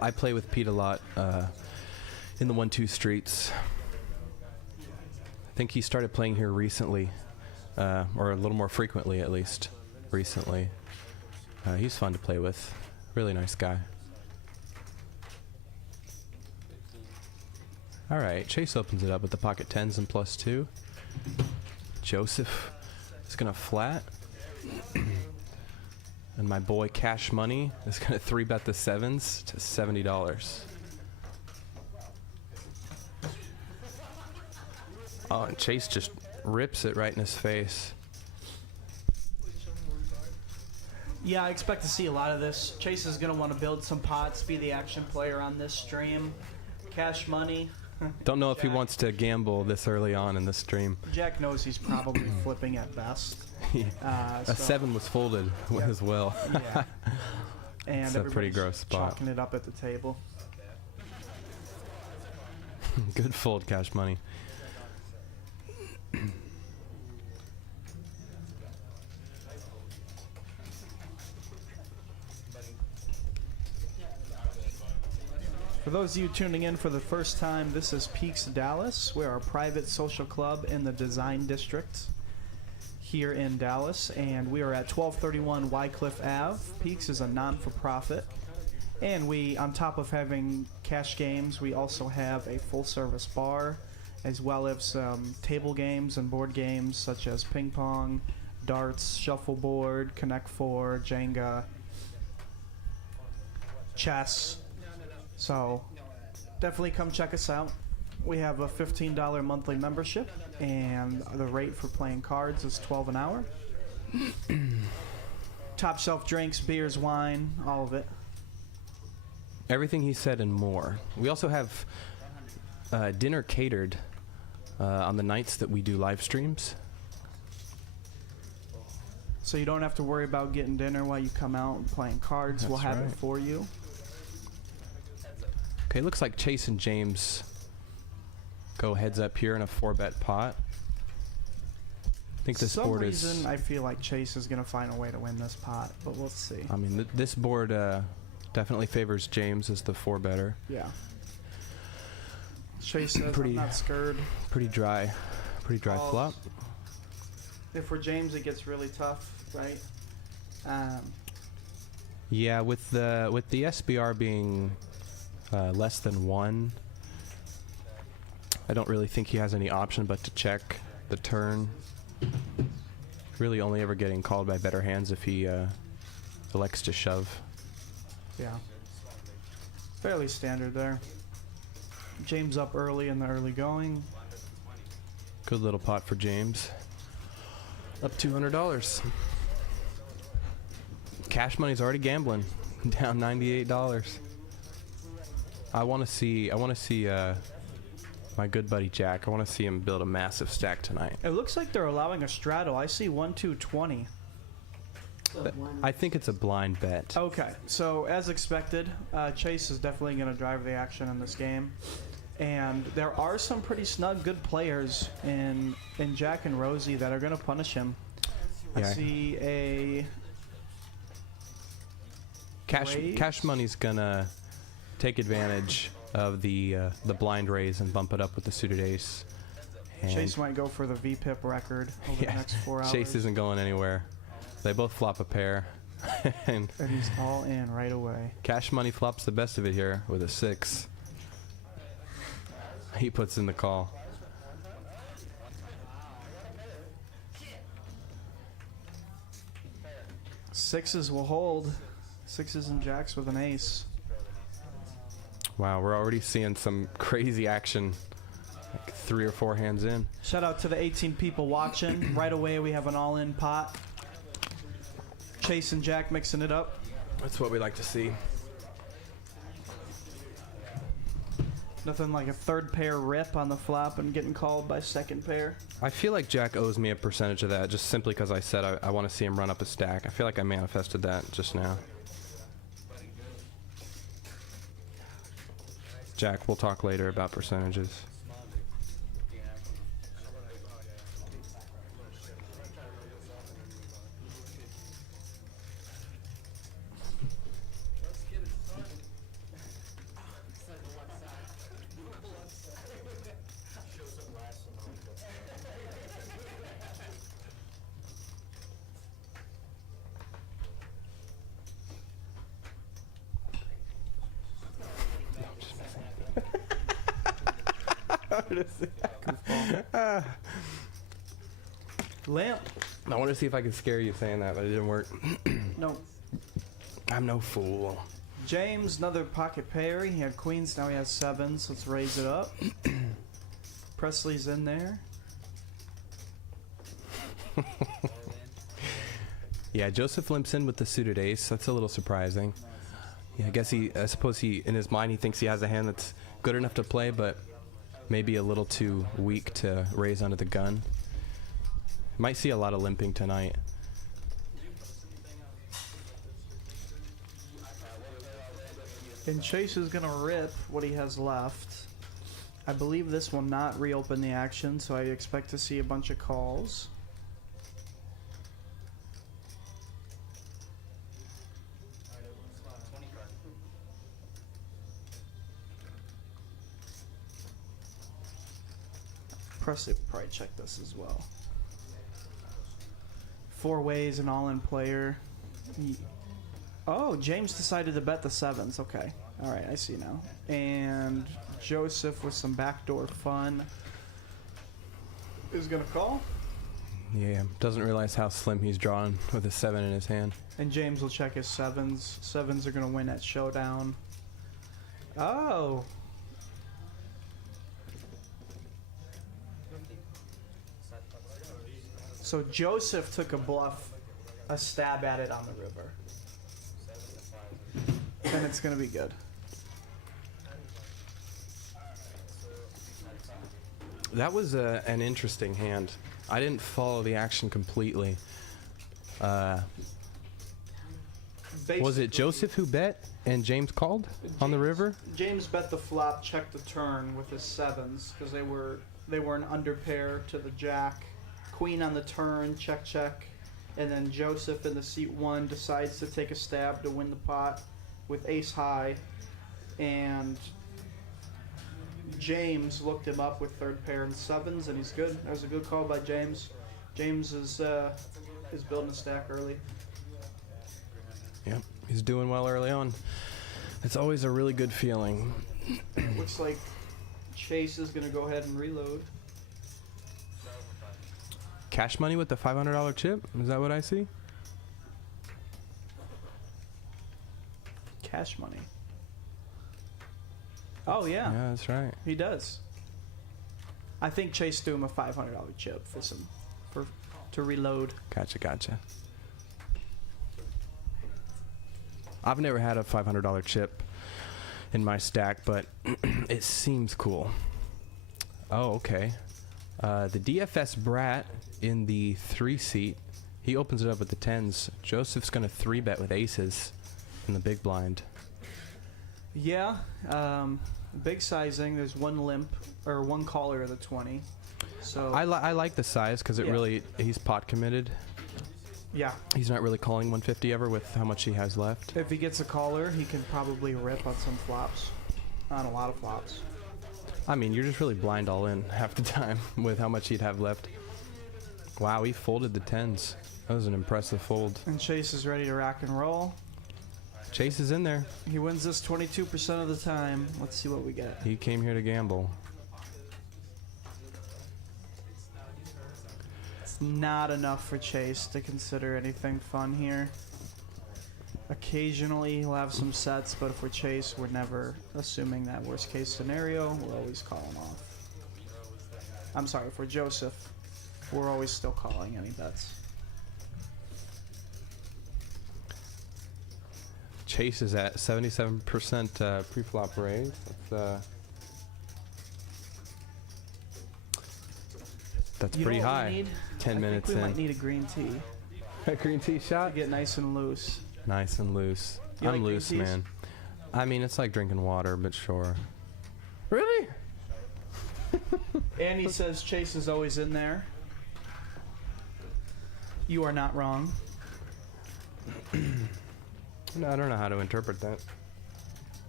I play with Pete a lot in the 1-2 streets. I think he started playing here recently, or a little more frequently at least, recently. He's fun to play with. Really nice guy. Alright, Chase opens it up with the pocket 10s and +2. Joseph is going to flat. And my boy Cash Money is going to 3-bet the 7s to $70. Oh, and Chase just rips it right in his face. Yeah, I expect to see a lot of this. Chase is going to want to build some pots, be the action player on this stream. Cash Money. Don't know if he wants to gamble this early on in the stream. Jack knows he's probably flipping at best. A 7 was folded as well. Yeah. And it's a pretty gross spot. Chalking it up at the table. Good fold, Cash Money. For those of you tuning in for the first time, this is Peaks Dallas. We're a private social club in the Design District here in Dallas, and we are at 1231 Wycliffe Ave. Peaks is a non-for-profit, and we, on top of having cash games, we also have a full-service bar, as well as some table games and board games such as ping pong, darts, shuffleboard, Connect 4, Jenga, chess. So definitely come check us out. We have a $15 monthly membership, and the rate for playing cards is $12 an hour. Top shelf drinks, beers, wine, all of it. Everything he said and more. We also have dinner catered on the nights that we do live streams. So you don't have to worry about getting dinner while you come out and playing cards. We'll have it for you. Okay, looks like Chase and James go heads up here in a 4-bet pot. I think this board is... For some reason, I feel like Chase is going to find a way to win this pot, but we'll see. I mean, this board definitely favors James as the 4-better. Yeah. Chase says, I'm not scared. Pretty dry flop. If for James, it gets really tough, right? Yeah, with the SBR being less than 1, I don't really think he has any option but to check the turn. Really only ever getting called by better hands if he elects to shove. Yeah. Fairly standard there. James up early in the early going. Good little pot for James. Up $200. Cash Money's already gambling. Down $98. I want to see my good buddy Jack. I want to see him build a massive stack tonight. It looks like they're allowing a straddle. I see 1-2-20. I think it's a blind bet. Okay, so as expected, Chase is definitely going to drive the action in this game. And there are some pretty snug good players in Jack and Rosie that are going to punish him. Yeah. I see a... Cash Money's going to take advantage of the blind raise and bump it up with the suited ace. And Chase might go for the VPIP record over the next 4 hours. Chase isn't going anywhere. They both flop a pair. and he's all in right away. Cash Money flops the best of it here with a 6. He puts in the call. Sixes will hold. Sixes and jacks with an ace. Wow, we're already seeing some crazy action. Like 3 or 4 hands in. Shout out to the 18 people watching. Right away we have an all-in pot. Chase and Jack mixing it up. That's what we like to see. Nothing like a third pair rip on the flop and getting called by second pair. I feel like Jack owes me a percentage of that just simply because I said I want to see him run up a stack. I feel like I manifested that just now. Jack, we'll talk later about percentages. Goofball. Lamp. I want to see if I can scare you saying that, but it didn't work. No. I'm no fool. James, another pocket pair. He had queens, now he has sevens. Let's raise it up. Presley's in there. Yeah, Joseph limps in with the suited ace. That's a little surprising. Yeah, I suppose he, in his mind, he thinks he has a hand that's good enough to play, but maybe a little too weak to raise under the gun. Might see a lot of limping tonight. And Chase is going to rip what he has left. I believe this will not reopen the action, so I expect to see a bunch of calls. Presley will probably check this as well. 4 ways, an all-in player. Oh, James decided to bet the sevens. Okay. All right, I see now. And Joseph with some backdoor fun is going to call. Yeah, doesn't realize how slim he's drawn with a 7 in his hand. And James will check his sevens. Sevens are going to win at showdown. Oh. So Joseph took a bluff, a stab at it on the river. And it's going to be good. That was an interesting hand. I didn't follow the action completely. Was it Joseph who bet and James called on the river? James bet the flop, checked the turn with his sevens because they were an under pair to the jack. Queen on the turn, check, check. And then Joseph in the seat 1 decides to take a stab to win the pot with ace high. And James looked him up with third pair and sevens, and he's good. That was a good call by James. James is building a stack early. Yep, he's doing well early on. It's always a really good feeling. Looks like Chase is going to go ahead and reload. Cash money with the $500 chip? Is that what I see? Cash money. Oh, yeah. Yeah, that's right. He does. I think Chase threw him a $500 chip to reload. Gotcha. I've never had a $500 chip in my stack, but it seems cool. Oh, okay. The DFS Brat in the 3 seat, he opens it up with the 10s. Joseph's going to 3-bet with aces in the big blind. Yeah, big sizing. There's one limp, or one caller of the 20. So I like the size because he's pot committed. Yeah. He's not really calling 150 ever with how much he has left. If he gets a caller, he can probably rip on some flops, on a lot of flops. I mean, you're just really blind all in half the time with how much he'd have left. Wow, he folded the 10s. That was an impressive fold. And Chase is ready to rock and roll. Chase is in there. He wins this 22% of the time. Let's see what we get. He came here to gamble. It's not enough for Chase to consider anything fun here. Occasionally he'll have some sets, but if we're Chase, we're never assuming that worst case scenario. We're always calling off. I'm sorry, if we're Joseph, we're always still calling any bets. Chase is at 77% pre-flop raise. That's You pretty know what we high. need? 10 minutes I think we in. might need a green tea A green tea to shot? get nice and loose. Nice and loose. You I'm like green loose, teas? man. I mean, it's like drinking water, but sure. Really? Andy says Chase is always in there. You are not wrong. No, I don't know how to interpret that.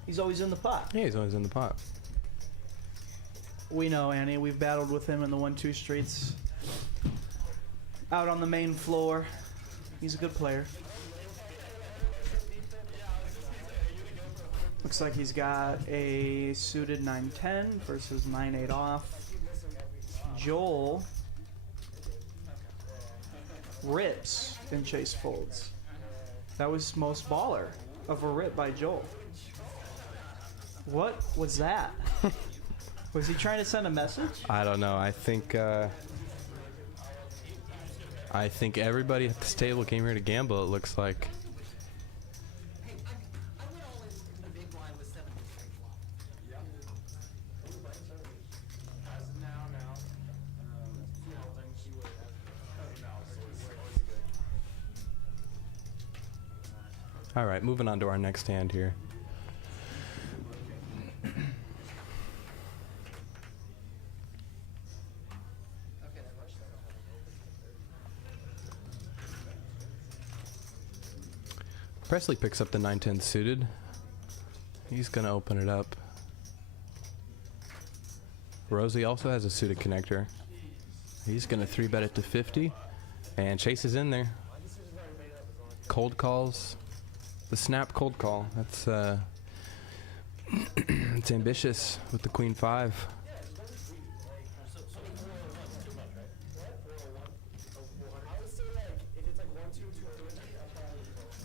He's always in the pot. Yeah, he's always in the pot. We know, Annie. We've battled with him in the 1-2 streets. Out on the main floor. He's a good player. Looks like he's got a suited 9-10 versus 9-8 off. Joel rips and Chase folds. That was most baller of a rip by Joel. What was that? Was he trying to send a message? I don't know. I think everybody at this table came here to gamble, it looks like. All right, moving on to our next hand here. Presley picks up the 9-10 suited. He's going to open it up. Rosie also has a suited connector. He's going to 3-bet it to 50. And Chase is in there. Cold calls. The snap cold call. That's it's ambitious with the Queen 5.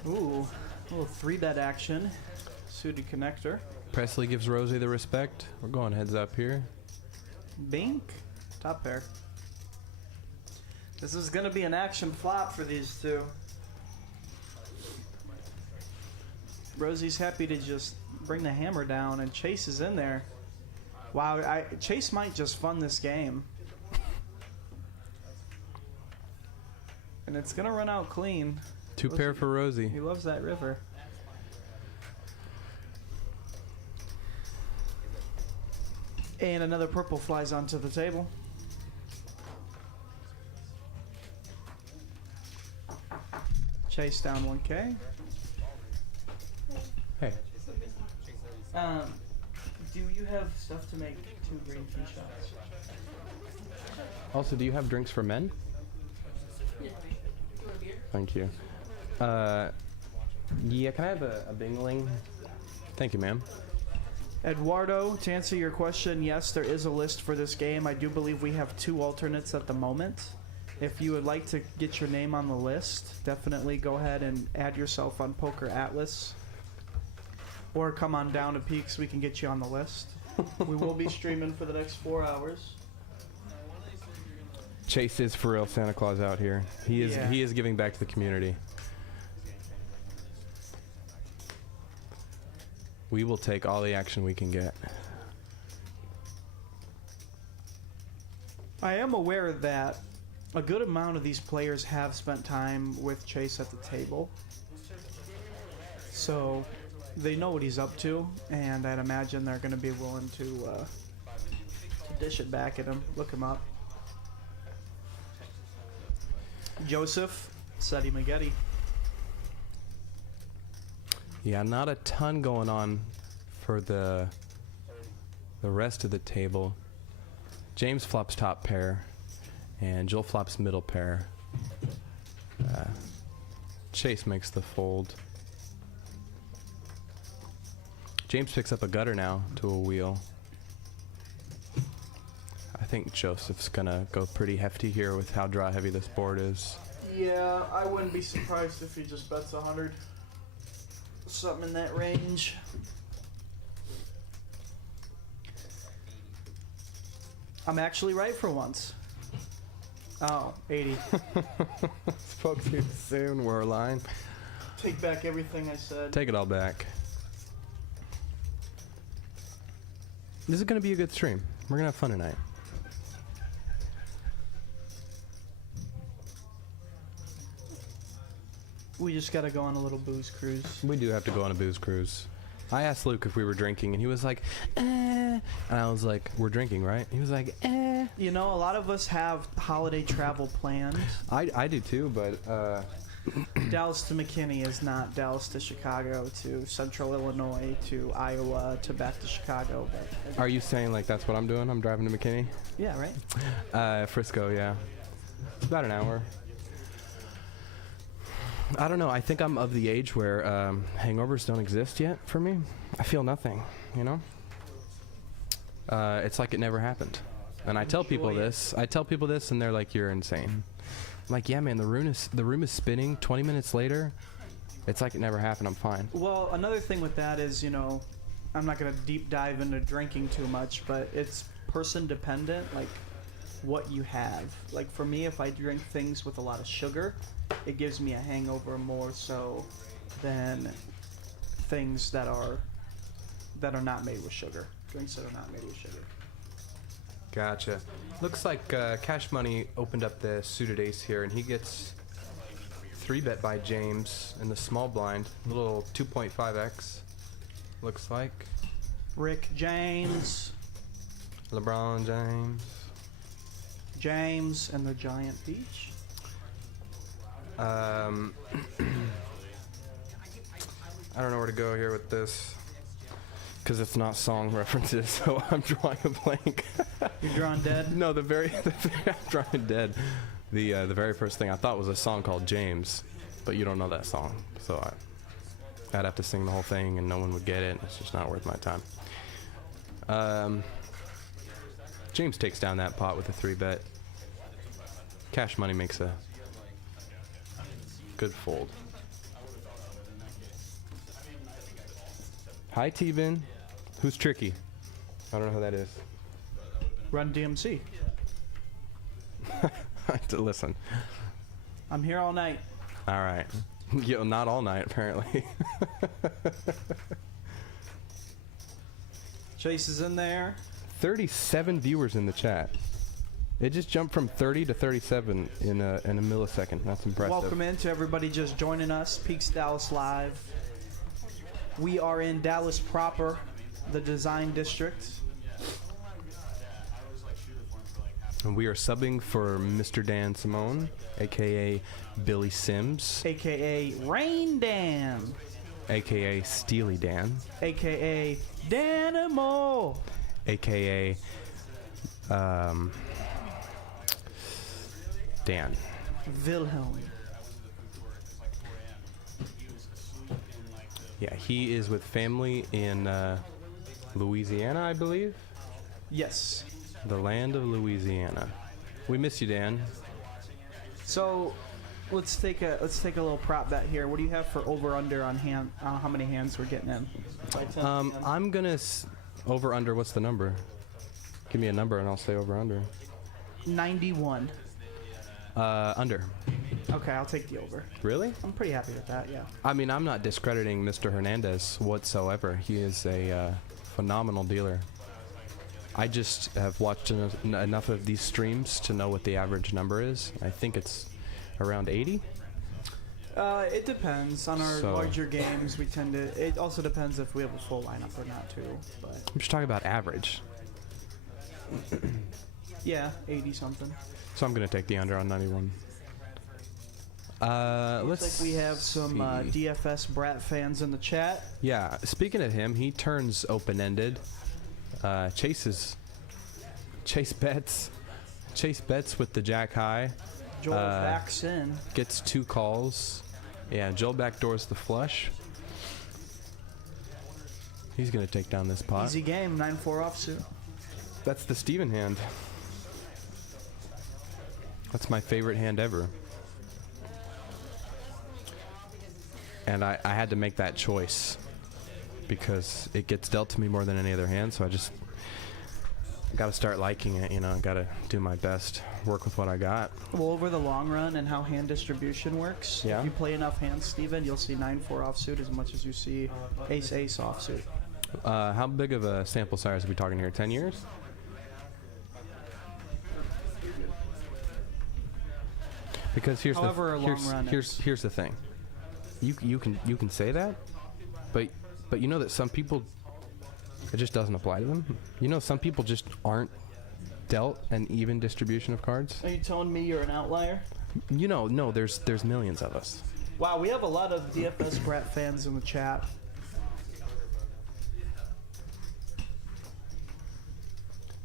Ooh, a little 3-bet action. Suited connector. Presley gives Rosie the respect. We're going heads up here. Bink. Top pair. This is going to be an action flop for these two. Rosie's happy to just bring the hammer down, and Chase is in there. Wow, Chase might just fund this game. And it's going to run out clean. 2 pair for Rosie. He loves that river. And another purple flies onto the table. Chase down 1K. Hey. Do you have stuff to make 2 green tea shots? Also, do you have drinks for men? Thank you. Yeah, can I have a Bingling? Thank you, ma'am. Eduardo, to answer your question, yes, there is a list for this game. I do believe we have 2 alternates at the moment. If you would like to get your name on the list, definitely go ahead and add yourself on Poker Atlas. Or come on down to Peaks, we can get you on the list. We will be streaming for the next 4 hours. Chase is for real Santa Claus out here. He is giving back to the community. We will take all the action we can get. I am aware that a good amount of these players have spent time with Chase at the table. So they know what he's up to, and I'd imagine they're going to be willing to dish it back at him, look him up. Joseph, Seti Maggette. Yeah, not a ton going on for the rest of the table. James flops top pair, and Joel flops middle pair. Chase makes the fold. James picks up a gutter now to a wheel. I think Joseph's gonna go pretty hefty here with how draw heavy this board is. Yeah, I wouldn't be surprised if he just bets 100. Something in that range. I'm actually right for once. Oh, 80. Spoke too soon, Warline. Take back everything I said. Take it all back. This is going to be a good stream. We're going to have fun tonight. We just got to go on a little booze cruise. We do have to go on a booze cruise. I asked Luke if we were drinking, and he was like, eh. And I was like, we're drinking, right? He was like, eh. You know, a lot of us have holiday travel planned. I do too, but... Dallas to McKinney is not Dallas to Chicago to Central Illinois to Iowa to back to Chicago. But are you saying like that's what I'm doing? I'm driving to McKinney? Yeah, right? Frisco, yeah. It's about an hour. I don't know. I think I'm of the age where hangovers don't exist yet for me. I feel nothing, you know? It's like it never happened. And I tell people Enjoy it. this. I tell people this, and they're like, "You're insane." I'm like, yeah, man. The room is spinning. 20 minutes later, it's like it never happened. I'm fine. Well, another thing with that is, you know, I'm not going to deep dive into drinking too much, but it's person dependent, like what you have. Like for me, if I drink things with a lot of sugar, it gives me a hangover more so than things that are not made with sugar. Drinks that are not made with sugar. Gotcha. Looks like Cash Money opened up the suited ace here, and he gets 3-bet by James in the small blind. Little 2.5x. Looks like. Rick James. LeBron James. James and the Giant Peach. I don't know where to go here with this, because it's not song references, so I'm drawing a blank. You're drawing dead? No, I'm drawing dead. The very first thing I thought was a song called James, but you don't know that song, so I'd have to sing the whole thing and no one would get it. It's just not worth my time. James takes down that pot with a 3-bet. Cash Money makes a good fold. Hi, T-Vin. Who's Tricky? I don't know who that is. Run DMC. Listen. I'm here all night. All right. Yo, not all night, apparently. Chase is in there. 37 viewers in the chat. It just jumped from 30 to 37 in a millisecond. That's impressive. Welcome in to everybody just joining us. Peaks Dallas Live. We are in Dallas proper, the Design District. And we are subbing for Mr. Dan Simone, a.k.a. Billy Sims, A.K.A. Rain Dan. a.k.a. Steely Dan, A.K.A. Danimo. a.k.a. Dan. Wilhelm. Yeah, he is with family in Louisiana, I believe. Yes. The land of Louisiana. We miss you, Dan. So let's take a little prop bet here. What do you have for over under on hand? How many hands we're getting in? I'm gonna over under. What's the number? Give me a number and I'll say over under. 91. Under. Okay, I'll take the over. Really? I'm pretty happy with that. Yeah. I mean, I'm not discrediting Mr. Hernandez whatsoever. He is a phenomenal dealer. I just have watched enough of these streams to know what the average number is. I think it's around 80. It depends. On our larger games, we tend to. It also depends if we have a full lineup or not, too. But I'm just talking about average. yeah, 80 something. So I'm gonna take the under on 91. Looks like we have some DFS Brat fans in the chat. Yeah, speaking of him, he turns open-ended. Chase bets with the jack high. Joel backs in. Gets 2 calls. Yeah, Joel backdoors the flush. He's gonna take down this pot. Easy game, 9-4 offsuit. That's the Steven hand. That's my favorite hand ever. And I had to make that choice because it gets dealt to me more than any other hand, so I just got to start liking it, you know. Got to do my best, work with what I got. Well, over the long run and how hand distribution works, yeah. If you play enough hands, Steven, you'll see 9-4 offsuit as much as you see ace-ace offsuit. How big of a sample size are we talking here? 10 years? Because here's here's the thing. You can say that, but you know that some people, it just doesn't apply to them. You know, some people just aren't dealt an even distribution of cards. Are you telling me you're an outlier? You know, no, there's millions of us. Wow, we have a lot of DFS Brat fans in the chat.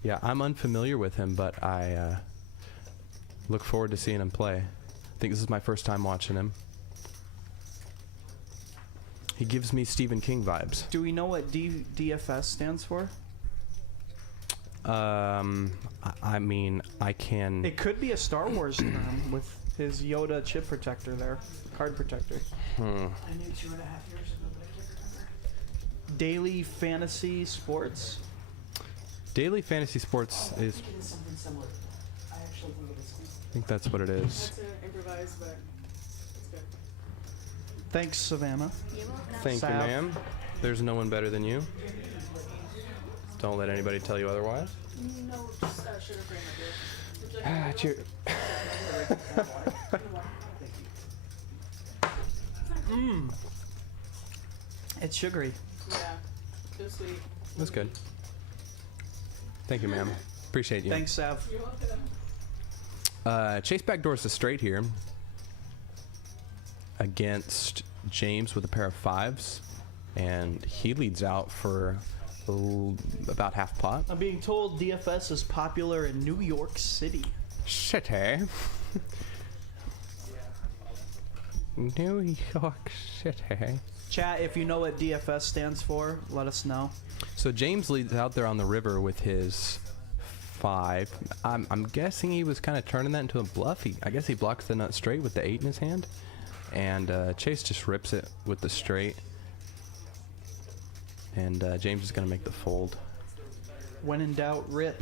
Yeah, I'm unfamiliar with him, but I look forward to seeing him play. I think this is my first time watching him. He gives me Stephen King vibes. Do we know what DFS stands for? I mean, I can. It could be a Star Wars term with his Yoda chip protector there, card protector. I knew 2.5 years ago that I could remember. Daily fantasy sports. Daily fantasy sports I is. think it is something similar. I actually think it is. I think that's what it is. That's to improvise, but it's good. Thanks, Savannah. Thank you, Sav. ma'am. There's no one better than you. Don't let anybody tell you otherwise. No, just sugar cream up here. Would you like Ah, more cheer. Mmm. It's sugary. milk? Yeah, too sweet. That's good. Thank you, ma'am. Appreciate you. Thanks, Sav. You're welcome. Chase backdoors to straight here against James with a pair of fives, and he leads out for about half pot. I'm being told DFS is popular in New York City. Shit, hey. New York City. Chat, if you know what DFS stands for, let us know. So James leads out there on the river with his five. I'm guessing he was kind of turning that into a bluff. I guess he blocks the nut straight with the 8 in his hand, and Chase just rips it with the straight. And James is going to make the fold. When in doubt, rip.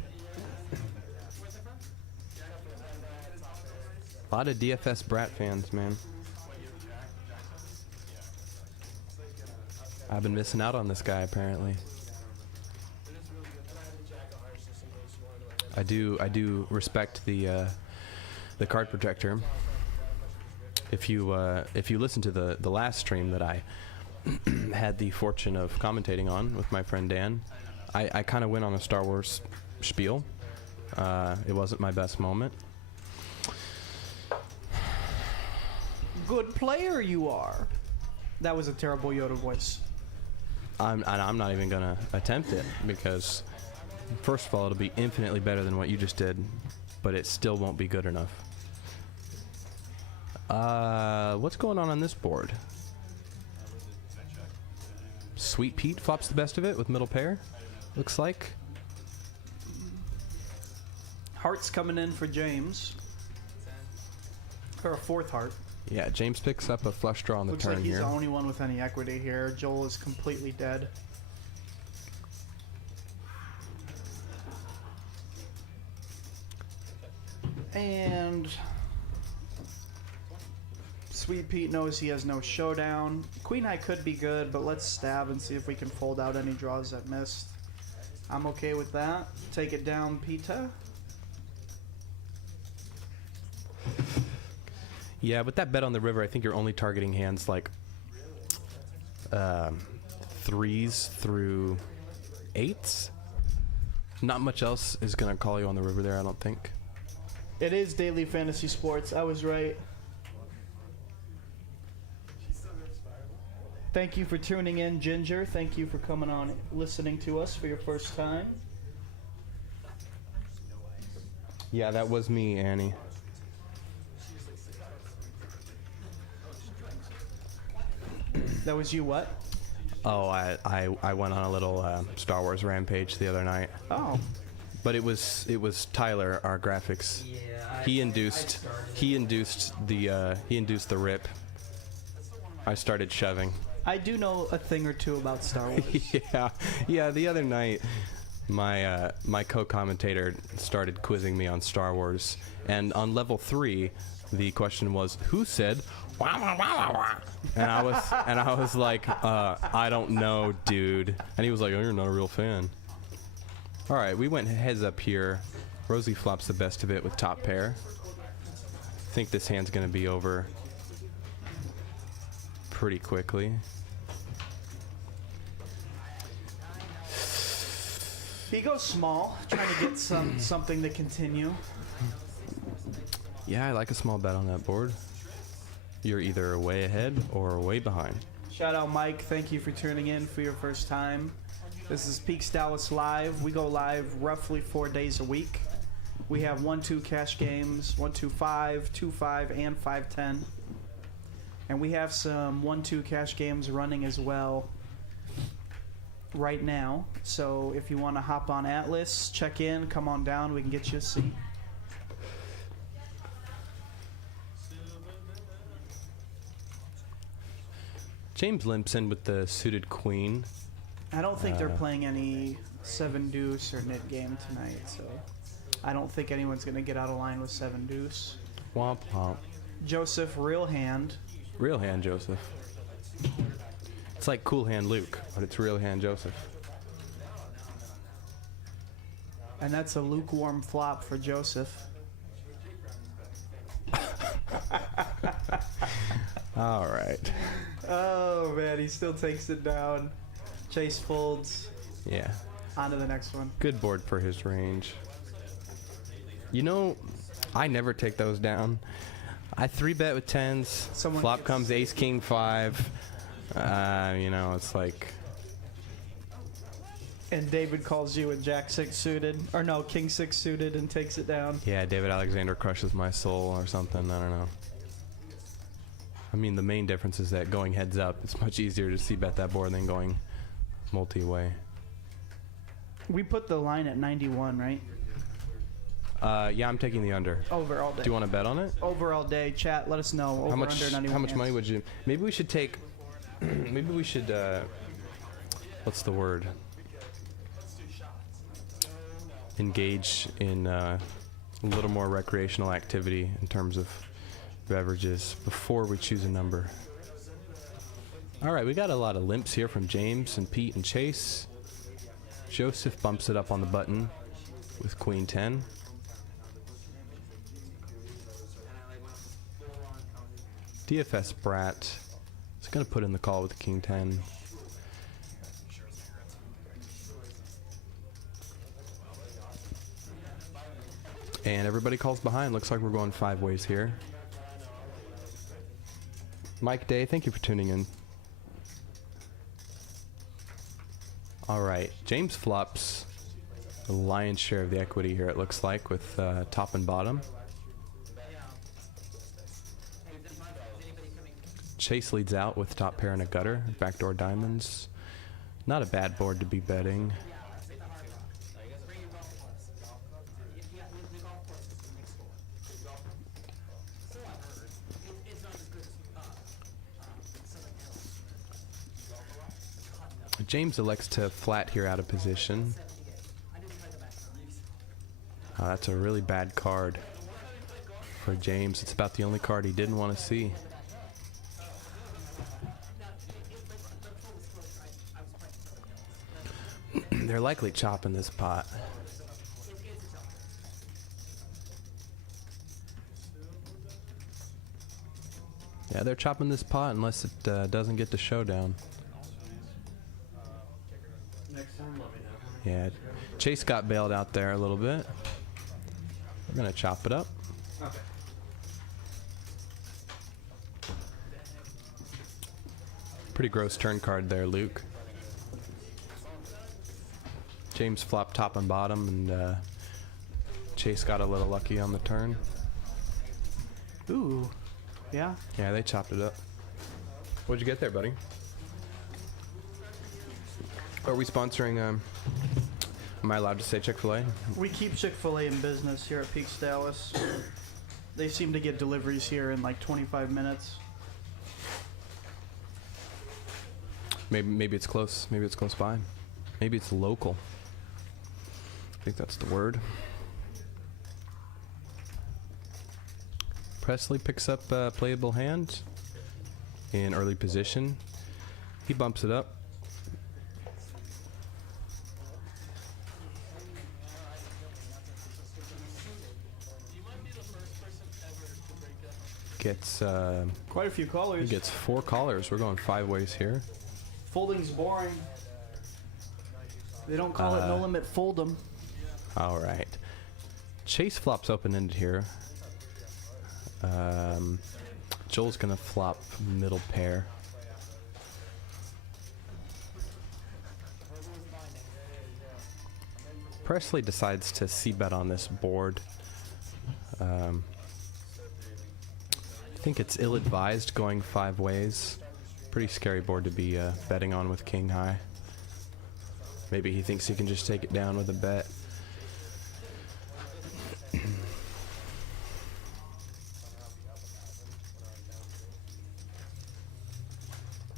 A lot of DFS Brat fans, man. I've been missing out on this guy, apparently. I do respect the card protector. If you listen to the last stream that I had the fortune of commentating on with my friend Dan, I kind of went on a Star Wars spiel. It wasn't my best moment. Good player you are. That was a terrible Yoda voice. I'm not even gonna attempt it, because first of all, it'll be infinitely better than what you just did, but it still won't be good enough. What's going on this board? Sweet Pete flops the best of it with middle pair, looks like. Heart's coming in for James. Or a fourth heart. Yeah, James picks up a flush draw on the Looks turn like he's here. the only one with any equity here. Joel is completely dead. And Sweet Pete knows he has no showdown. Queen High could be good, but let's stab and see if we can fold out any draws that missed. I'm okay with that. Take it down, Pita. Yeah, with that bet on the river, I think you're only targeting hands like 3s through 8s. Not much else is going to call you on the river there, I don't think. It is Daily Fantasy Sports. I was right. Thank you for tuning in, Ginger. Thank you for coming on, listening to us for your first time. Yeah, that was me, Annie. That was you what? Oh, I went on a little Star Wars rampage the other night. Oh. But it was Tyler, our graphics. Yeah. He induced the rip. I started shoving. I do know a thing or two about Star Wars. yeah. The other night, my co-commentator started quizzing me on Star Wars, and on level 3, the question was, "Who said?" Wah, wah, wah, wah. And I was like, I don't know, dude. And he was like, "Oh, you're not a real fan." All right, we went heads up here. Rosie flops the best of it with top pair. I think this hand's gonna be over pretty quickly. He goes small, trying to get something to continue. Yeah, I like a small bet on that board. You're either way ahead or way behind. Shout out Mike, thank you for tuning in for your first time. This is Peaks Dallas Live. We go live roughly 4 days a week. We have 1-2 cash games, 1-2-5, 2-5, and 5-10. And we have some 1-2 cash games running as well. right now. So if you want to hop on Atlas, check in, come on down, we can get you a seat. James limps in with the suited queen. I don't think they're playing any 7 deuce or nit game tonight, so I don't think anyone's going to get out of line with 7 deuce. Womp womp. Joseph, real hand. Real hand Joseph. It's like cool hand Luke, but it's real hand Joseph. And that's a lukewarm flop for Joseph. All right. Oh, man, he still takes it down. Chase folds. Yeah. On to the next one. Good board for his range. You know, I never take those down. I 3-bet with 10s. Flop comes ace, king, 5. You know, it's like... And David calls you a jack 6 suited. Or no, king 6 suited and takes it down. Yeah, David Alexander crushes my soul or something. I don't know. I mean, the main difference is that going heads up, it's much easier to c-bet that board than going multi-way. We put the line at 91, right? Yeah, I'm taking the under. Over all day. Do you want to bet on it? Over all day. Chat, let us know. Over, How much? under 91 How much hands. money would you? Maybe we should take. Maybe we should. What's the word? Engage in a little more recreational activity in terms of beverages before we choose a number. All right, we got a lot of limps here from James and Pete and Chase. Joseph bumps it up on the button with Queen 10. DFS Brat is going to put in the call with the King 10. And everybody calls behind. Looks like we're going 5 ways here. Mike Day, thank you for tuning in. All right, James flops the lion's share of the equity here, it looks like, with top and bottom. Chase leads out with top pair and a gutter, backdoor diamonds. Not a bad board to be betting. James elects to flat here out of position. Oh, that's a really bad card for James. It's about the only card he didn't want to see. They're likely chopping this pot. Yeah, they're chopping this pot unless it doesn't get to showdown. Yeah, Chase got bailed out there a little bit. We're gonna chop it up. Okay. Pretty gross turn card there, Luke. James flopped top and bottom, and Chase got a little lucky on the turn. Ooh. Yeah? Yeah, they chopped it up. What'd you get there, buddy? Are we sponsoring, am I allowed to say Chick-fil-A? We keep Chick-fil-A in business here at Peaks Dallas. They seem to get deliveries here in like 25 minutes. Maybe it's close. Maybe it's close by. Maybe it's local. I think that's the word. Presley picks up a playable hand in early position. He bumps it up. Gets Quite a few he callers. gets 4 callers. We're going 5 ways here. Folding's boring. They don't call it no limit fold'em. All right. Chase flops open-ended here. Joel's gonna flop middle pair. Presley decides to c-bet on this board. I think it's ill-advised going 5 ways. Pretty scary board to be betting on with king high. Maybe he thinks he can just take it down with a bet.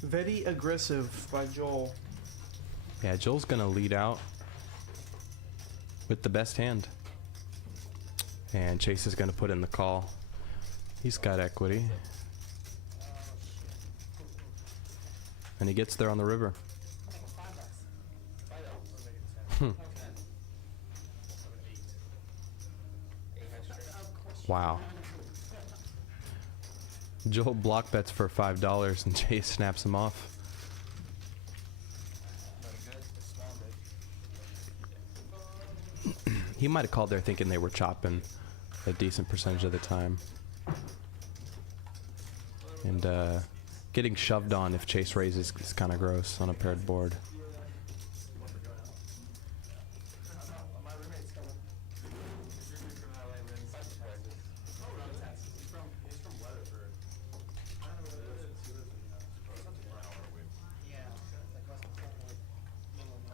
Very aggressive by Joel. Yeah, Joel's gonna lead out with the best hand. And Chase is gonna put in the call. He's got equity. And he gets there on the river. Wow. Joel block bets for $5 and Chase snaps him off. He might have called there thinking they were chopping a decent percentage of the time. And getting shoved on if Chase raises is kind of gross on a paired board.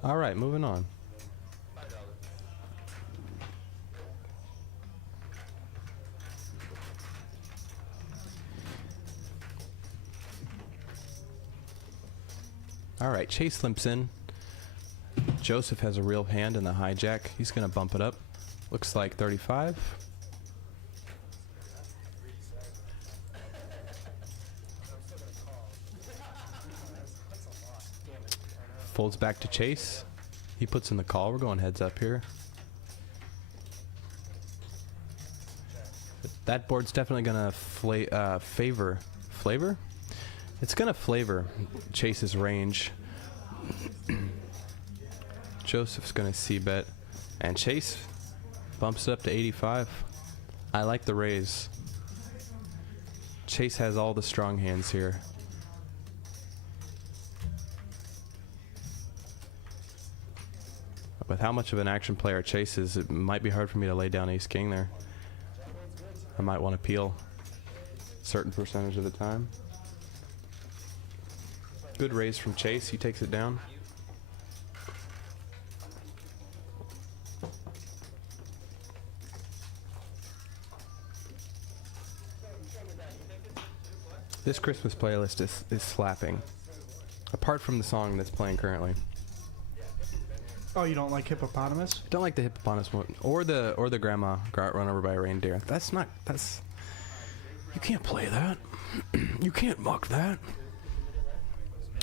All right, moving on. All right, Chase limps in. Joseph has a real hand in the hijack. He's going to bump it up. Looks like 35. Folds back to Chase. He puts in the call. We're going heads up here. That board's definitely going to favor. Flavor? It's going to flavor Chase's range. Joseph's going to c-bet. And Chase bumps it up to 85. I like the raise. Chase has all the strong hands here. With how much of an action player Chase is, it might be hard for me to lay down ace-king there. I might want to peel a certain percentage of the time. Good raise from Chase. He takes it down. This Christmas playlist is slapping. Apart from the song that's playing currently. Oh, you don't like hippopotamus? Don't like the hippopotamus one, or the grandma got run over by a reindeer. That's you can't play that. You can't mock that.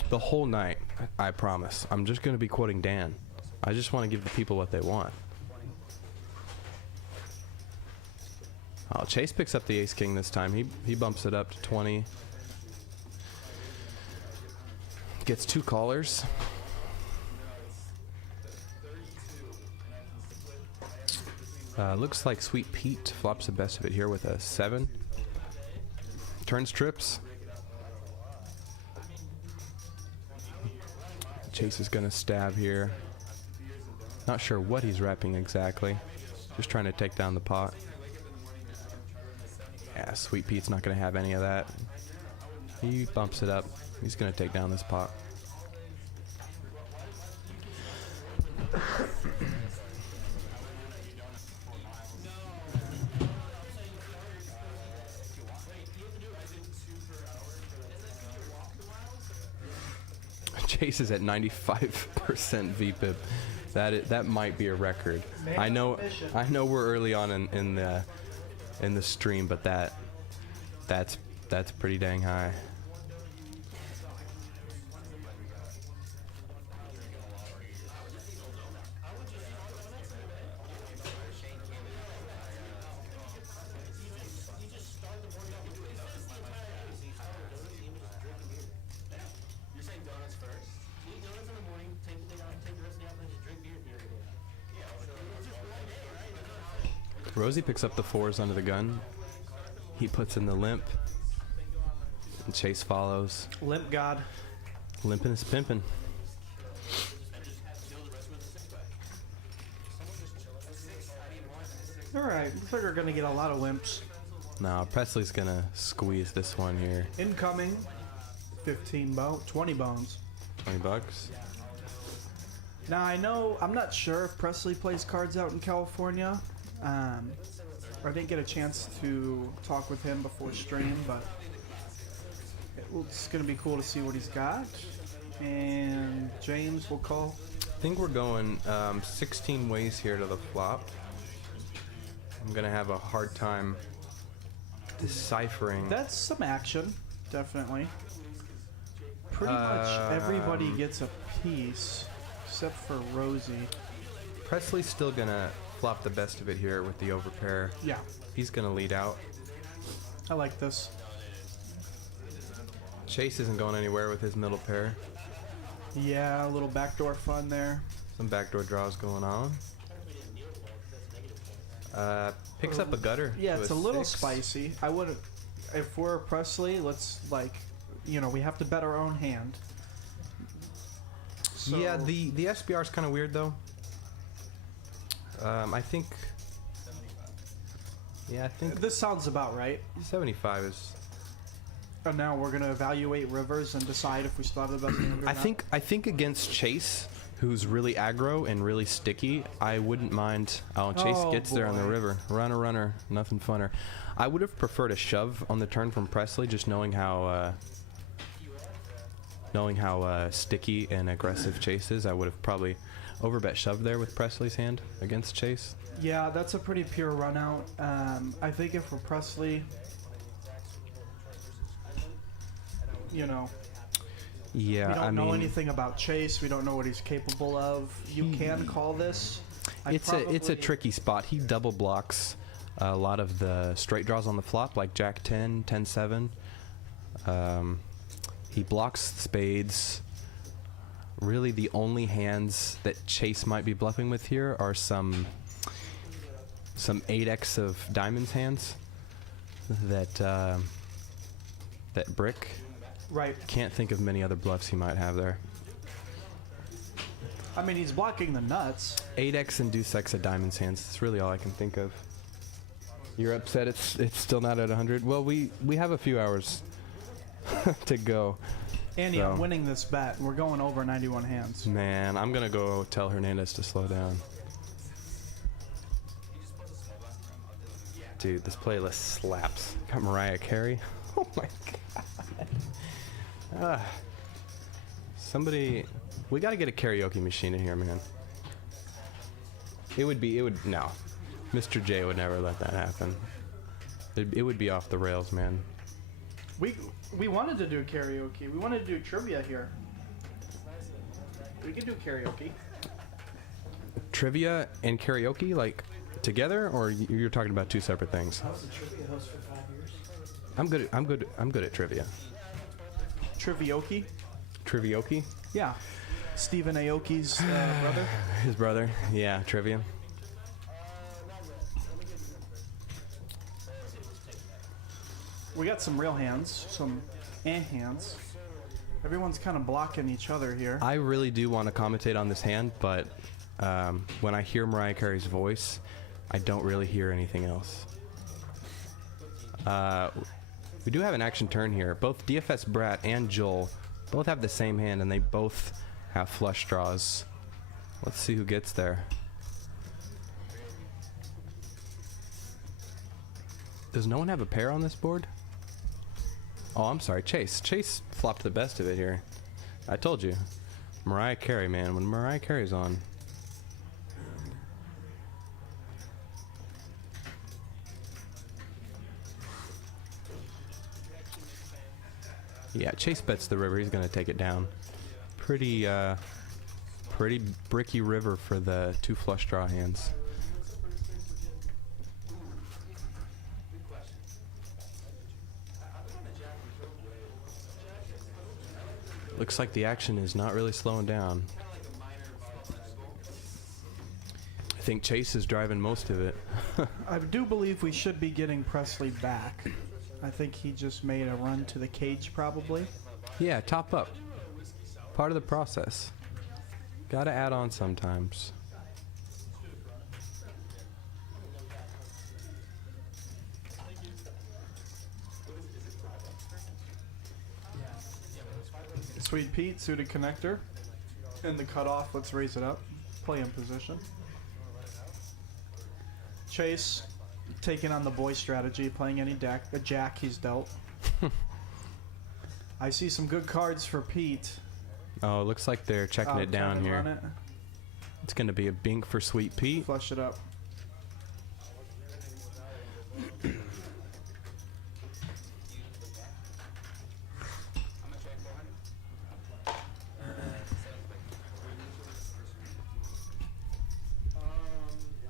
The whole night, I promise. I'm just gonna be quoting Dan. I just want to give the people what they want. Oh, Chase picks up the ace-king this time. He bumps it up to 20. Gets two callers. Looks like Sweet Pete flops the best of it here with a 7. Turns trips. Chase is gonna stab here. Not sure what he's wrapping exactly. Just trying to take down the pot. Yeah, Sweet Pete's not gonna have any of that. He bumps it up. He's gonna take down this pot. Chase is at 95% VPIP. That might be a record. I know we're early on in the stream, but that's pretty dang high. Rosie picks up the 4s under the gun. He puts in the limp. And Chase follows. Limp God. Limpin' is pimpin'. Alright, looks like we're going to get a lot of wimps. No, Presley's gonna squeeze this one here. Incoming, 20 bones. $20. Now I know, I'm not sure if Presley plays cards out in California. I didn't get a chance to talk with him before stream, but it's going to be cool to see what he's got. And James will call. I think we're going 16 ways here to the flop. I'm going to have a hard time deciphering. That's some action, definitely. Pretty much everybody gets a piece, except for Rosie. Presley's still going to flop the best of it here with the overpair. Yeah, He's going to lead out. I like this. Chase isn't going anywhere with his middle pair. Yeah, a little backdoor fun there. Some backdoor draws going on. Picks up a gutter. Yeah, to it's a little 6. spicy. I would, if we're Presley, let's we have to bet our own hand. So, Yeah, the SBR is kind of weird though. I think. Yeah, I think this sounds about right. 75 is. And now we're gonna evaluate rivers and decide if we still have the best hand or not. I think against Chase, who's really aggro and really sticky, I wouldn't mind. Oh, Chase Oh, gets there on the boy. river. Runner, nothing funner. I would have preferred a shove on the turn from Presley, just knowing how sticky and aggressive Chase is. I would have probably overbet shove there with Presley's hand against Chase. Yeah, that's a pretty pure run out. I think if we're Presley, Yeah, we don't I know mean, anything about Chase. We don't know what he's capable of. You can call this. it's a tricky spot. He double blocks a lot of the straight draws on the flop, like Jack 10, 10-7. He blocks spades. Really, the only hands that Chase might be bluffing with here are some 8x of diamonds hands that brick. Right. Can't think of many other bluffs he might have there. I mean, he's blocking the nuts. 8x and deuce x of diamonds hands. That's really all I can think of. You're upset it's still not at 100? Well, we have a few hours to go. Andy, So. I'm winning this bet. We're going over 91 hands. Man, I'm gonna go tell Hernandez to slow down. Dude, this playlist slaps. Got Mariah Carey. Oh my god. Somebody, we gotta get a karaoke machine in here, man. No. Mr. J would never let that happen. It would be off the rails, man. We wanted to do karaoke. We wanted to do trivia here. We could do karaoke. Trivia and karaoke, like, together, or you're talking about two separate things? I was a trivia host for 5 years. I'm good at trivia. Trivioki? Trivioki? Yeah. Stephen Aoki's brother. His brother, yeah, trivia. We got some real hands, some hands. Everyone's kind of blocking each other here. I really do want to commentate on this hand, but when I hear Mariah Carey's voice, I don't really hear anything else. We do have an action turn here. Both DFS Brat and Joel both have the same hand, and they both have flush draws. Let's see who gets there. Does no one have a pair on this board? Oh, I'm sorry, Chase. Chase flopped the best of it here. I told you. Mariah Carey, man. When Mariah Carey's on. Yeah, Chase bets the river. He's going to take it down. Pretty bricky river for the two flush draw hands. Looks like the action is not really slowing down. I think Chase is driving most of it. I do believe we should be getting Presley back. I think he just made a run to the cage, probably. Yeah, top up. Part of the process. Gotta add on sometimes. Sweet Pete, suited connector. In the cutoff, let's raise it up. Play in position. Chase taking on the boy strategy, playing any deck. A jack he's dealt. I see some good cards for Pete. Oh, it looks like they're checking it down Kevin here. run it. It's going to be a bink for Sweet Pete. Flush it up.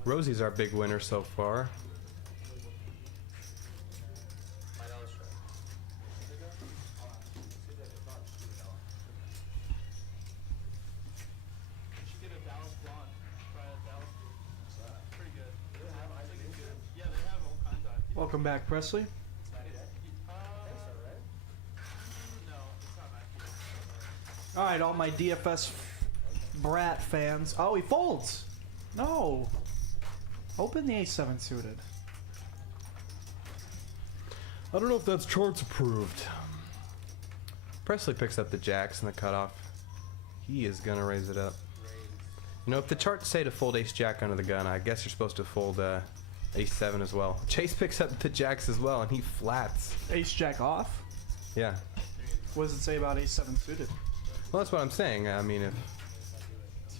Rosie's our big winner so far. Welcome back, Presley. All right, all my DFS brat fans. Oh, he folds. No. Open the A7 suited. I don't know if that's charts approved. Presley picks up the jacks in the cutoff. He is going to raise it up. You know, if the charts say to fold ace jack under the gun, I guess you're supposed to fold ace 7 as well. Chase picks up the jacks as well, and he flats. Ace jack off. Yeah. What does it say about A7 suited? Well, that's what I'm saying. I mean,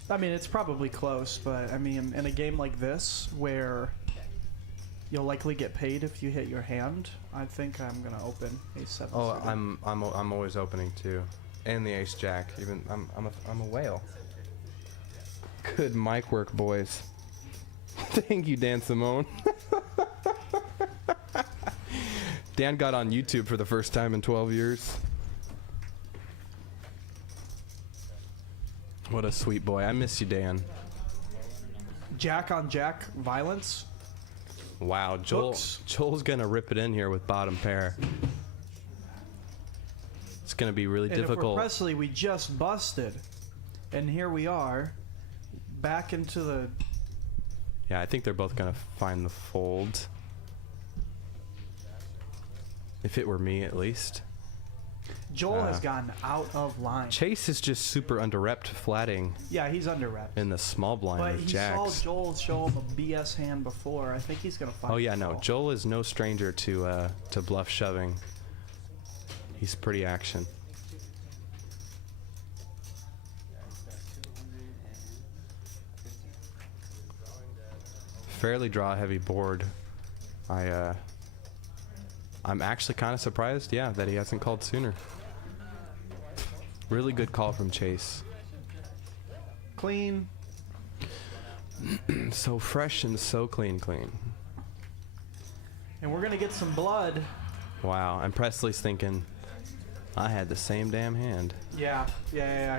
it's probably close, but I mean, in a game like this where you'll likely get paid if you hit your hand, I think I'm gonna open A7. oh, suited. I'm always opening too, and the ace jack. Even I'm a whale. Good mic work, boys. Thank you, Dan Simone. Dan got on YouTube for the first time in 12 years. What a sweet boy. I miss you, Dan. Jack on jack violence. Wow, Hooks. Joel's gonna rip it in here with bottom pair. It's gonna be really And if we're difficult. Presley, we just busted, and here we are, back into the. Yeah, I think they're both gonna find the fold. If it were me, at least. Joel has gotten out of line. Chase is just super under-repped flatting Yeah, he's under rep. in the small blind But with he jacks. saw Joel show him a BS hand before. I think he's gonna find. Oh yeah, no. Joel. Joel is no stranger to bluff shoving. He's pretty action. Fairly draw heavy board. I'm actually kind of surprised, yeah, that he hasn't called sooner. Really good call from Chase. Clean. So fresh and so clean. And we're gonna get some blood. Wow, and Presley's thinking, I had the same damn hand. Yeah.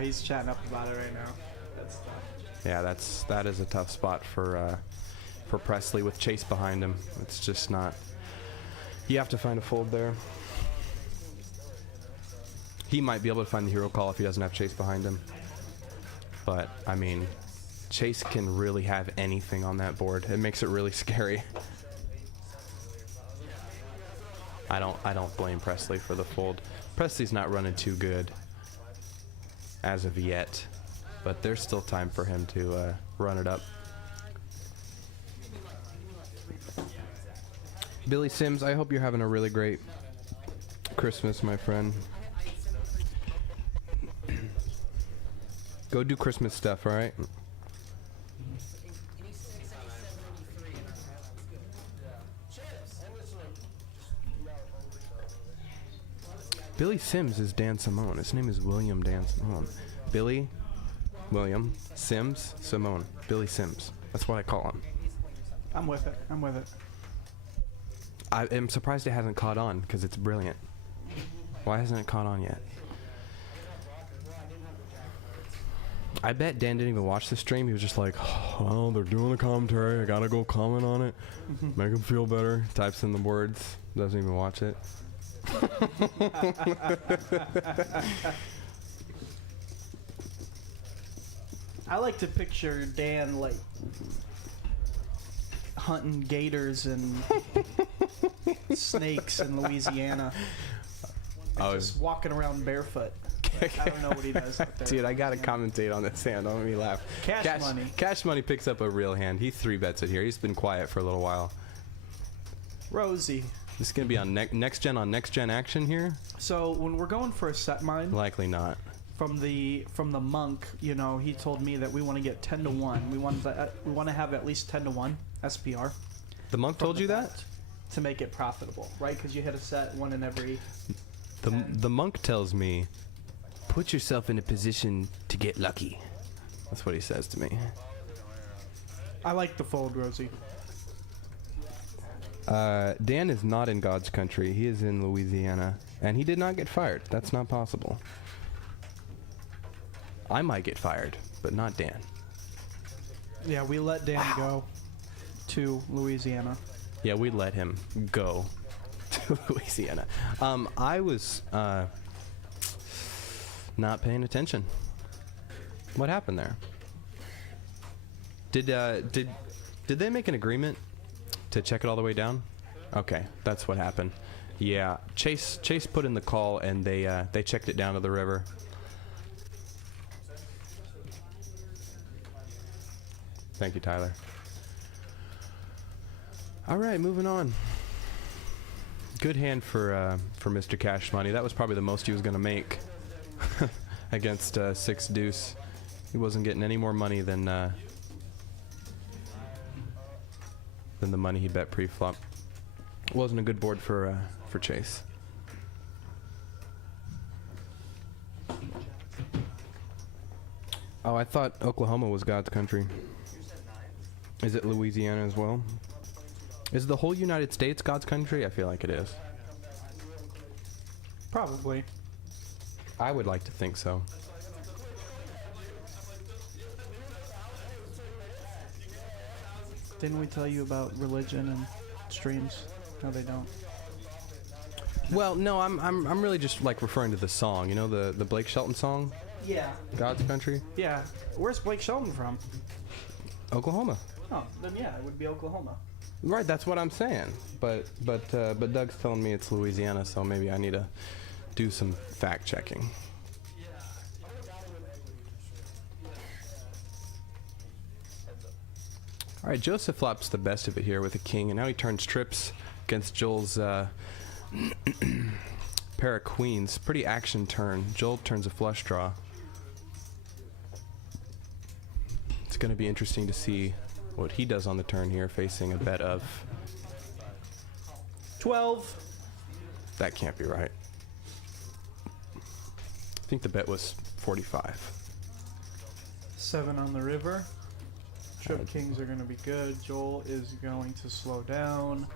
He's chatting up about it right now. That's tough. Yeah, that is a tough spot for Presley with Chase behind him. It's just not. You have to find a fold there. He might be able to find the hero call if he doesn't have Chase behind him. But I mean, Chase can really have anything on that board. It makes it really scary. I don't blame Presley for the fold. Presley's not running too good as of yet, but there's still time for him to run it up. Billy Sims, I hope you're having a really great Christmas, my friend. Go do Christmas stuff, all right? Billy Sims is Dan Simone. His name is William Dan Simone. Billy, William, Sims, Simone. Billy Sims. That's what I call him. I'm with it. I am surprised it hasn't caught on, because it's brilliant. Why hasn't it caught on yet? I bet Dan didn't even watch the stream. He was just like, oh, they're doing the commentary. I gotta go comment on it. Make him feel better. Types in the words. Doesn't even watch it. I like to picture Dan like hunting gators and snakes in Louisiana. Oh, Just walking around barefoot. I don't know what he does out there. Dude, I gotta commentate on this hand. Don't make me laugh. Cash money. Cash money picks up a real hand. He 3-bets it here. He's been quiet for a little while. Rosie. This is gonna be on next gen action here. So when we're going for a set mine, Likely not. from the monk, you know, he told me that we want to get 10 to 1. We want to have at least 10 to 1 SPR. The monk from told the you that? bet to make it profitable, right? Because you hit a set one in every. The monk tells me, put yourself in a position to get lucky. That's what he says to me. I like the fold, Rosie. Dan is not in God's country. He is in Louisiana, and he did not get fired. That's not possible. I might get fired, but not Dan. Yeah, we let Dan go to Louisiana. Yeah, we let him go to Louisiana. I was not paying attention. What happened there? Did they make an agreement to check it all the way down? Okay, that's what happened. Yeah, Chase put in the call, and they checked it down to the river. Thank you, Tyler. All right, moving on. Good hand for Mr. Cash Money. That was probably the most he was going to make against 6 deuce. He wasn't getting any more money than the money he bet pre-flop. Wasn't a good board for Chase. Oh, I thought Oklahoma was God's country. Is it Louisiana as well? Is the whole United States God's country? I feel like it is. Probably. I would like to think so. Didn't we tell you about religion and streams? No, they don't. Well, no, I'm really just like referring to the song. You know, the Blake Shelton song, Yeah. God's Country? Yeah. Where's Blake Shelton from? Oklahoma. Oh, then yeah, it would be Oklahoma. Right, that's what I'm saying. But Doug's telling me it's Louisiana, so maybe I need to do some fact checking. All right, Joseph flops the best of it here with a king, and now he turns trips against Joel's pair of queens. Pretty action turn. Joel turns a flush draw. It's going to be interesting to see what he does on the turn here, facing a bet of 12. That can't be right. I think the bet was 45. 7 on the river. Trip kings are going to be good. Joel is going to slow down.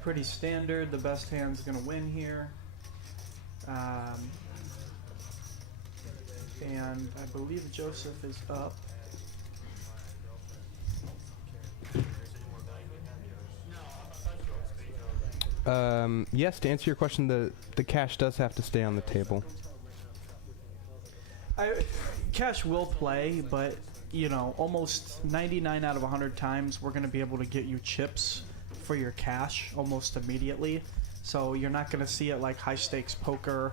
Pretty standard. The best hand's going to win here. And I believe Joseph is up. Yes, to answer your question, the cash does have to stay on the table. Cash will play, but you know, almost 99 out of 100 times we're going to be able to get you chips for your cash almost immediately. So you're not going to see it like high stakes poker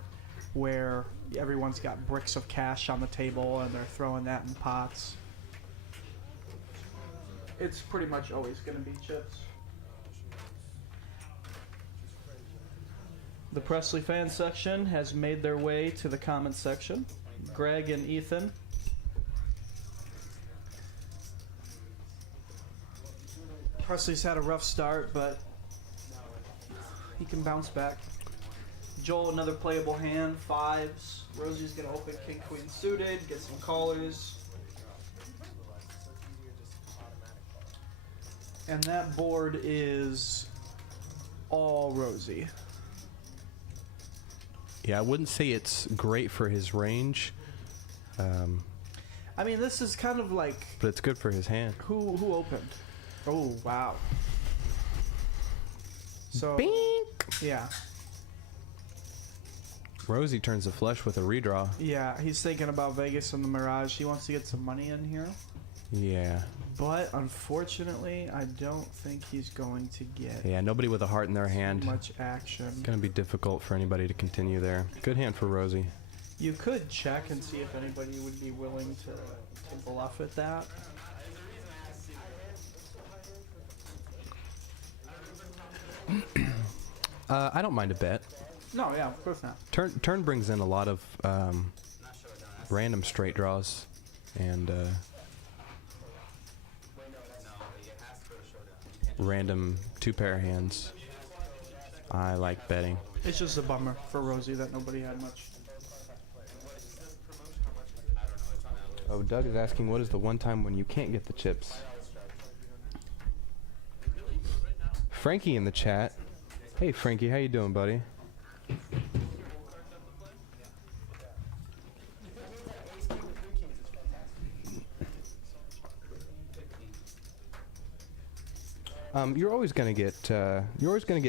where everyone's got bricks of cash on the table and they're throwing that in pots. It's pretty much always going to be chips. The Presley fan section has made their way to the comment section. Greg and Ethan. Presley's had a rough start, but he can bounce back. Joel, another playable hand, 5s. Rosie's going to open king, queen suited, get some callers. And that board is all Rosie. Yeah, I wouldn't say it's great for his range. I mean, this is kind of like... But it's good for his hand. Who opened? Oh, wow. So... Bink! Yeah. Rosie turns a flush with a redraw. Yeah, he's thinking about Vegas and the Mirage. He wants to get some money in here. Yeah. But unfortunately, I don't think he's going to get Yeah, nobody with a heart in their hand. much action. It's going to be difficult for anybody to continue there. Good hand for Rosie. You could check and see if anybody would be willing to bluff at that. I don't mind a bet. No, yeah, of course not. Turn brings in a lot of random straight draws, and random two-pair hands. I like betting. It's just a bummer for Rosie that nobody had much. Oh, Doug is asking, what is the one time when you can't get the chips? Frankie in the chat. Hey, Frankie, how you doing, buddy? You're always gonna get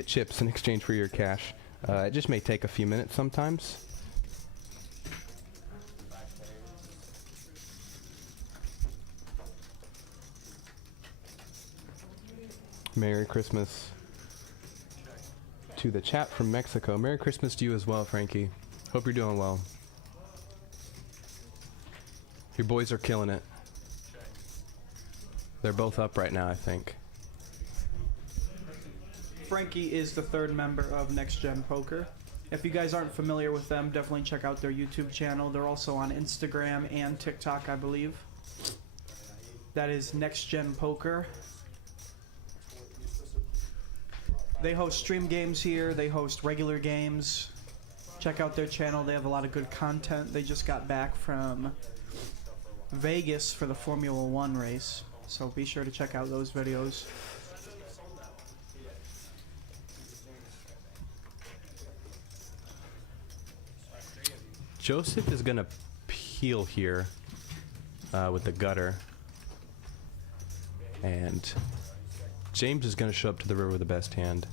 chips in exchange for your cash. It just may take a few minutes sometimes. Merry Christmas to the chat from Mexico. Merry Christmas to you as well, Frankie. Hope you're doing well. Your boys are killing it. They're both up right now, I think. Frankie is the third member of Next Gen Poker. If you guys aren't familiar with them, definitely check out their YouTube channel. They're also on Instagram and TikTok, I believe. That is Next Gen Poker. They host stream games here. They host regular games. Check out their channel. They have a lot of good content. They just got back from Vegas for the Formula 1 race. So be sure to check out those videos. Joseph is gonna peel here with the gutter, and James is gonna show up to the river with the best hand.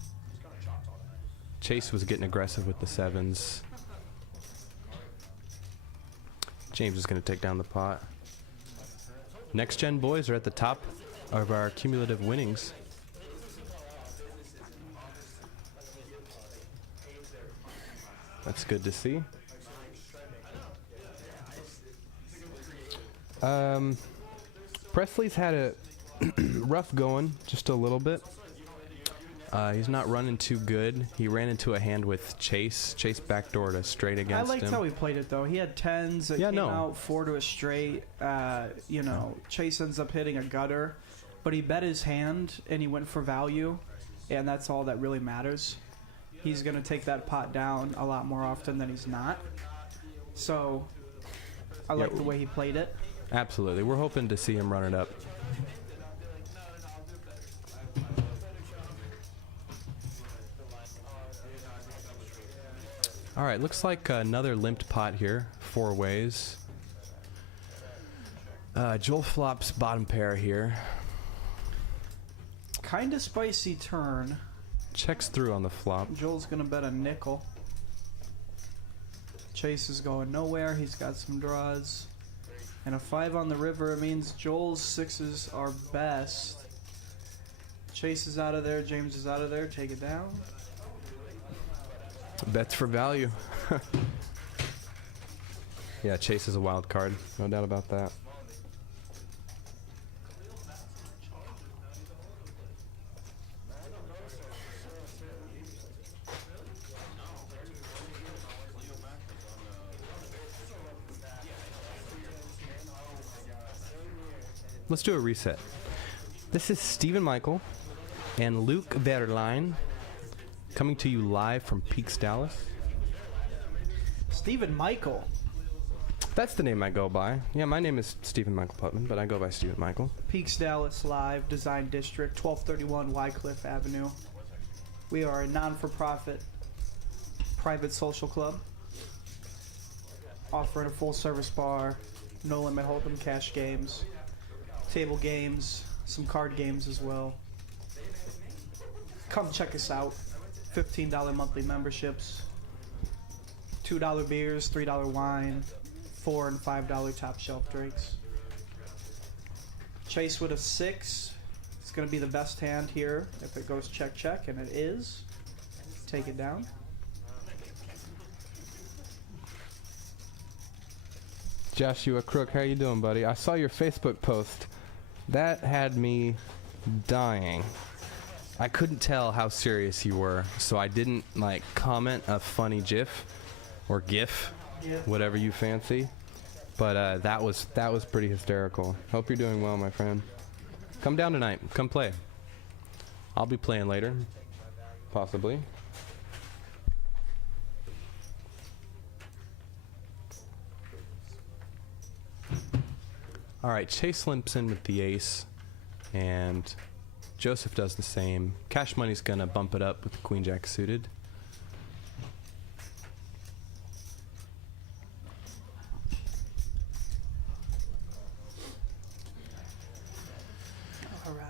Chase was getting aggressive with the sevens. James is gonna take down the pot. Next Gen boys are at the top of our cumulative winnings. That's good to see. Presley's had a rough going, just a little bit. He's not running too good. He ran into a hand with Chase. Chase backdoored a straight against him. I liked how he played it, though. He had tens that came out, 4 to a straight. You know, Chase ends up hitting a gutter, but he bet his hand and he went for value, and that's all that really matters. He's going to take that pot down a lot more often than he's not. So I like the way he played it. Absolutely. We're hoping to see him run it up. All right, looks like another limped pot here, 4 ways. Joel flops bottom pair here. Kind of spicy turn. Checks through on the flop. Joel's going to bet a nickel. Chase is going nowhere. He's got some draws. And a 5 on the river means Joel's 6s are best. Chase is out of there. James is out of there. Take it down. Bets for value. Yeah, Chase is a wild card. No doubt about that. Let's do a reset. This is Stephen Michael and Luke Verline coming to you live from Peaks, Dallas. Stephen Michael. That's the name I go by. Yeah, my name is Stephen Michael Putman, but I go by Stephen Michael. Peaks Dallas Live, Design District, 1231 Wycliffe Avenue. We are a non-for-profit private social club offering a full-service bar, no-limit hold'em cash games, table games, some card games as well. Come check us out. $15 monthly memberships, $2 beers, $3 wine, $4 and $5 top shelf drinks. Chase with a 6. It's going to be the best hand here if it goes check check, and it is. Take it down. Joshua Crook, how you doing, buddy? I saw your Facebook post. That had me dying. I couldn't tell how serious you were, so I didn't like comment a funny GIF or GIF, whatever you fancy. But that was pretty hysterical. Hope you're doing well, my friend. Come down tonight. Come play. I'll be playing later, possibly. All right, Chase limps in with the ace, and Joseph does the same. Cash Money's gonna bump it up with the Queen Jack suited. All right.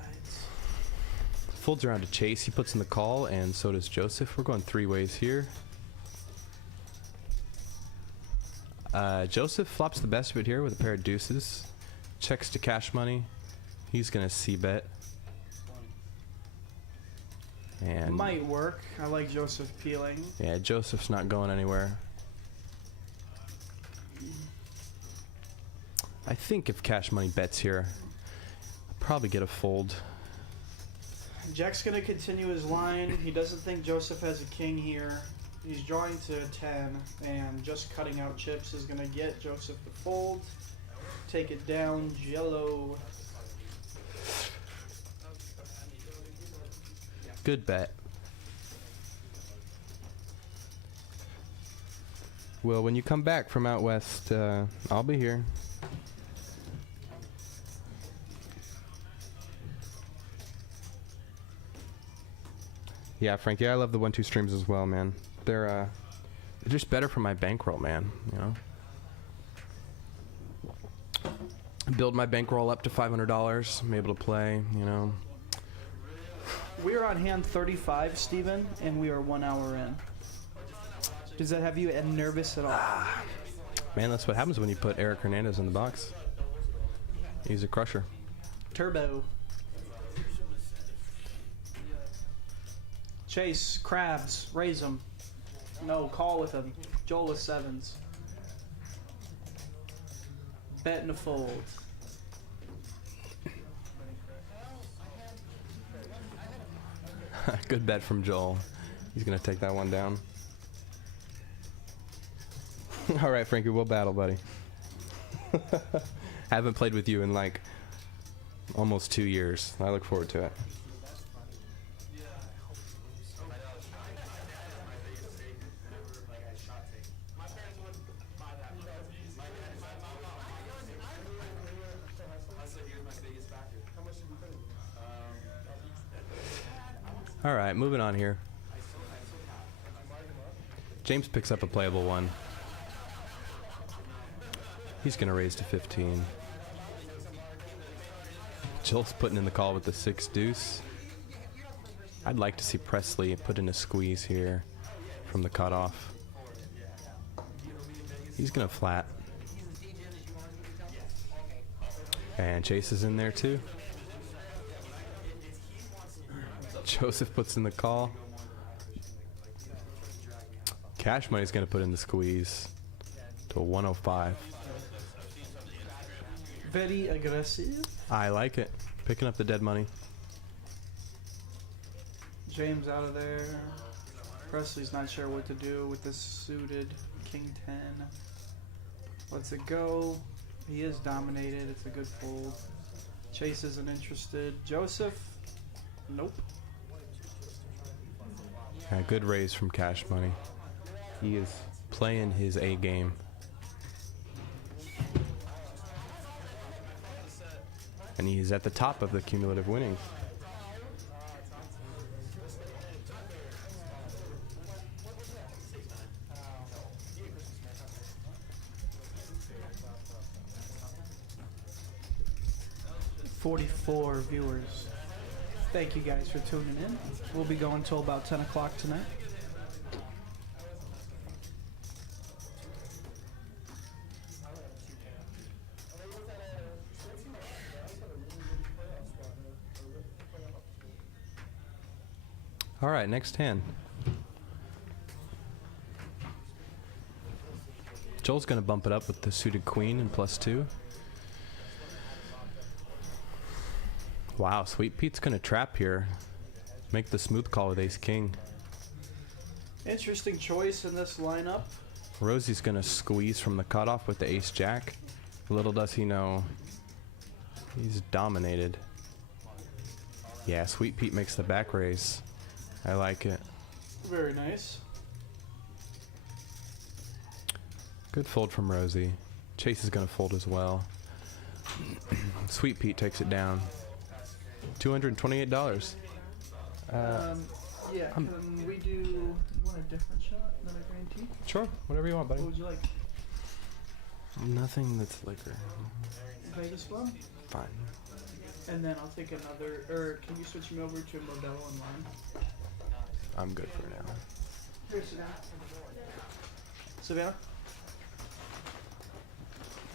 Folds around to Chase. He puts in the call, and so does Joseph. We're going three ways here. Joseph flops the best of it here with a pair of deuces. Checks to Cash Money. He's gonna c-bet. And Might work. I like Joseph peeling. yeah, Joseph's not going anywhere. I think if Cash Money bets here, I'll probably get a fold. Jack's gonna continue his line. He doesn't think Joseph has a king here. He's drawing to a 10, and just cutting out chips is gonna get Joseph to fold. Take it down, Jello. Good bet. Well, when you come back from out west, I'll be here. Yeah, Frank. Yeah, I love the 1-2 streams as well, man. They're just better for my bankroll, man. You know. Build my bankroll up to $500. I'm able to play. You know. We are on hand 35, Steven, and we are 1 hour in. Does that have you nervous at all? Man, that's what happens when you put Eric Hernandez in the box. He's a crusher. Turbo. Chase, crabs, raise them. No, call with him. Joel with sevens. Bet and a fold. Good bet from Joel. He's gonna take that one down. All right, Frankie, we'll battle, buddy. Haven't played with you in like almost 2 years. I look forward to it. All right, moving on here. James picks up a playable one. He's going to raise to 15. Joel's putting in the call with the 6 deuce. I'd like to see Presley put in a squeeze here from the cutoff. He's going to flat. And Chase is in there too. Joseph puts in the call. Cash Money's going to put in the squeeze to a 105. Very aggressive. I like it. Picking up the dead money. James out of there. Presley's not sure what to do with this suited king 10. Lets it go. He is dominated. It's a good fold. Chase isn't interested. Joseph? Nope. Yeah, good raise from Cash Money. He is playing his A game. And he's at the top of the cumulative winnings. .44 viewers. Thank you guys for tuning in. We'll be going till about 10 o'clock tonight. All right, next hand. Joel's gonna bump it up with the suited queen and +2. Wow, Sweet Pete's gonna trap here. Make the smooth call with ace king. Interesting choice in this lineup. Rosie's gonna squeeze from the cutoff with the ace jack. Little does he know, he's dominated. Yeah, Sweet Pete makes the back raise. I like it. Very nice. Good fold from Rosie. Chase is gonna fold as well. Sweet Pete takes it down. $228. Yeah, can we do, you want a different shot than a green tea? Sure, whatever you want, buddy. What would you like? Nothing that's liquor. Vegas one? Fine. And then I'll take another, or can you switch me over to Modelo and lime? I'm good for now. Here, Savannah. Savannah?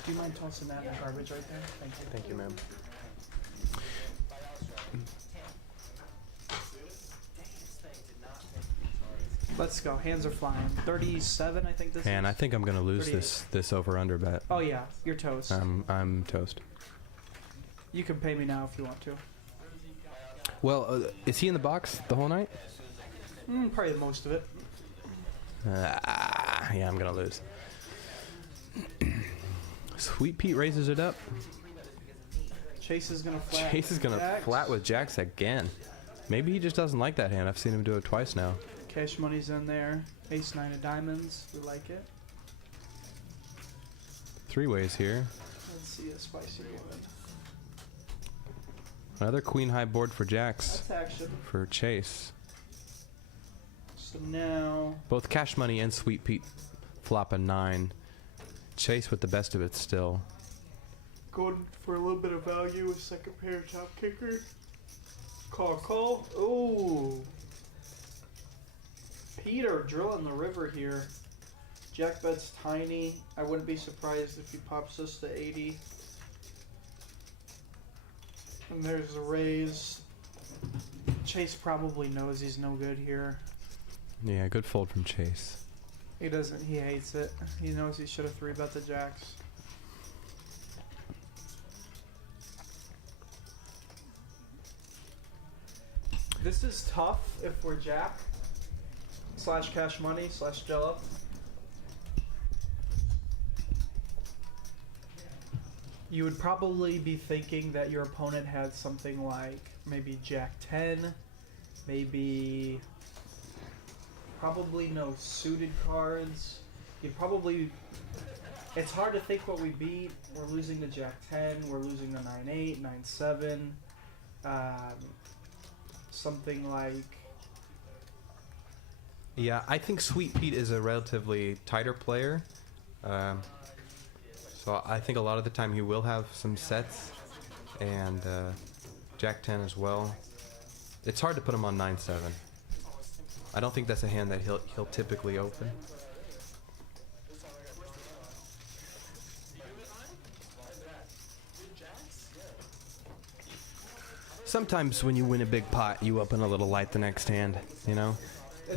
Do you mind tossing that in the garbage right there? Thank you. Thank you, ma'am. Let's go. Hands are flying. 37, I think this Man, is. I think I'm gonna lose 38. this over/under bet. Oh yeah, you're toast. I'm toast. You can pay me now if you want to. Well, is he in the box the whole night? Probably most of it. Yeah, I'm gonna lose. Sweet Pete raises it up. Chase is gonna flat. Chase is gonna jacks. flat with jacks again. Maybe he just doesn't like that hand. I've seen him do it twice now. Cash money's in there. Ace 9 of diamonds. We like it. 3 ways here. Let's see a spicy one. Another queen high board for jacks That's action. for Chase. So now, Both Cash Money and Sweet Pete flop a 9. Chase with the best of it still. going for a little bit of value with second pair top kicker. Call. Oh. Peter drilling the river here. Jack bet's tiny. I wouldn't be surprised if he pops us to 80. And there's the raise. Chase probably knows he's no good here. Yeah, good fold from Chase. He doesn't. He hates it. He knows he should have 3-bet the jacks. This is tough if we're jack / cash money / jello. You would probably be thinking that your opponent had something like maybe jack 10, maybe probably no suited cards. You probably, it's hard to think what we beat. We're losing the jack 10, we're losing the 9-8, 9-7, something like, Yeah, I think Sweet Pete is a relatively tighter player. So I think a lot of the time he will have some sets and Jack 10 as well. It's hard to put him on 9-7. I don't think that's a hand that he'll typically open. Sometimes when you win a big pot, you open a little light the next hand, you know?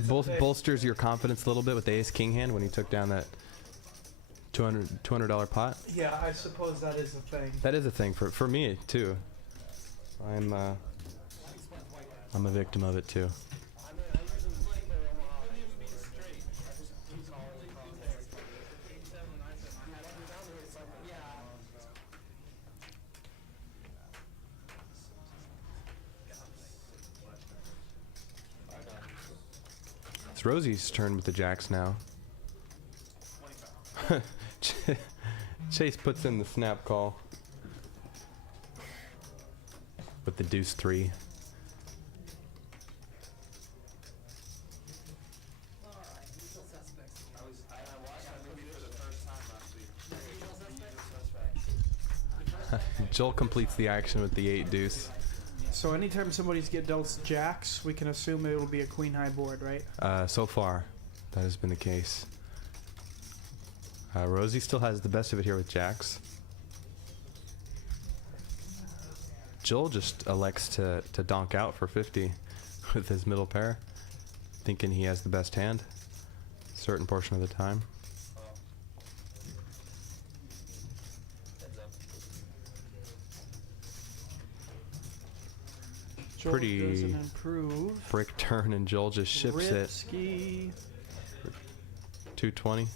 Bolsters your confidence a little bit with the ace-king hand when you took down that $200 pot. yeah, I suppose that is a thing. That is a thing for me too. I'm a victim of it too. It's Rosie's turn with the jacks now. Chase puts in the snap call with the deuce 3. Joel completes the action with the 8 deuce. So anytime somebody's get dealt jacks, we can assume it will be a queen high board, right? So far, that has been the case. Rosie still has the best of it here with jacks. Joel just elects to donk out for 50 with his middle pair, thinking he has the best hand, a certain portion of the time. Joel pretty doesn't improve. brick turn, and Joel just ships it. Risky. 220.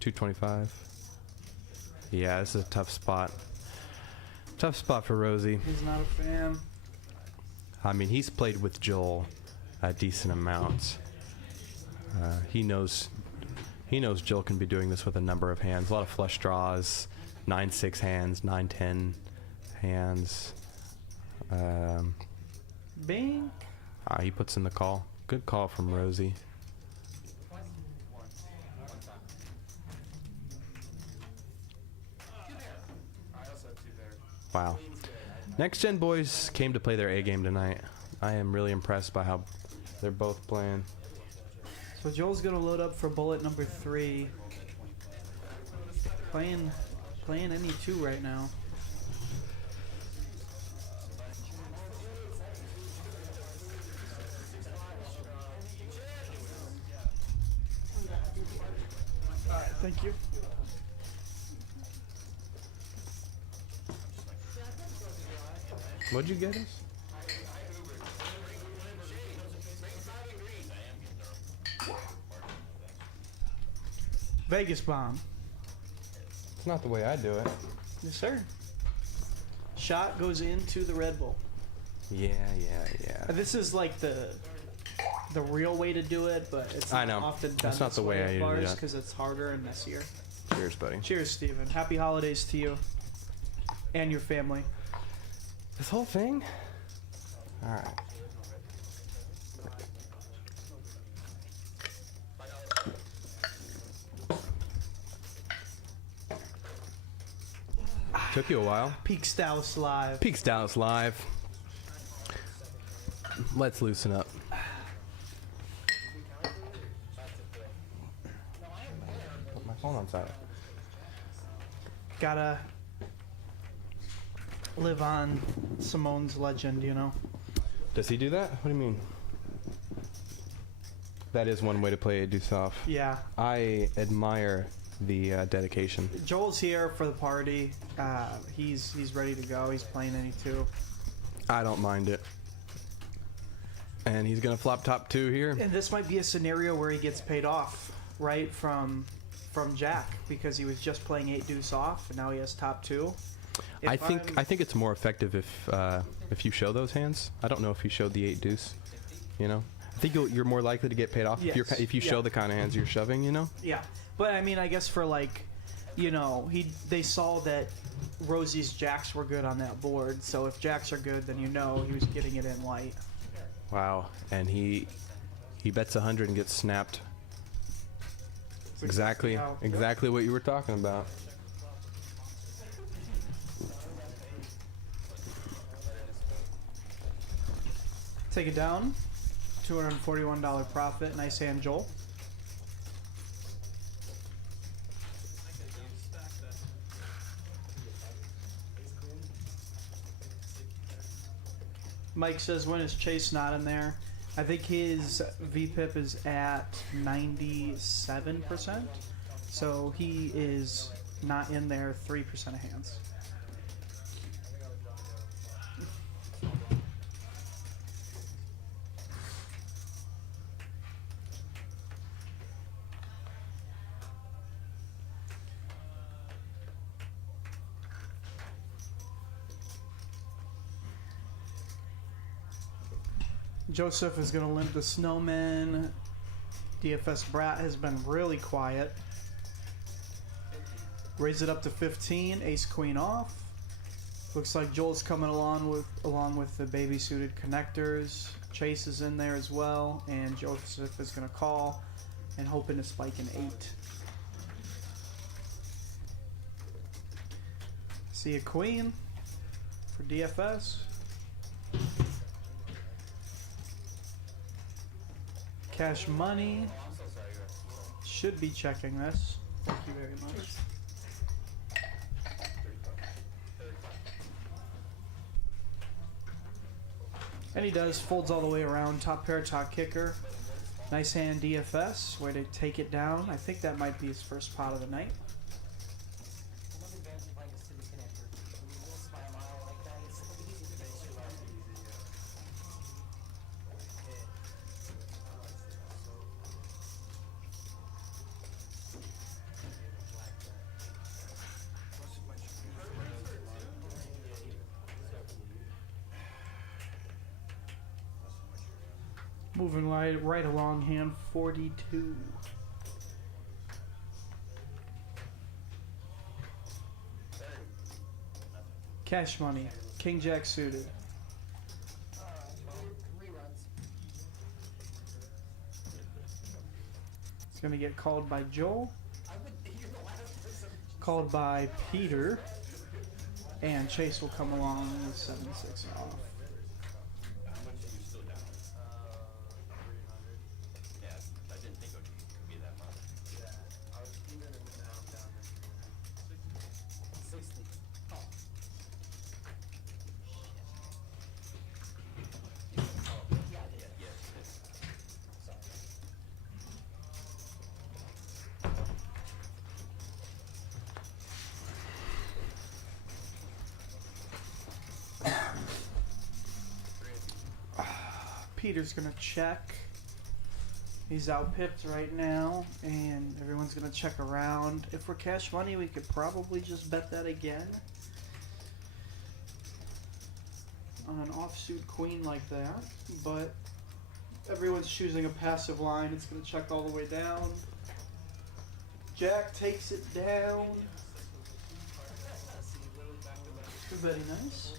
$225. Yeah, this is a tough spot. Tough spot for Rosie. He's not a fan. I mean, he's played with Joel a decent amount. He knows Joel can be doing this with a number of hands. A lot of flush draws, 9-6 hands, 9-10 hands. Bing. He puts in the call. Good call from Rosie. Wow. Next Gen boys came to play their A game tonight. I am really impressed by how they're both playing. So Joel's gonna load up for bullet number 3. Playing any 2 right now. Alright, thank you. What'd you get us? Vegas bomb. It's not the way I do it. Yes, sir. Shot goes into the Red Bull. Yeah. This is like the real way to do it, but it's not I know. often done That's not this the way I at usually do bars it. because it's harder and messier. Cheers, buddy. Cheers, Steven. Happy holidays to you and your family. This whole thing? Alright. Took you a while. Peaks Dallas Live. Peaks Dallas Live. Let's loosen up. Put my phone on silent. Gotta live on Simone's legend, you know? Does he do that? What do you mean? That is one way to play a deuce off. Yeah. I admire the dedication. Joel's here for the party. He's ready to go. He's playing any 2. I don't mind it. And he's gonna flop top 2 here. And this might be a scenario where he gets paid off, right, from Jack, because he was just playing 8 deuce off, and now he has top 2. I think it's more effective if you show those hands. I don't know if you showed the 8 deuce. You know, I think you're more likely to get paid off if you show the kind of hands you're shoving. You know. Yeah, but I mean, I guess for like, you know, they saw that Rosie's jacks were good on that board, so if jacks are good, then you know he was getting it in light. Wow, and he bets 100 and gets snapped. Exactly what you were talking about. Take it down. $241 profit. Nice hand, Joel. Mike says, when is Chase not in there? I think his VPIP is at 97%. So he is not in there 3% of hands. Joseph is going to limp the snowman. DFS Brat has been really quiet. Raise it up to 15. Ace Queen off. Looks like Joel's coming along with the baby suited connectors. Chase is in there as well, and Joseph is going to call and hoping to spike an 8. See a queen for DFS. Cash money should be checking this. Thank you very much. And he does, folds all the way around, top pair, top kicker. Nice hand DFS, way to take it down. I think that might be his first pot of the night. Moving right along, hand 42. Cash money. King Jack suited. It's going to get called by Joel. Called by Peter. And Chase will come along with 7-6 off. Peter's gonna check. He's out pipped right now, and everyone's gonna check around. If we're cash money, we could probably just bet that again. On an offsuit queen like that, but everyone's choosing a passive line. It's gonna check all the way down. Jack takes it down. Very nice.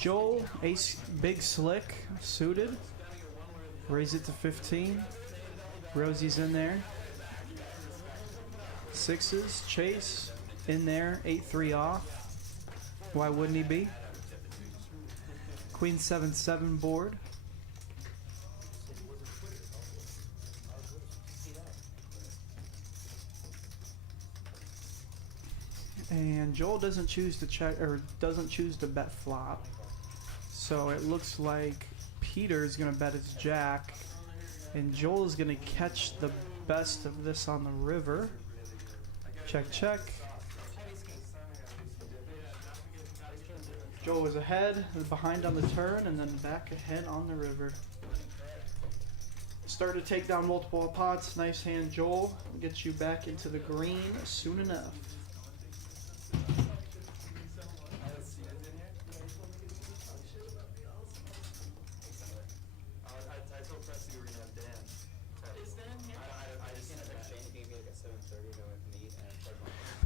Joel, ace, big slick, suited. Raise it to 15. Rosie's in there. Sixes, Chase, in there, 8-3 off. Why wouldn't he be? Queen 7-7 board. And Joel doesn't choose to check, or doesn't choose to bet flop. So it looks like Peter's gonna bet his jack, and Joel is gonna catch the best of this on the river. Check, check. Joel was ahead, behind on the turn, and then back ahead on the river. Start to take down multiple pots. Nice hand, Joel. Gets you back into the green soon enough.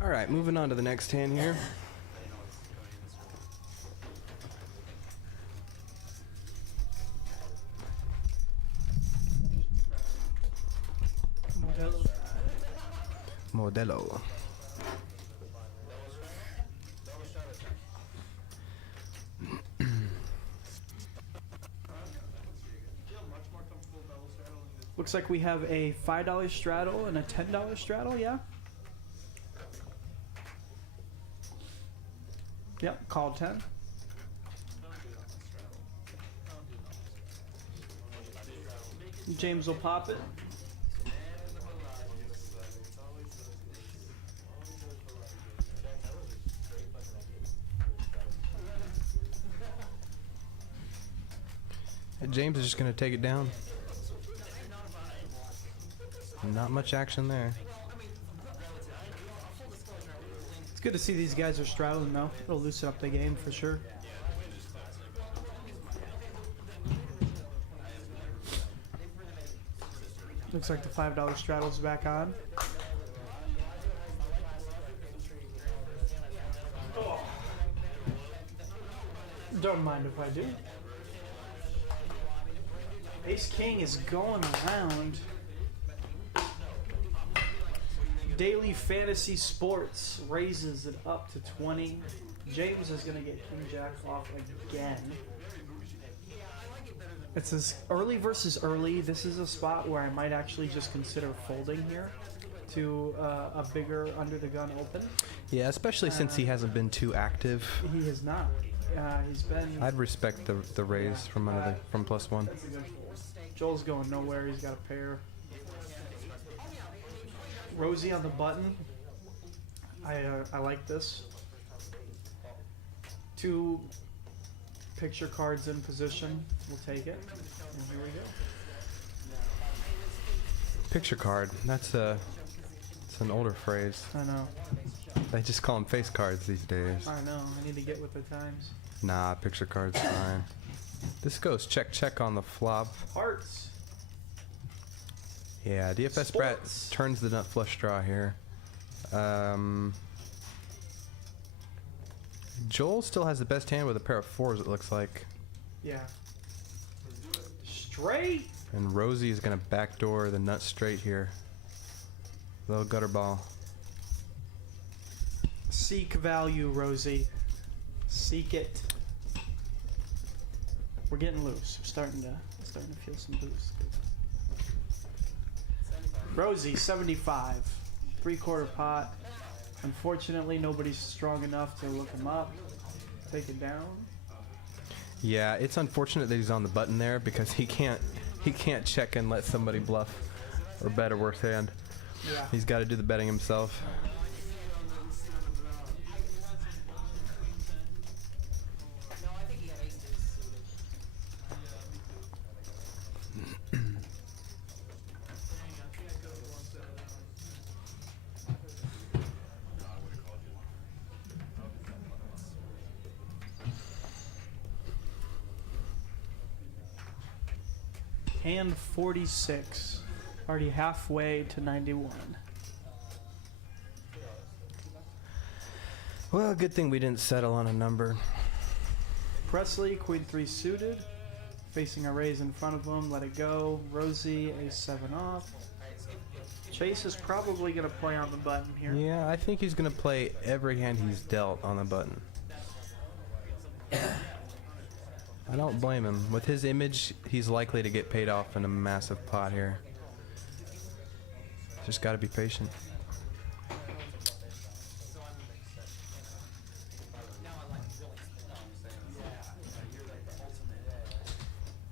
All right, moving on to the next hand here. Modelo. Looks like we have a $5 straddle and a $10 straddle, yeah? Yep, call 10. James will pop it. James is just going to take it down. Not much action there. It's good to see these guys are straddling though. It'll loosen up the game for sure. Looks like the $5 straddle's back on. Don't mind if I do. Ace King is going around. Daily Fantasy Sports raises it up to 20. James is going to get King Jack off again. It says early versus early. This is a spot where I might actually just consider folding here to a bigger under the gun open. Yeah, especially since he hasn't been too active. He has not. He's been. I'd respect the raise from from +1. That's a good. Joel's going nowhere. He's got a pair. Rosie on the button. I like this. 2 picture cards in position. We'll take it. And here we go. Picture card. It's an older phrase. I know. They just call them face cards these days. I know. I need to get with the times. Nah, picture card's fine. This goes check on the flop. Hearts. Yeah, DFS Brat Sports. turns the nut flush draw here. Joel still has the best hand with a pair of 4s, it looks like. Yeah. Straight. And Rosie is going to backdoor the nut straight here. Little gutter ball. Seek value, Rosie. Seek it. We're getting loose. We're starting to feel some boost. Rosie, 75. 3/4 pot. Unfortunately, nobody's strong enough to look him up. Take it down. Yeah, it's unfortunate that he's on the button there because he can't check and let somebody bluff or bet a worse hand. Yeah. He's got to do the betting himself. Hand 46. Already halfway to 91. Well, good thing we didn't settle on a number. Presley, Queen 3 suited. Facing a raise in front of him. Let it go. Rosie, Ace-7 off. Chase is probably going to play on the button here. Yeah, I think he's going to play every hand he's dealt on the button. I don't blame him. With his image, he's likely to get paid off in a massive pot here. Just got to be patient.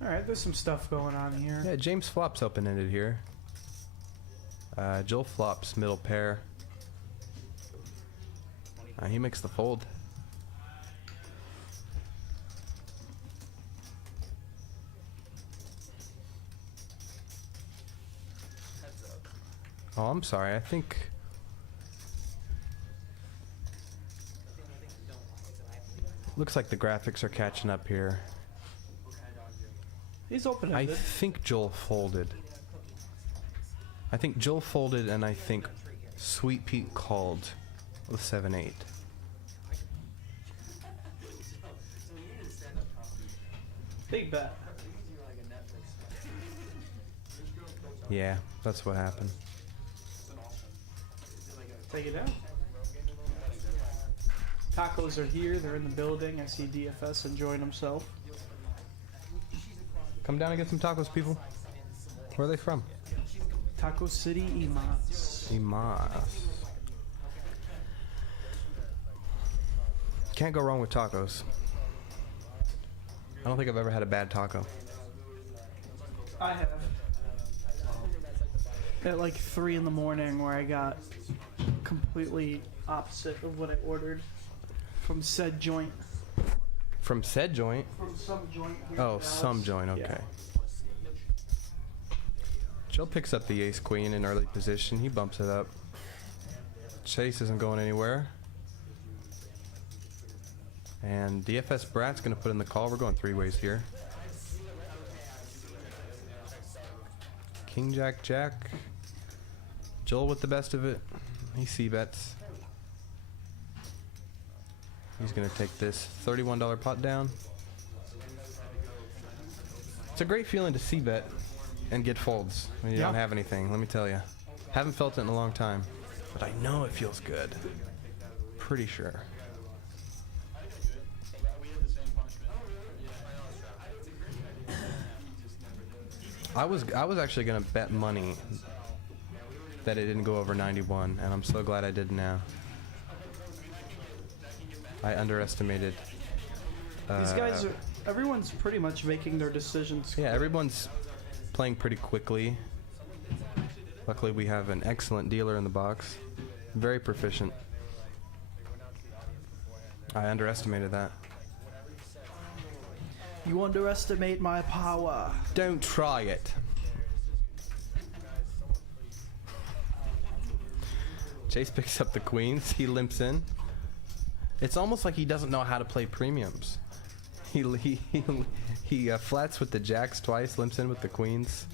Alright, there's some stuff going on here. Yeah, James flops open-ended here. Joel flops middle pair. He makes the fold. Oh, I'm sorry. I think... Looks like the graphics are catching up here. He's I open-ended. think Joel folded. I think Joel folded, and I think Sweet Pete called with 7-8. Big bet. Yeah, that's what happened. Take it down. Tacos are here. They're in the building. I see DFS enjoying himself. Come down and get some tacos, people. Where are they from? Taco City, Imas. Imas. Can't go wrong with tacos. I don't think I've ever had a bad taco. I have. At like 3 in the morning, where I got completely opposite of what I ordered from said joint. From said joint? From some joint here in Oh, Dallas. some joint, okay. Yeah. Joe picks up the ace-queen in early position. He bumps it up. Chase isn't going anywhere. And DFS Brat's going to put in the call. We're going 3 ways here. King, Jack, Jack. Joel with the best of it. He c-bets. He's going to take this $31 pot down. It's a great feeling to c-bet and get folds when you Yeah. don't have anything, let me tell you. Haven't felt it in a long time, but I know it feels good. Pretty sure. I was actually gonna bet money that it didn't go over 91, and I'm so glad I did now. I underestimated. These guys are. Everyone's pretty much making their decisions. Yeah, everyone's playing pretty quickly. Luckily, we have an excellent dealer in the box. Very proficient. I underestimated that. You underestimate my power. Don't try it. Chase picks up the queens. He limps in. It's almost like he doesn't know how to play premiums. He flats with the jacks twice, limps in with the queens.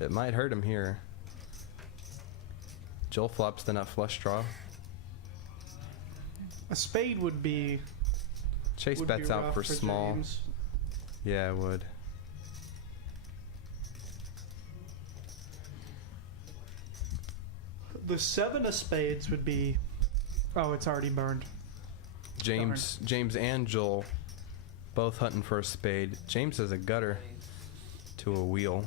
It might hurt him here. Joel flops the nut flush draw. A spade would be. Chase would bets be out rough for small. James. Yeah, it would. The 7 of spades would be. Oh, it's already burned. James and Joel both hunting for a spade. James has a gutter to a wheel.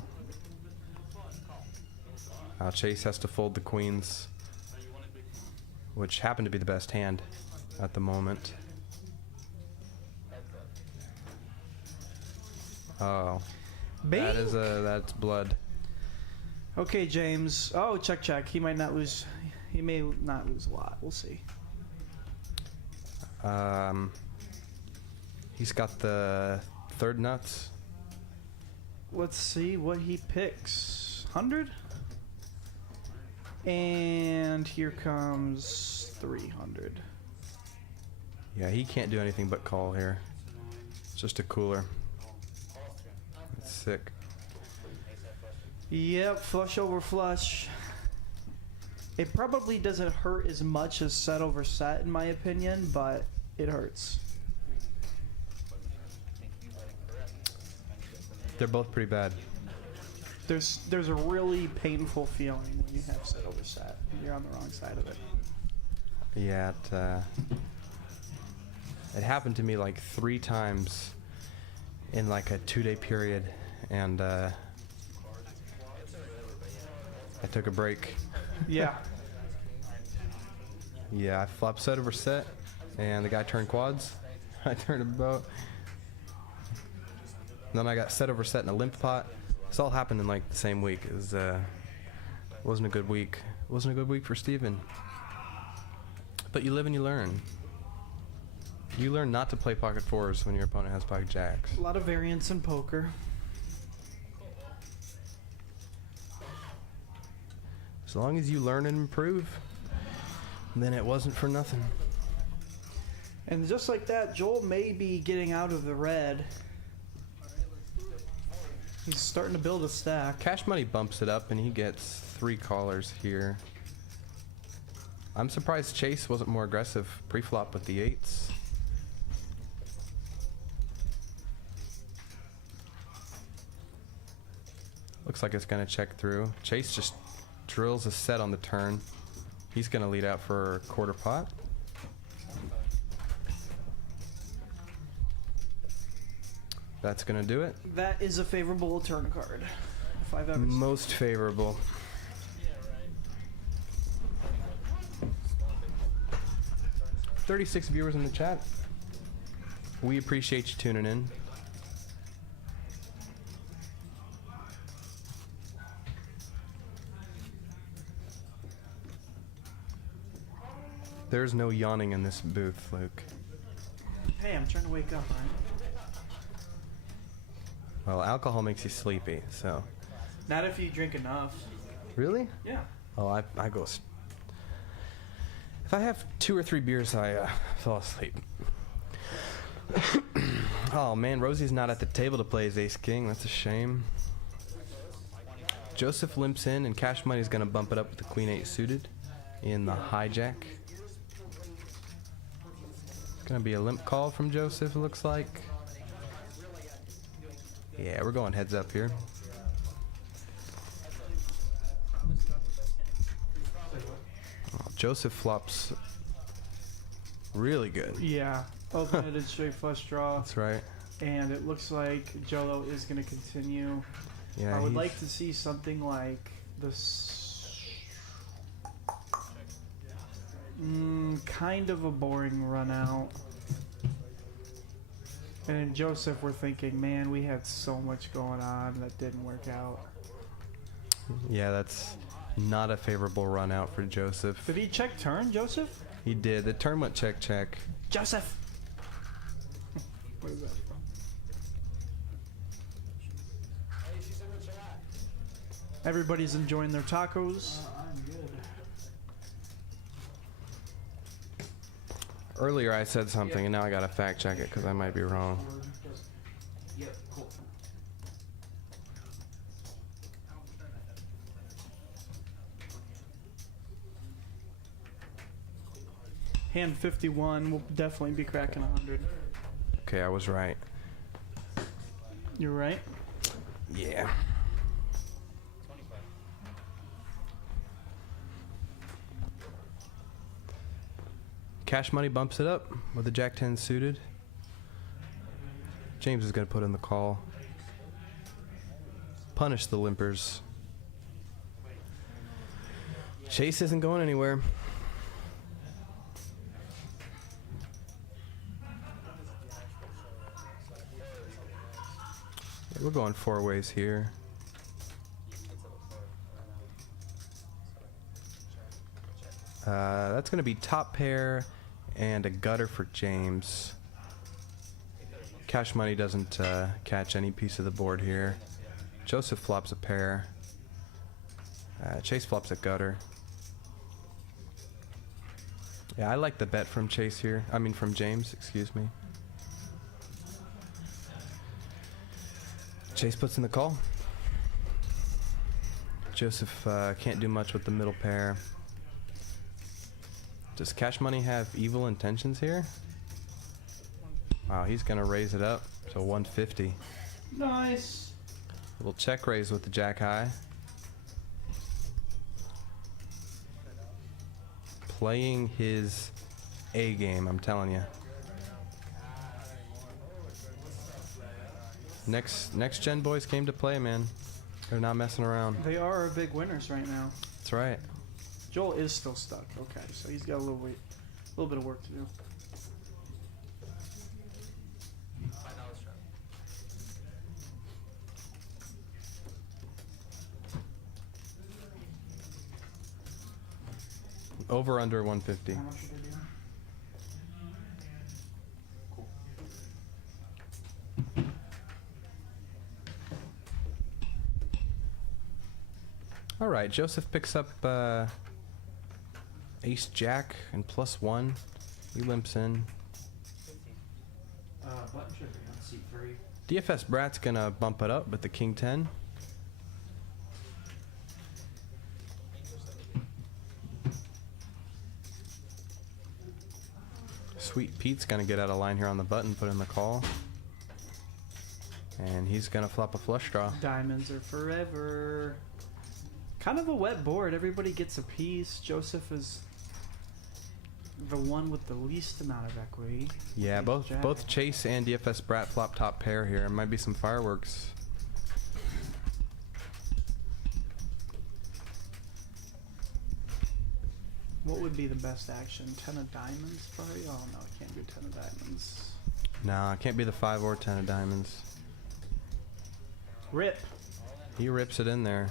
Chase has to fold the queens, which happen to be the best hand at the moment. Oh, Bing! that's blood. Okay, James. Oh, check. He might not lose. He may not lose a lot. We'll see. He's got the third nuts. Let's see what he picks. 100? And here comes 300. Yeah, he can't do anything but call here. It's just a cooler. It's sick. Yep, flush over flush. It probably doesn't hurt as much as set over set, in my opinion, but it hurts. They're both pretty bad. There's a really painful feeling when you have set over set. You're on the wrong side of it. Yeah, it happened to me like 3 times in like a 2-day period, and I took a break. Yeah. Yeah, I flopped set over set, and the guy turned quads. I turned a boat. Then I got set over set in a limp pot. This all happened in like the same week. It was, wasn't a good week. Wasn't a good week for Steven. But you live and you learn. You learn not to play pocket fours when your opponent has pocket jacks. A lot of variance in poker. As long as you learn and improve, then it wasn't for nothing. And just like that, Joel may be getting out of the red. He's starting to build a stack. Cash Money bumps it up, and he gets 3 callers here. I'm surprised Chase wasn't more aggressive pre-flop with the 8s. Looks like it's going to check through. Chase just drills a set on the turn. He's going to lead out for a quarter pot. That's going to do it. That is a favorable turn card. If I've ever seen. Most favorable. $36 viewers in the chat. We appreciate you tuning in. There's no yawning in this booth, Luke. Hey, I'm trying to wake up, right? Well, alcohol makes you sleepy, so. Not if you drink enough. Really? Yeah. Oh, I go. If I have 2 or 3 beers, I fall asleep. Oh man, Rosie's not at the table to play as Ace King. That's a shame. Joseph limps in, and Cash Money's gonna bump it up with the Queen 8 suited in the hijack. It's gonna be a limp call from Joseph, it looks like. Yeah, we're going heads up here. Oh, Joseph flops really good. Yeah. Open-ended straight flush draw. That's right. And it looks like Jolo is going to continue. Yeah, I would he's- like to see something like this. Kind of a boring run out. And in Joseph, we're thinking, man, we had so much going on that didn't work out. Yeah, that's not a favorable run out for Joseph. Did he check turn, Joseph? He did. The turn went check, check. Joseph! What is that from? Everybody's enjoying their tacos. I'm good. Earlier I said something, and now I gotta fact check it because I might be wrong. Yep, cool. Hand 51 will definitely be cracking 100. Okay, I was right. You're right. Yeah. Cash money bumps it up with the Jack 10 suited. James is going to put in the call. Punish the limpers. Chase isn't going anywhere. We're going four ways here. That's going to be top pair and a gutter for James. Cash money doesn't catch any piece of the board here. Joseph flops a pair. Chase flops a gutter. Yeah, I like the bet from Chase here. I mean from James, excuse me. Chase puts in the call. Joseph can't do much with the middle pair. Does Cash Money have evil intentions here? Wow, he's gonna raise it up to 150. Nice. Little check raise with the Jack High. Playing his A game, I'm telling you. Next Gen boys came to play, man. They're not messing around. They are our big winners right now. That's right. Joel is still stuck. Okay, so he's got a little bit of work to do. Over under 150. How much did they do? All right, Joseph picks up Ace Jack and +1. He limps in. Button should be on seat 3. DFS Brat's gonna bump it up with the King 10. Sweet Pete's gonna get out of line here on the button, put in the call. And he's gonna flop a flush draw. Diamonds are forever. Kind of a wet board. Everybody gets a piece. Joseph is the one with the least amount of equity. Yeah, Ace both Jack. both Chase and DFS Brat flop top pair here. Might be some fireworks. What would be the best action? 10 of diamonds, probably? Oh no, I can't do 10 of diamonds. Nah, can't be the 5 or 10 of diamonds. Rip. He rips it in there.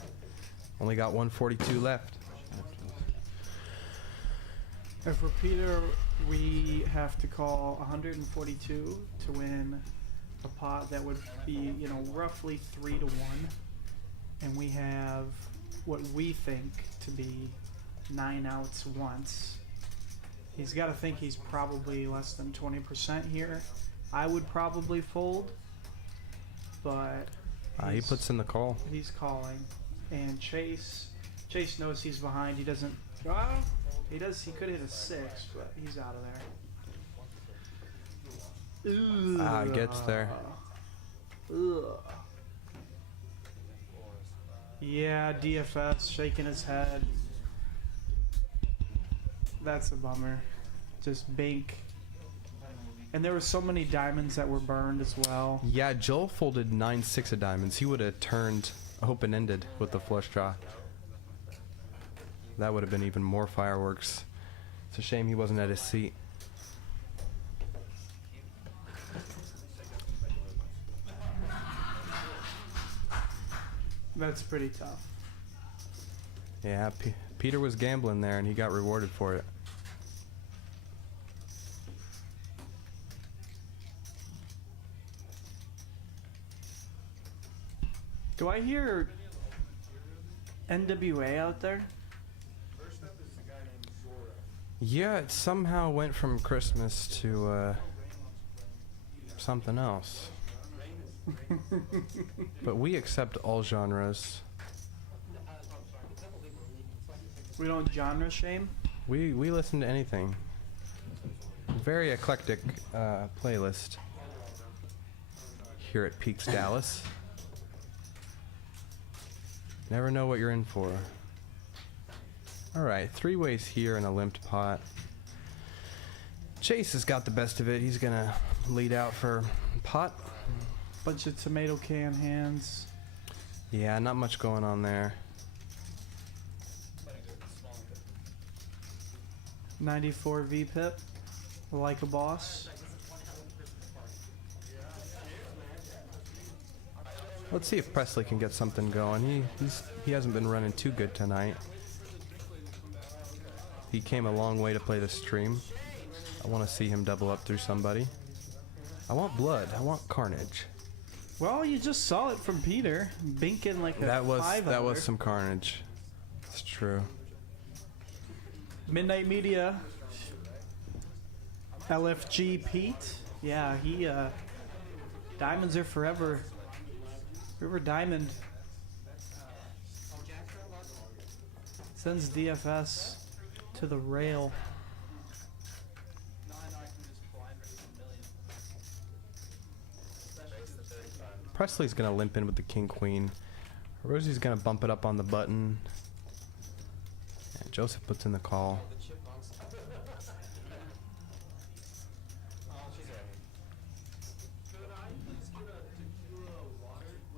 Only got 142 left. And for Peter, we have to call 142 to win a pot that would be, you know, roughly 3 to 1. And we have what we think to be 9 outs once. He's got to think he's probably less than 20% here. I would probably fold, but He puts in the call. he's calling. And Chase knows he's behind. He doesn't. Well, he does. He could hit a 6, but he's out of there. Ugh. It gets there. Ugh. Yeah, DFS shaking his head. That's a bummer. Just bank. And there were so many diamonds that were burned as well. Yeah, Joel folded 9-6 of diamonds. He would have turned open-ended with the flush draw. That would have been even more fireworks. It's a shame he wasn't at his seat. That's pretty tough. Yeah, Peter was gambling there and he got rewarded for it. Do I hear NWA out there? Yeah, it somehow went from Christmas to something else. But we accept all genres. We don't genre shame. We listen to anything. Very eclectic playlist here at Peaks Dallas. Never know what you're in for. Alright, 3 ways here and a limped pot. Chase has got the best of it. He's gonna lead out for pot. Bunch of tomato can hands. Yeah, not much going on there. 94 VPIP. Like a boss. Let's see if Presley can get something going. He hasn't been running too good tonight. He came a long way to play the stream. I want to see him double up through somebody. I want blood. I want carnage. Well, you just saw it from Peter. Binking like a That was 500. some carnage. It's true. Midnight Media. LFG Pete. Yeah, he diamonds are forever. River Diamond sends DFS to the rail. Presley's gonna limp in with the king queen. Rosie's gonna bump it up on the button. And Joseph puts in the call.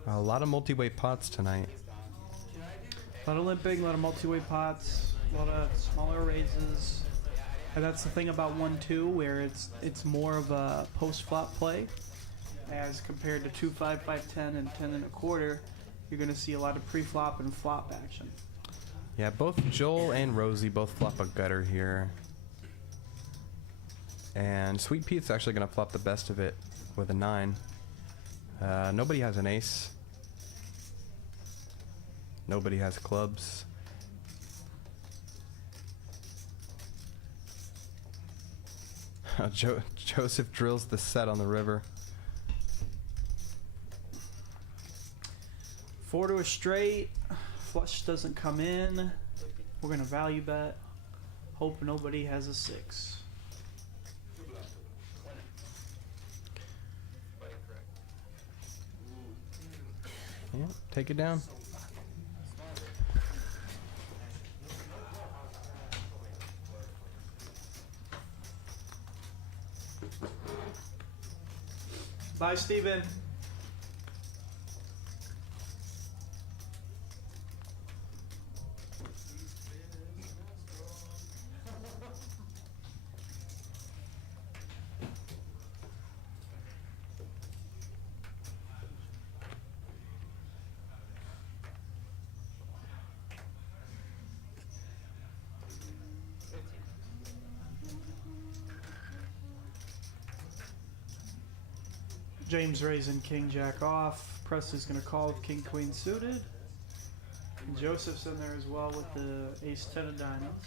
A lot of multi-way pots tonight. A lot of limping, a lot of multi-way pots, a lot of smaller raises. And that's the thing about 1-2, where it's more of a post-flop play as compared to 2-5, 5-10, and 10 1/4. You're going to see a lot of pre-flop and flop action. Yeah, both Joel and Rosie both flop a gutter here. And Sweet Pete's actually going to flop the best of it with a 9. Nobody has an ace. Nobody has clubs. Joseph drills the set on the river. 4 to a straight. Flush doesn't come in. We're going to value bet. Hope nobody has a 6. Yeah, take it down. Bye, Steven. James raising king jack off. Presley's going to call with king queen suited. And Joseph's in there as well with the ace 10 of diamonds.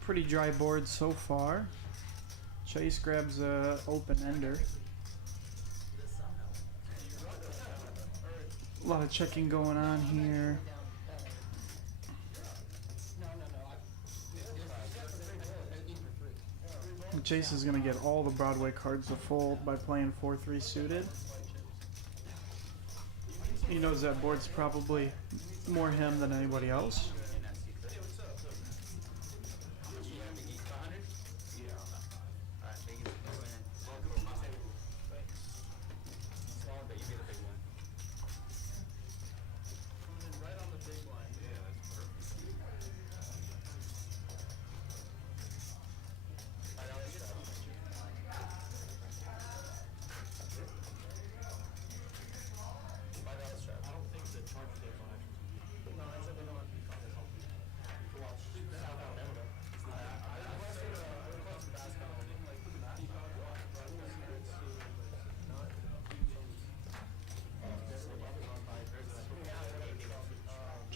Pretty dry board so far. Chase grabs a open ender. A lot of checking going on here. And Chase is going to get all the Broadway cards to fold by playing 4-3 suited. He knows that board's probably more him than anybody else.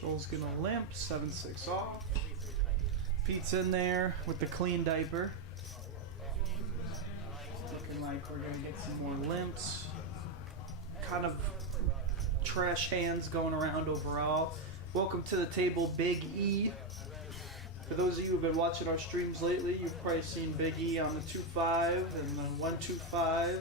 Joel's gonna limp, 7-6 off. Pete's in there with the clean diaper. Looking like we're gonna get some more limps. Kind of trash hands going around overall. Welcome to the table, Big E. For those of you who've been watching our streams lately, you've probably seen Big E on the 2-5 and the 1-2-5.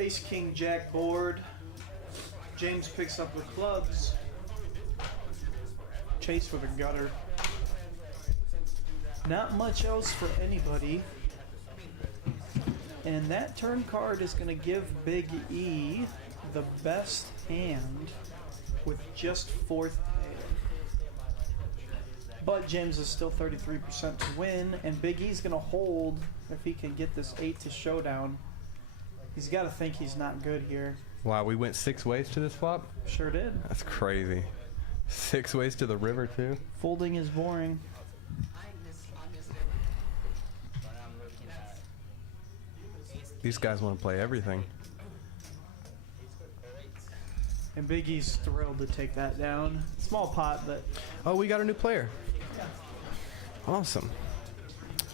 Ace, King, Jack board. James picks up the clubs. Chase for the gutter. Not much else for anybody. And that turn card is going to give Big E the best hand with just 4th pair. But James is still 33% to win, and Big E's going to hold if he can get this 8 to showdown. He's got to think he's not good here. Wow, we went 6 ways to this flop? Sure did. That's crazy. 6 ways to the river, too? Folding is boring. These guys want to play everything. And Big E's thrilled to take that down. Small pot, but... Oh, we got a new player. Awesome.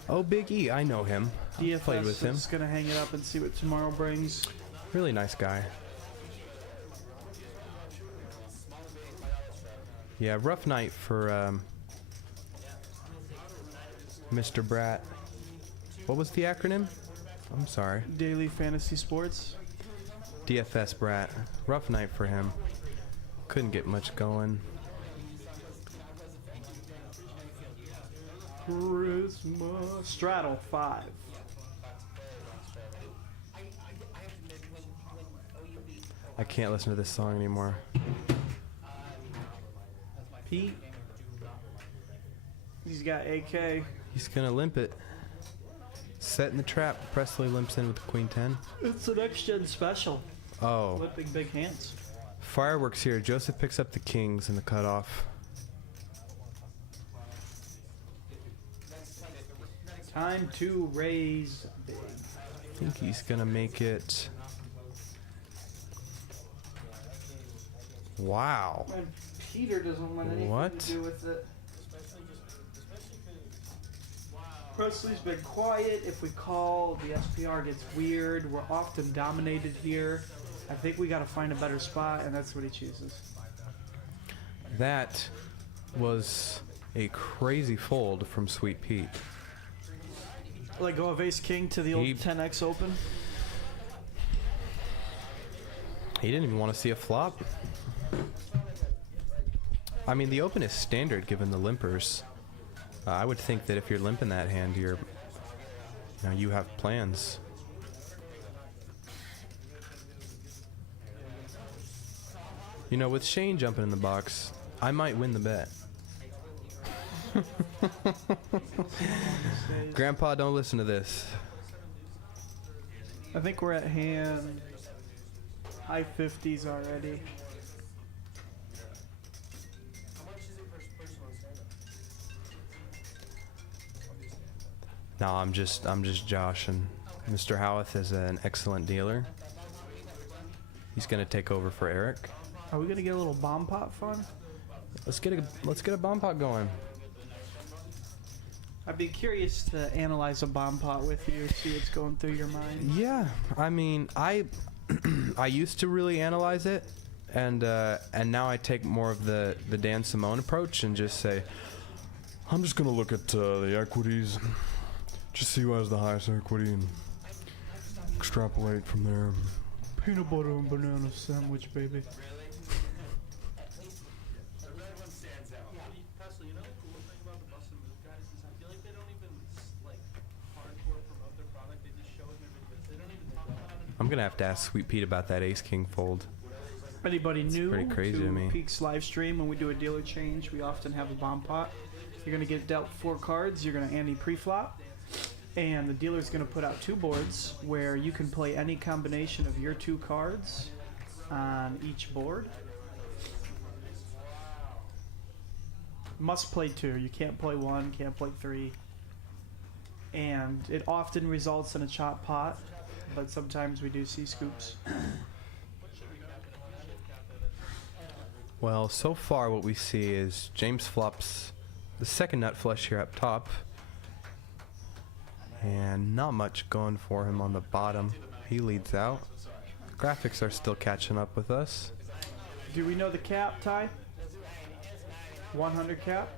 Oh, Big E, I know him. I've played with him. is going to hang it up and see what tomorrow brings. Really nice guy. Yeah, rough night for Mr. Brat. What was the acronym? I'm sorry. Daily Fantasy Sports. DFS Brat. Rough night for him. Couldn't get much going. Christmas. Straddle 5. I can't listen to this song anymore. Pete. He's got AK. He's gonna limp it. Setting the trap. Presley limps in with the Queen 10. It's the Next-Gen special. Oh. Flipping big hands. Fireworks here. Joseph picks up the kings in the cutoff. Time to raise big. I think he's gonna make it. Wow. And Peter doesn't want anything What? to do with it. Presley's been quiet. If we call, the SPR gets weird. We're often dominated here. I think we got to find a better spot, and that's what he chooses. That was a crazy fold from Sweet Pete. Let go of Ace King to the old He- 10x open. He didn't even want to see a flop. I mean, the open is standard given the limpers. I would think that if you're limping that hand, you have plans. You know, with Shane jumping in the box, I might win the bet. Grandpa, don't listen to this. I think we're at hand high 50s already. No, I'm just joshing. Mr. Howarth is an excellent dealer. He's gonna take over for Eric. Are we gonna get a little bomb pot fun? Let's get a bomb pot going. I'd be curious to analyze a bomb pot with you, see what's going through your mind. Yeah, I mean, I used to really analyze it, and now I take more of the Dan Simone approach and just say, I'm just gonna look at the equities, just see who has the highest equity, and extrapolate from there. Peanut butter and banana sandwich, baby. Presley, you know the cool thing about the Bust and Move guys is I feel like they don't even like hardcore promote their product. They just show it in their videos. They don't even talk about it. I'm gonna have to ask Sweet Pete about that Ace King fold. Anybody new pretty crazy to me. Peaks Livestream, when we do a dealer change, we often have a bomb pot. You're going to get dealt 4 cards. You're going to ante pre-flop. And the dealer's going to put out 2 boards where you can play any combination of your 2 cards on each board. Must play 2. You can't play 1, can't play 3. And it often results in a chop pot, but sometimes we do see scoops. Well, so far what we see is James flops the second nut flush here up top, and not much going for him on the bottom. He leads out. Graphics are still catching up with us. Do we know the cap, Ty? 100 cap?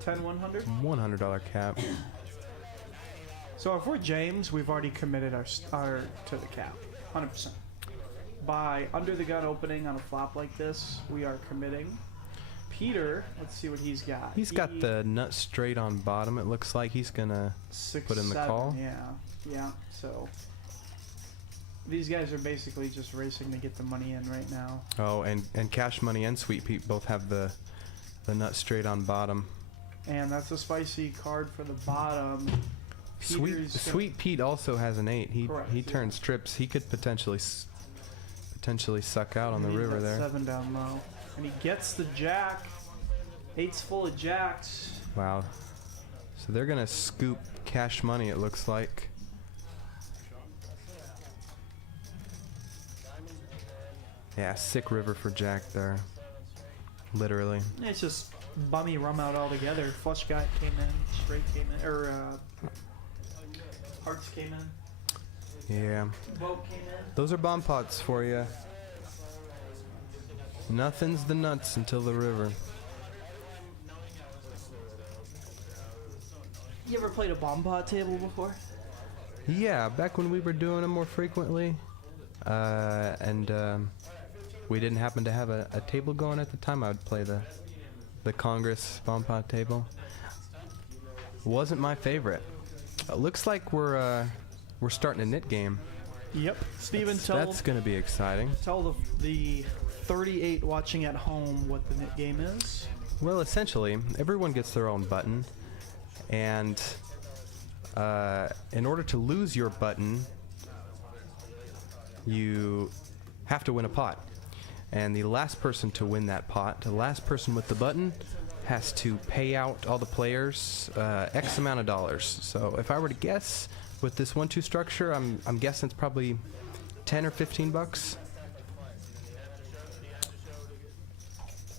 10 100? $100 cap. So if we're James, we've already committed our to the cap, 100%. By under the gun opening on a flop like this, we are committing. Peter, let's see what he's got. He's got the nut straight on bottom. It looks like he's gonna 6, put in the 7, call. Yeah. So these guys are basically just racing to get the money in right now. Oh, and Cash Money and Sweet Pete both have the nut straight on bottom. And that's a spicy card for the bottom. Sweet Pete also has an 8. Correct, He turns trips. He could potentially suck out on the river there. 7 down low. And he gets the jack. 8's full of jacks. Wow. So they're gonna scoop Cash Money, it looks like. Yeah, sick river for Jack there. Literally. It's just bummy rum out altogether. Flush guy came in, straight came in, or hearts came in. Yeah. Boat came in. Those are bomb pots for you. Nothing's the nuts until the river. You ever played a bomb pot table before? Yeah, back when we were doing them more frequently, and we didn't happen to have a table going at the time, I would play the Congress bomb pot table. Wasn't my favorite. Looks like we're starting a knit game. Yep. Steven, That's going to be exciting. tell the 38 watching at home what the knit game is. Well, essentially, everyone gets their own button, and in order to lose your button, you have to win a pot. And the last person to win that pot, the last person with the button, has to pay out all the players X amount of dollars. So if I were to guess, with this 1-2 structure, I'm guessing it's probably 10 or 15 bucks.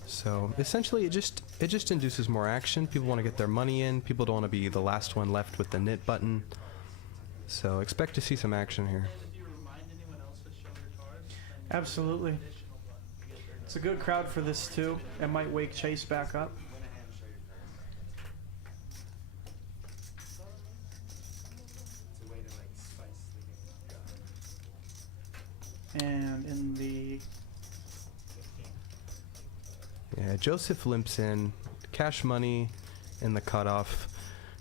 So essentially, it just induces more action. People want to get their money in. People don't want to be the last one left with the knit button. So expect to see some action here. Absolutely. It's a good crowd for this too. It might wake Chase back up. And in the Joseph limps in, Cash Money in the cutoff.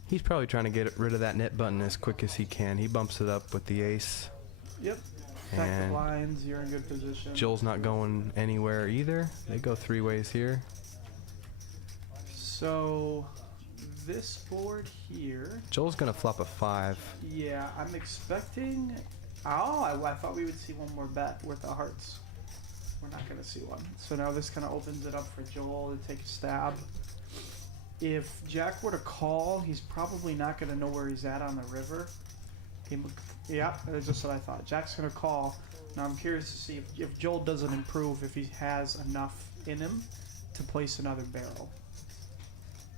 He's probably trying to get rid of that knit button as quick as he can. He bumps it up with the ace. Yep. Attack the And blinds, you're in good position. Joel's not going anywhere either. They go 3 ways here. So this board here, Joel's gonna flop a 5. yeah, I'm expecting. Oh, I thought we would see one more bet with the hearts. We're not going to see one. So now this kind of opens it up for Joel to take a stab. If Jack were to call, he's probably not going to know where he's at on the river. Yeah, that's just what I thought. Jack's going to call. Now I'm curious to see if Joel doesn't improve, if he has enough in him to place another barrel.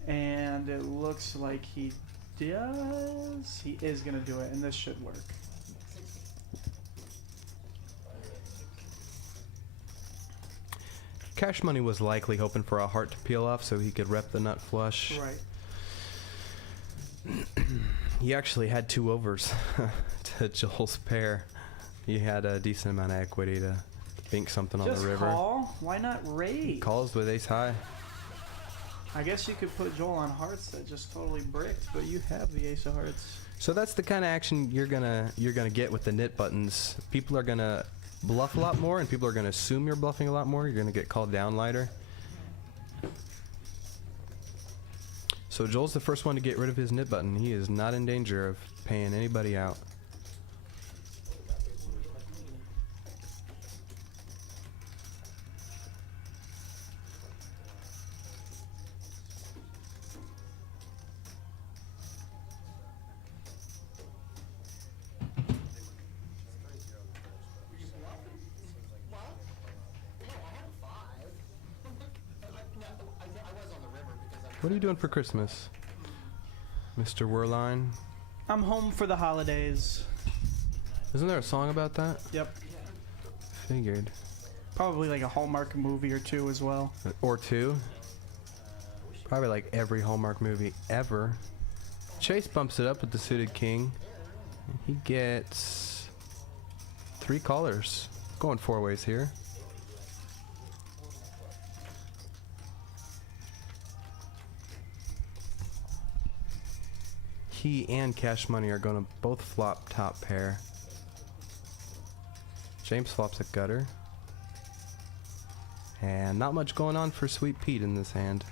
And it looks like he does. He is going to do it, and this should work. Cash Money was likely hoping for a heart to peel off so he could rep the nut flush. Right. He actually had 2 overs to Joel's pair. He had a decent amount of equity to bink something on Just the river. call. Why not raise? Calls with ace high. I guess you could put Joel on hearts that just totally bricked, but you have the ace of hearts. So that's the kind of action you're gonna get with the nit buttons. People are gonna bluff a lot more, and people are gonna assume you're bluffing a lot more. You're gonna get called down lighter. So Joel's the first one to get rid of his nit button. He is not in danger of paying anybody out. What are you doing for Christmas, Mr. Werline? I'm home for the holidays. Isn't there a song about that? Yep. Figured. Probably like a Hallmark movie or 2 as well. Or 2. Probably like every Hallmark movie ever. Chase bumps it up with the suited king. He gets 3 callers. Going 4 ways here. He and Cash Money are going to both flop top pair. James flops a gutter. And not much going on for Sweet Pete in this hand.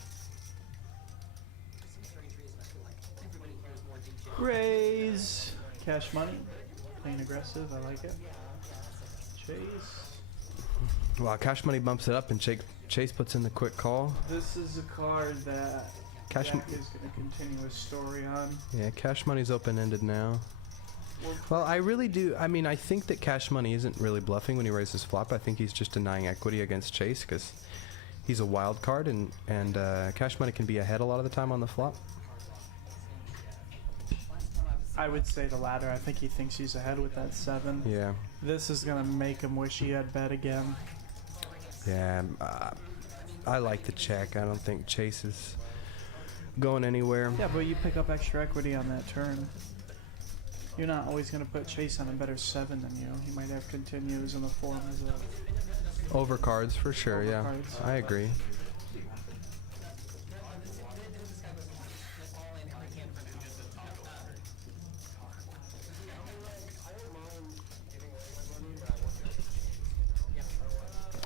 Raise. Cash Money. Playing aggressive. I like it. Chase. Wow, Cash Money bumps it up and Chase puts in the quick call. This is a card that Cash Jack is going to continue his story on. Yeah, Cash Money's open-ended now. Well, I really do. I mean, I think that Cash Money isn't really bluffing when he raises flop. I think he's just denying equity against Chase because he's a wild card, and Cash Money can be ahead a lot of the time on the flop. I would say the latter. I think he thinks he's ahead with that 7. Yeah. This is going to make him wish he had bet again. Yeah. I like the check. I don't think Chase is going anywhere. Yeah, but you pick up extra equity on that turn. You're not always going to put Chase on a better 7 than you. He might have continues in the form as a Overcards for sure, yeah. Overcards. I agree.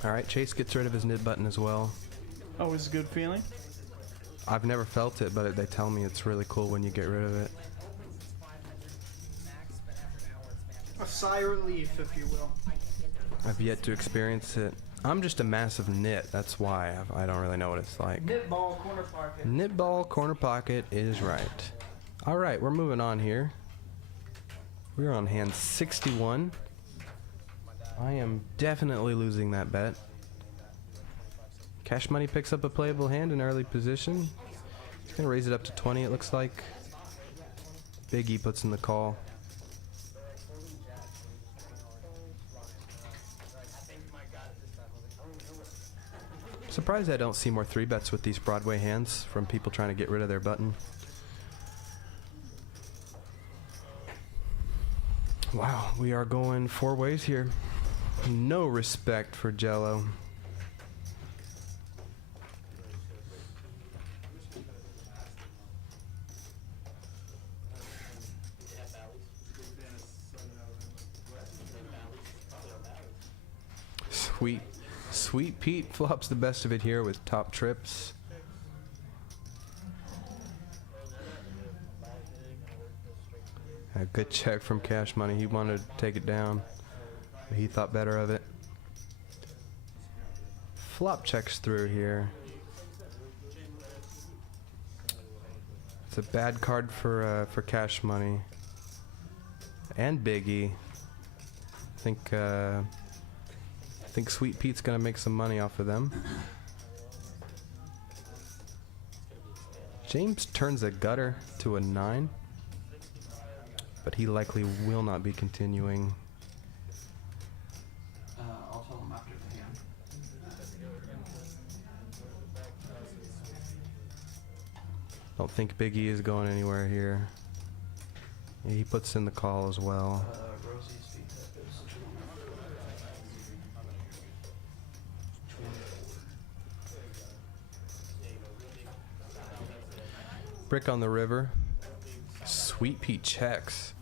Alright, Chase gets rid of his nid button as well. always a good feeling. I've never felt it, but they tell me it's really cool when you get rid of it. A sigh of relief, if you will. I've yet to experience it. I'm just a massive nit, that's why I don't really know what it's like. Knitball corner pocket. Knitball corner pocket is right. Alright, we're moving on here. We're on hand 61. I am definitely losing that bet. Cash Money picks up a playable hand in early position. He's going to raise it up to 20, it looks like. Big E puts in the call. Surprised I don't see more 3-bets with these Broadway hands from people trying to get rid of their button. Wow, we are going 4 ways here. No respect for Jello. Sweet Pete flops the best of it here with top trips. A good check from Cash Money. He wanted to take it down, but he thought better of it. Flop checks through here. It's a bad card for Cash Money and Big E. I think Sweet Pete's gonna make some money off of them. James turns a gutter to a 9, but he likely will not be continuing. I'll tell him after the hand. Don't think Big E is going anywhere here. Yeah, he puts in the call as well. Brick on the river. Sweet Pete checks.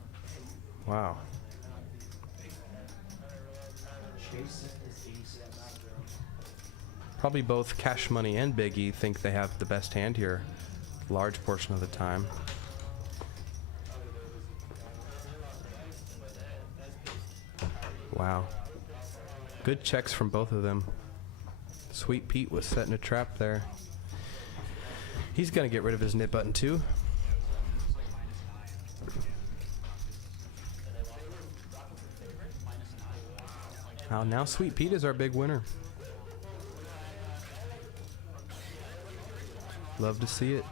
Wow. Probably both Cash Money and Big E think they have the best hand here, large portion of the time. Wow. Good checks from both of them. Sweet Pete was setting a trap there. He's gonna get rid of his nip button too. Now Sweet Pete is our big winner. Love to see it.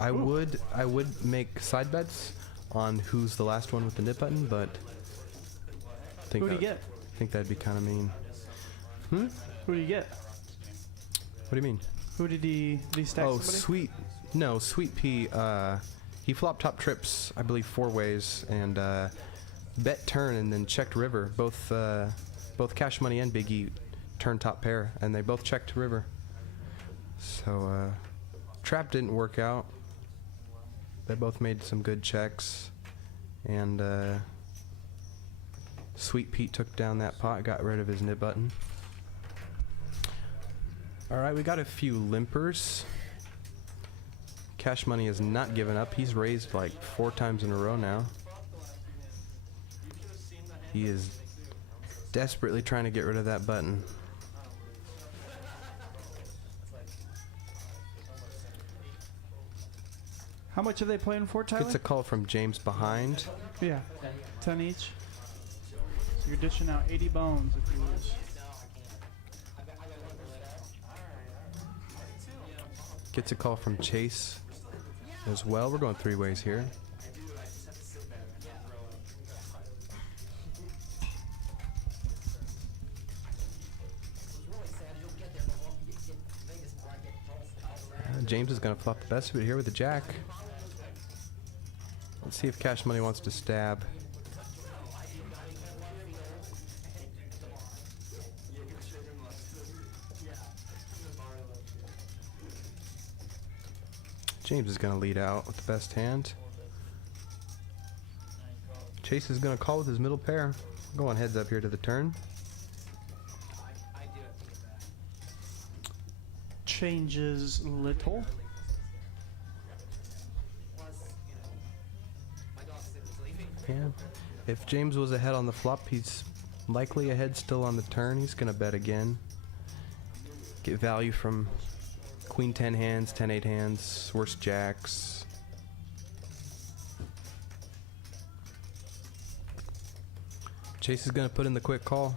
I would make side bets on who's the last one with the nip button, but I Who do you get? think that'd be kind of mean. Hmm? Who do you get? What do you mean? Who did he stack Oh, somebody? Sweet Pea. He flopped top trips, I believe, 4 ways, and bet turn and then checked river. Both Cash Money and Big E turned top pair, and they both checked river. So trap didn't work out. They both made some good checks, and Sweet Pete took down that pot, got rid of his nib button. All right, we got a few limpers. Cash Money has not given up. He's raised like 4 times in a row now. He is desperately trying to get rid of that button. How much are they playing for, Tyler? Gets a call from James behind. Yeah, 10 each. So you're dishing out 80 bones if you lose. Gets a call from Chase as well. We're going 3 ways here. James is going to flop the best of it here with the jack. Let's see if Cash Money wants to stab. James is going to lead out with the best hand. Chase is going to call with his middle pair. Going heads up here to the turn. Changes little. Yeah. If James was ahead on the flop, he's likely ahead still on the turn. He's going to bet again. Get value from Queen 10 hands, 10-8 hands, worst jacks. Chase is going to put in the quick call.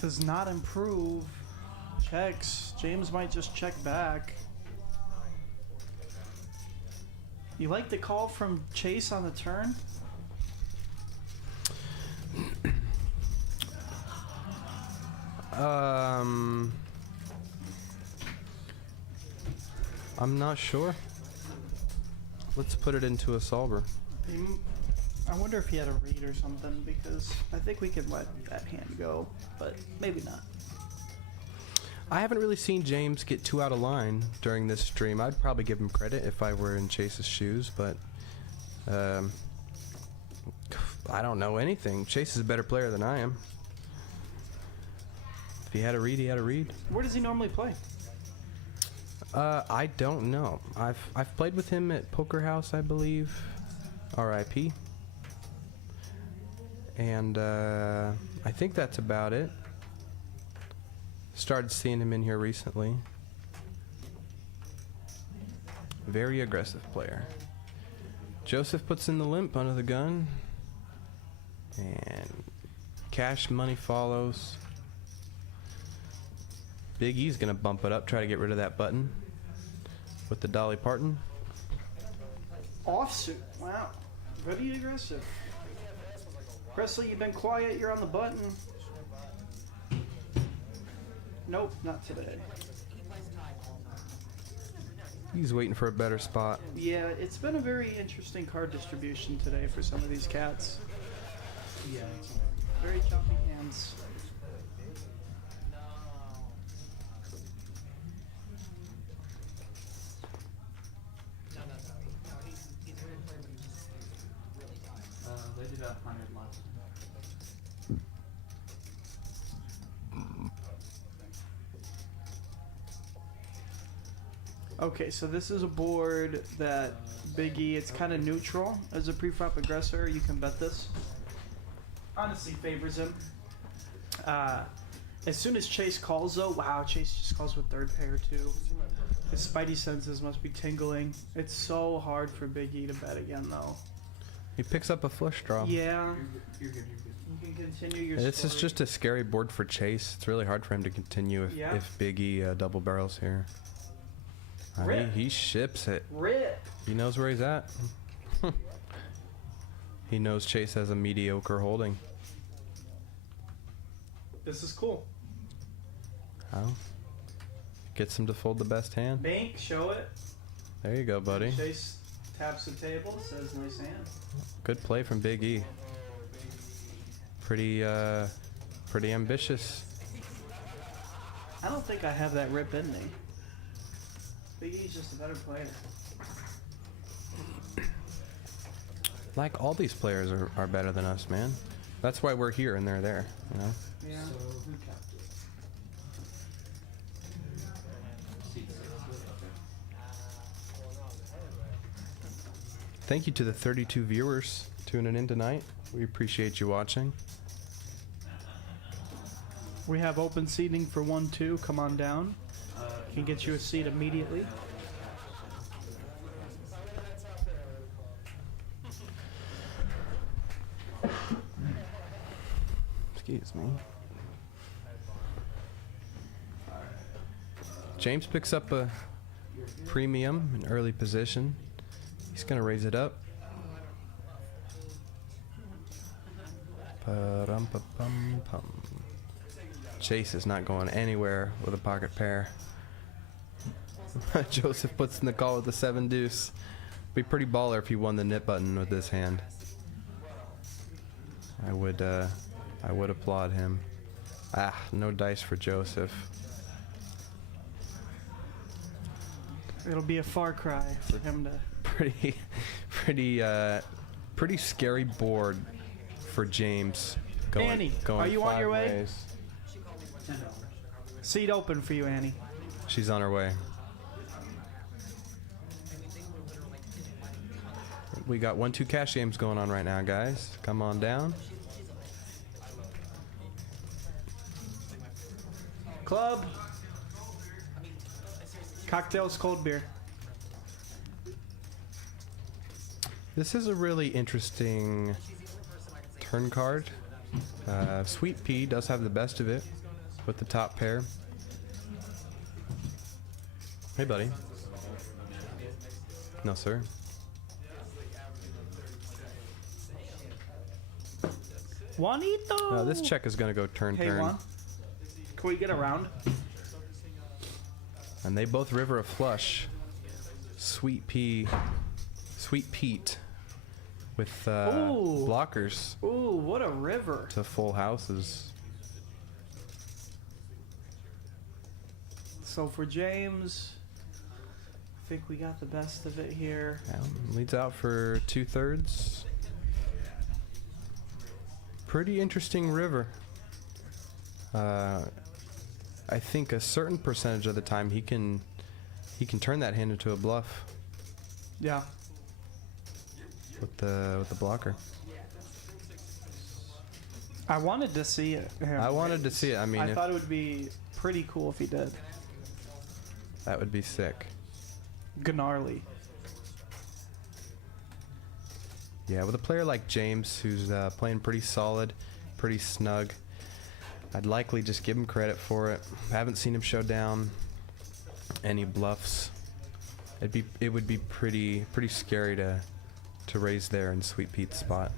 Does not improve. Checks. James might just check back. You like the call from Chase on the turn? I'm not sure. Let's put it into a solver. I wonder if he had a read or something, because I think we could let that hand go, but maybe not. I haven't really seen James get too out of line during this stream. I'd probably give him credit if I were in Chase's shoes, but I don't know anything. Chase is a better player than I am. If he had a read, he had a read. Where does he normally play? I don't know. I've played with him at Poker House, I believe. R.I.P. And I think that's about it. Started seeing him in here recently. Very aggressive player. Joseph puts in the limp under the gun. And Cash Money follows. Big E's gonna bump it up, try to get rid of that button with the Dolly Parton. Offsuit. Wow. Very aggressive. Presley, you've been quiet. You're on the button. Nope, not today. He's waiting for a better spot. Yeah, it's been a very interesting card distribution today for some of these cats. Yeah. Very choppy hands. They did 100 last time. Okay, so this is a board that Big E, it's kind of neutral as a pre-flop aggressor. You can bet this. Honestly favors him. As soon as Chase calls though, wow, Chase just calls with third pair too. His spidey senses must be tingling. It's so hard for Big E to bet again though. He picks up a flush draw. Yeah, You're good. you can continue your This is story. just a scary board for Chase. It's really hard for him to continue if, Yeah. if Big E double barrels here. Rip. He ships it. Rip. He knows where he's at. He knows Chase has a mediocre holding. This is cool. How? Gets him to fold the best hand. Bank, show it. There you go, buddy. Chase taps the table, says nice hand. Good play from Big E. Pretty ambitious. I don't think I have that rip in me. Big E's just a better player. Like, all these players are better than us, man. That's why we're here and they're there, you know? Yeah. So who capped it? Seat 6. Thank you to the 32 viewers tuning in tonight. We appreciate you watching. We have open seating for 1-2. Come on down. Can get you a seat immediately. Excuse me. James picks up a premium, an early position. He's gonna raise it up. Pa-dum-pa-pum-pum. Chase is not going anywhere with a pocket pair. Joseph puts in the call with the 7 deuce. Be pretty baller if he won the nip button with this hand. I would applaud him. Ah, no dice for Joseph. It'll be a far cry for him to. Pretty scary board for James. Annie, are you on your way? 5 ways. $10. Seat open for you, Annie. She's on her way. We got 1-2 cash games going on right now, guys. Come on down. Club. Cocktails, cold beer. This is a really interesting turn card. Sweet Pea does have the best of it with the top pair. Hey, buddy. No, sir. Juanito. This check is going to go turn. Hey, Juan. Can we get a round? And they both river a flush. Sweet Pete with Ooh. blockers Ooh, what a river. to full houses. So for James, I think we got the best of it here. Leads out for 2/3. Pretty interesting river. I think a certain percentage of the time he can turn that hand into a bluff Yeah. with the blocker. I wanted to see it. I wanted to see it. I mean, I if, thought it would be pretty cool if he did. that would be sick. Gnarly. Yeah, with a player like James, who's playing pretty solid, pretty snug, I'd likely just give him credit for it. I haven't seen him show down any bluffs. It would be pretty scary to raise there in Sweet Pete's spot.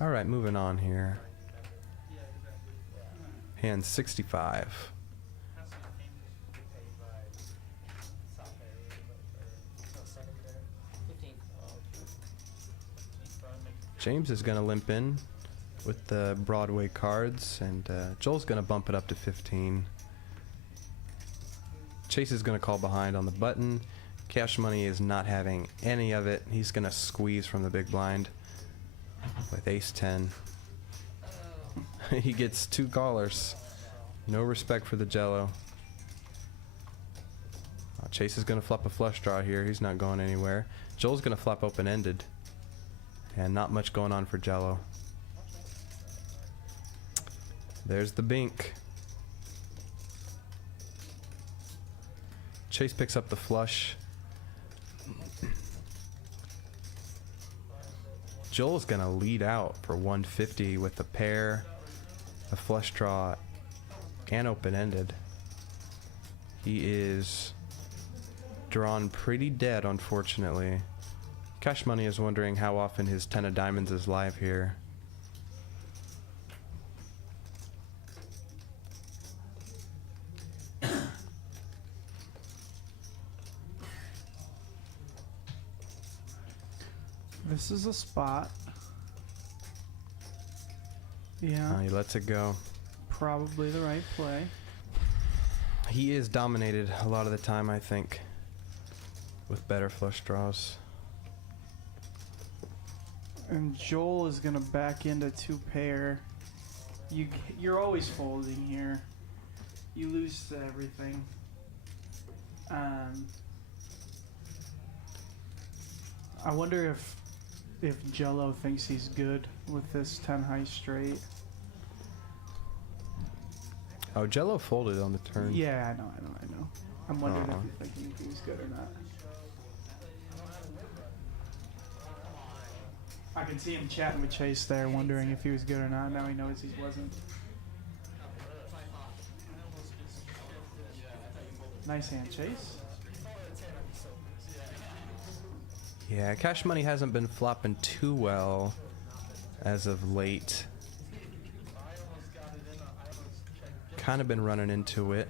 All right, moving on here. Hand 65. James is going to limp in with the Broadway cards, and Joel's going to bump it up to 15. Chase is going to call behind on the button. Cash Money is not having any of it. He's going to squeeze from the big blind with ace 10. He gets 2 callers. No respect for the jello. Chase is going to flop a flush draw here. He's not going anywhere. Joel's going to flop open-ended. And not much going on for jello. There's the bink. Chase picks up the flush. Joel's gonna lead out for 150 with a pair, a flush draw, and open-ended. He is drawn pretty dead, unfortunately. Cash Money is wondering how often his 10 of diamonds is live here. This is a spot. Yeah, He lets it go. probably the right play. He is dominated a lot of the time, I think, with better flush draws. And Joel is gonna back into 2 pair. You're always folding here. You lose to everything. I wonder if Jello thinks he's good with this 10 high straight. Oh, jello folded on the turn. Yeah, I know. I'm wondering Aw. if he's thinking if he's good or not. I can see him chatting with Chase there, wondering if he was good or not. Now he knows he wasn't. Nice hand, Chase. Yeah, Cash Money hasn't been flopping too well as of late. Kind of been running into it.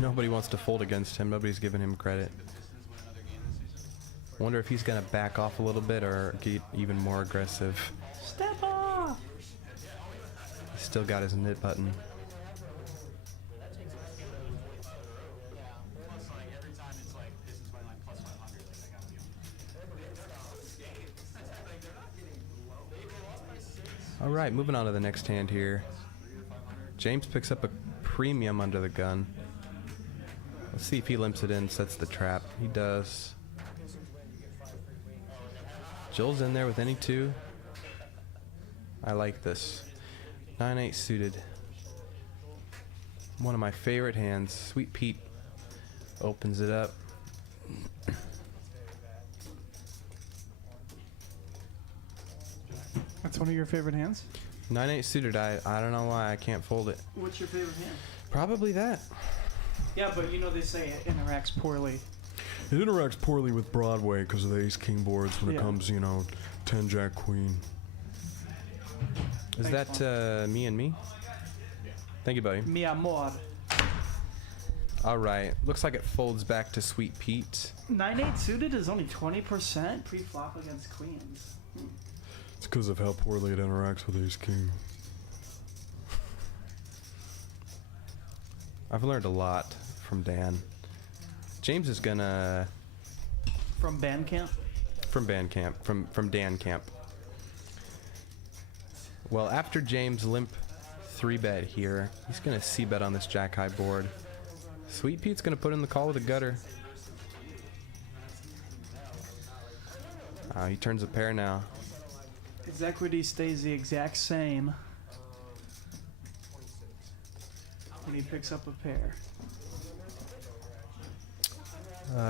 Nobody wants to fold against him. Nobody's giving him credit. Wonder if he's gonna back off a little bit or get even more aggressive. Step off! Still got his knit button. Alright, moving on to the next hand here. James picks up a premium under the gun. Let's see if he limps it in, sets the trap. He does. Joel's in there with any 2. I like this. 9-8 suited. One of my favorite hands. Sweet Pete opens it up. That's one of your favorite hands? 9-8 suited. I don't know why I can't fold it. What's your favorite hand? Probably that. Yeah, but you know they say it interacts poorly. It interacts poorly with Broadway because of the ace-king boards when Yeah. it comes, 10 jack queen. Is Thanks, that me and me? Thank you, buddy. Mi amor. Alright, looks like it folds back to Sweet Pete. 9-8 suited is only 20% pre-flop against queens. It's because of how poorly it interacts with ace-king. I've learned a lot from Dan. James is gonna... From Bandcamp? From Bandcamp. From Dan Camp. Well, after James limp 3-bet here, he's gonna c-bet on this jack-high board. Sweet Pete's gonna put in the call with a gutter. He turns a pair now. His equity stays the exact same when he picks up a pair.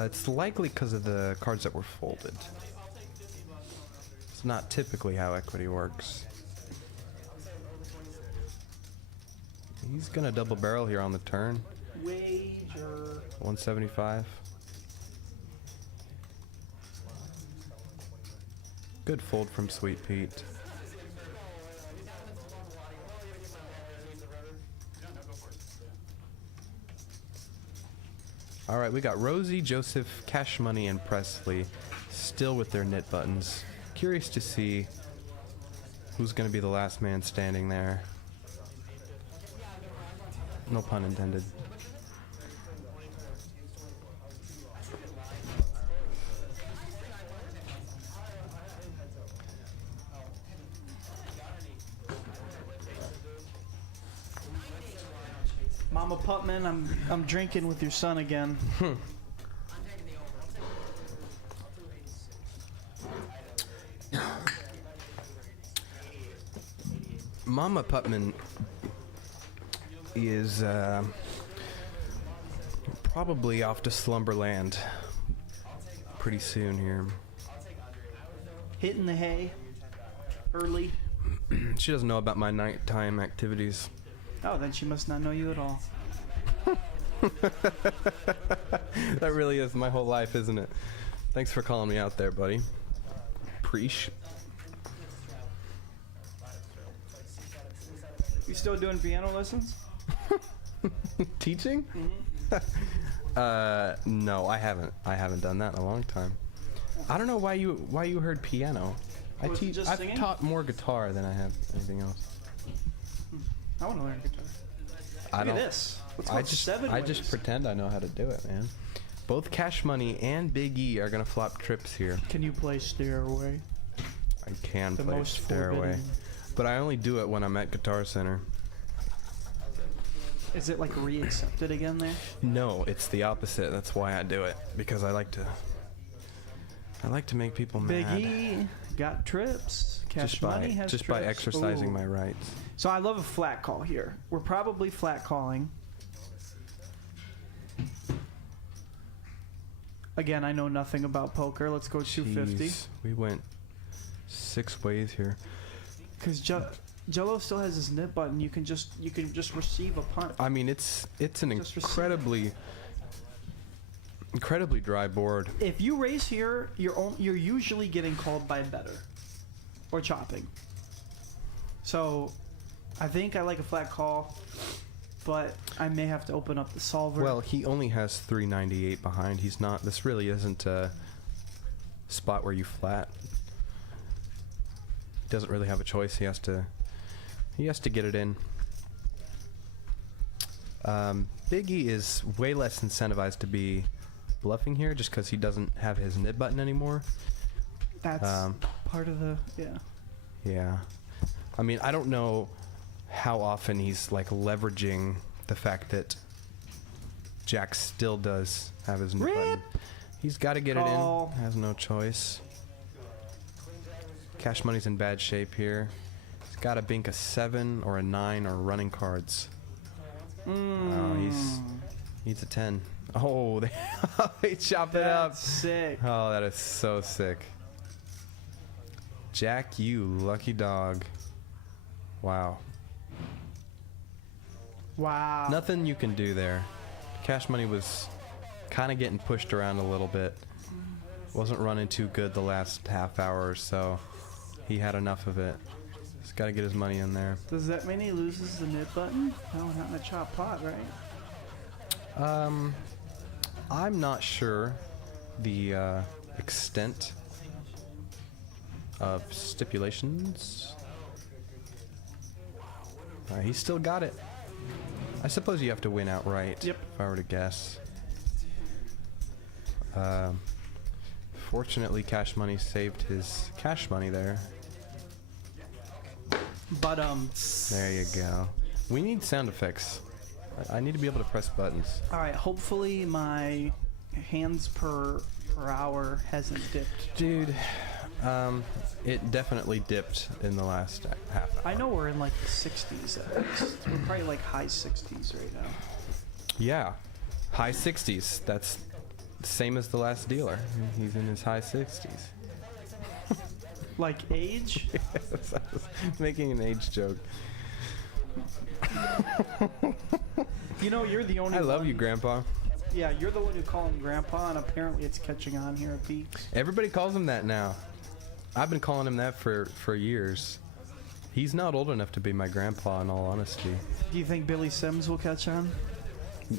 It's likely because of the cards that were folded. It's not typically how equity works. He's gonna double barrel here on the turn. Wager. 175. Good fold from Sweet Pete. All right, we got Rosie, Joseph, Cash Money, and Presley still with their knit buttons. Curious to see who's going to be the last man standing there. No pun intended. Mama Putman, I'm drinking with your son again. Mama Putman is probably off to Slumberland pretty soon here. Hitting the hay early. She doesn't know about my nighttime activities. Oh, then she must not know you at all. That really is my whole life, isn't it? Thanks for calling me out there, buddy. Preach. You still doing piano lessons? Teaching? No, I haven't. I haven't done that in a long time. I don't know why you heard piano. Was it just I've singing? taught more guitar than I have anything else. I want to learn guitar. I Look don't. at this. What's I called just seven I just ways? pretend I know how to do it, man. Both Cash Money and Big E are gonna flop trips here. Can you play Stairway? I can The play most Stairway, forbidden. but I only do it when I'm at Guitar Center. Is it like re-accepted again there? No, it's the opposite. That's why I do it, because I like to make people Big mad. E got trips. Cash just Money by has just trips. by exercising Ooh. my rights. So I love a flat call here. We're probably flat calling. Again, I know nothing about poker. Let's go 250. Jeez, we went 6 ways here. Because Jello still has his nip button. You can just receive a punt. I mean, it's an Just receive incredibly dry board. If you raise here, you're usually getting called by better or chopping. So I think I like a flat call, but I may have to open up the solver. Well, he only has 398 behind. He's not. This really isn't a spot where you flat. He doesn't really have a choice. He has to get it in. Big E is way less incentivized to be bluffing here, just because he doesn't have his nib button anymore. That's part of the Yeah. I mean, I don't know how often he's like leveraging the fact that Jack still does have his nib Rip! button. He's got to get Call. it in. Has no choice. Cash Money's in bad shape here. He's got to bink a 7 or a 9 or running cards. Oh, he's a 10. Oh, they chop it up. That's sick. Oh, that is so sick. Jack, you lucky dog. Wow. Wow. Nothing you can do there. Cash Money was kind of getting pushed around a little bit. Wasn't running too good the last half hour or so. He had enough of it. He's got to get his money in there. Does that mean he loses the nip button? No, not in a chop pot, right? I'm not sure the extent of stipulations. He's still got it. I suppose you have to win outright. Yep. If I were to guess. Fortunately, Cash Money saved his cash money there. But There you go. We need sound effects. I need to be able to press buttons. all right. Hopefully my hands per hour hasn't dipped. Dude, it definitely dipped in the last half hour. I know we're in like the 60s at least. We're probably like high 60s right now. Yeah, high 60s. That's the same as the last dealer. He's in his high 60s. Like age? Yes, I was making an age joke. You know, you're the only I love one. you, Grandpa. Yeah, you're the one who called him Grandpa, and apparently it's catching on here at Peaks. Everybody calls him that now. I've been calling him that for years. He's not old enough to be my grandpa, in all honesty. Do you think Billy Sims will catch on?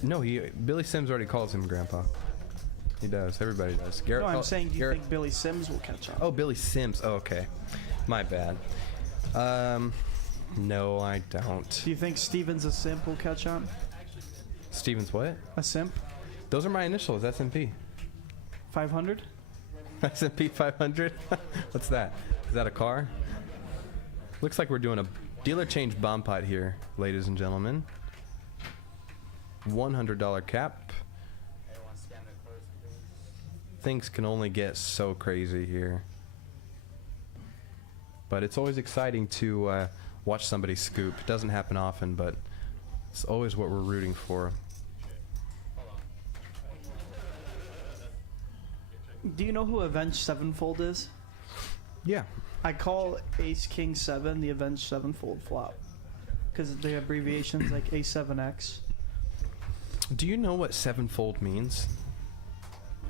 No, Billy Sims already calls him Grandpa. He does. Everybody does. Garrett, No, I'm saying, do you Garrett, think Billy Sims will catch on? Oh, Billy Sims. Oh, okay. My bad. No, I don't. Do you think Steven's a simp will catch on? Stevens what? A simp? Those are my initials, SMP. 500? SMP 500? What's that? Is that a car? Looks like we're doing a dealer change bomb pot here, ladies and gentlemen. $100 cap. Things can only get so crazy here. But it's always exciting to watch somebody scoop. It doesn't happen often, but it's always what we're rooting for. Do you know who Avenged Sevenfold is? Yeah. I call Ace King 7 the Avenged Sevenfold flop. Because the abbreviation's like A7X. Do you know what sevenfold means?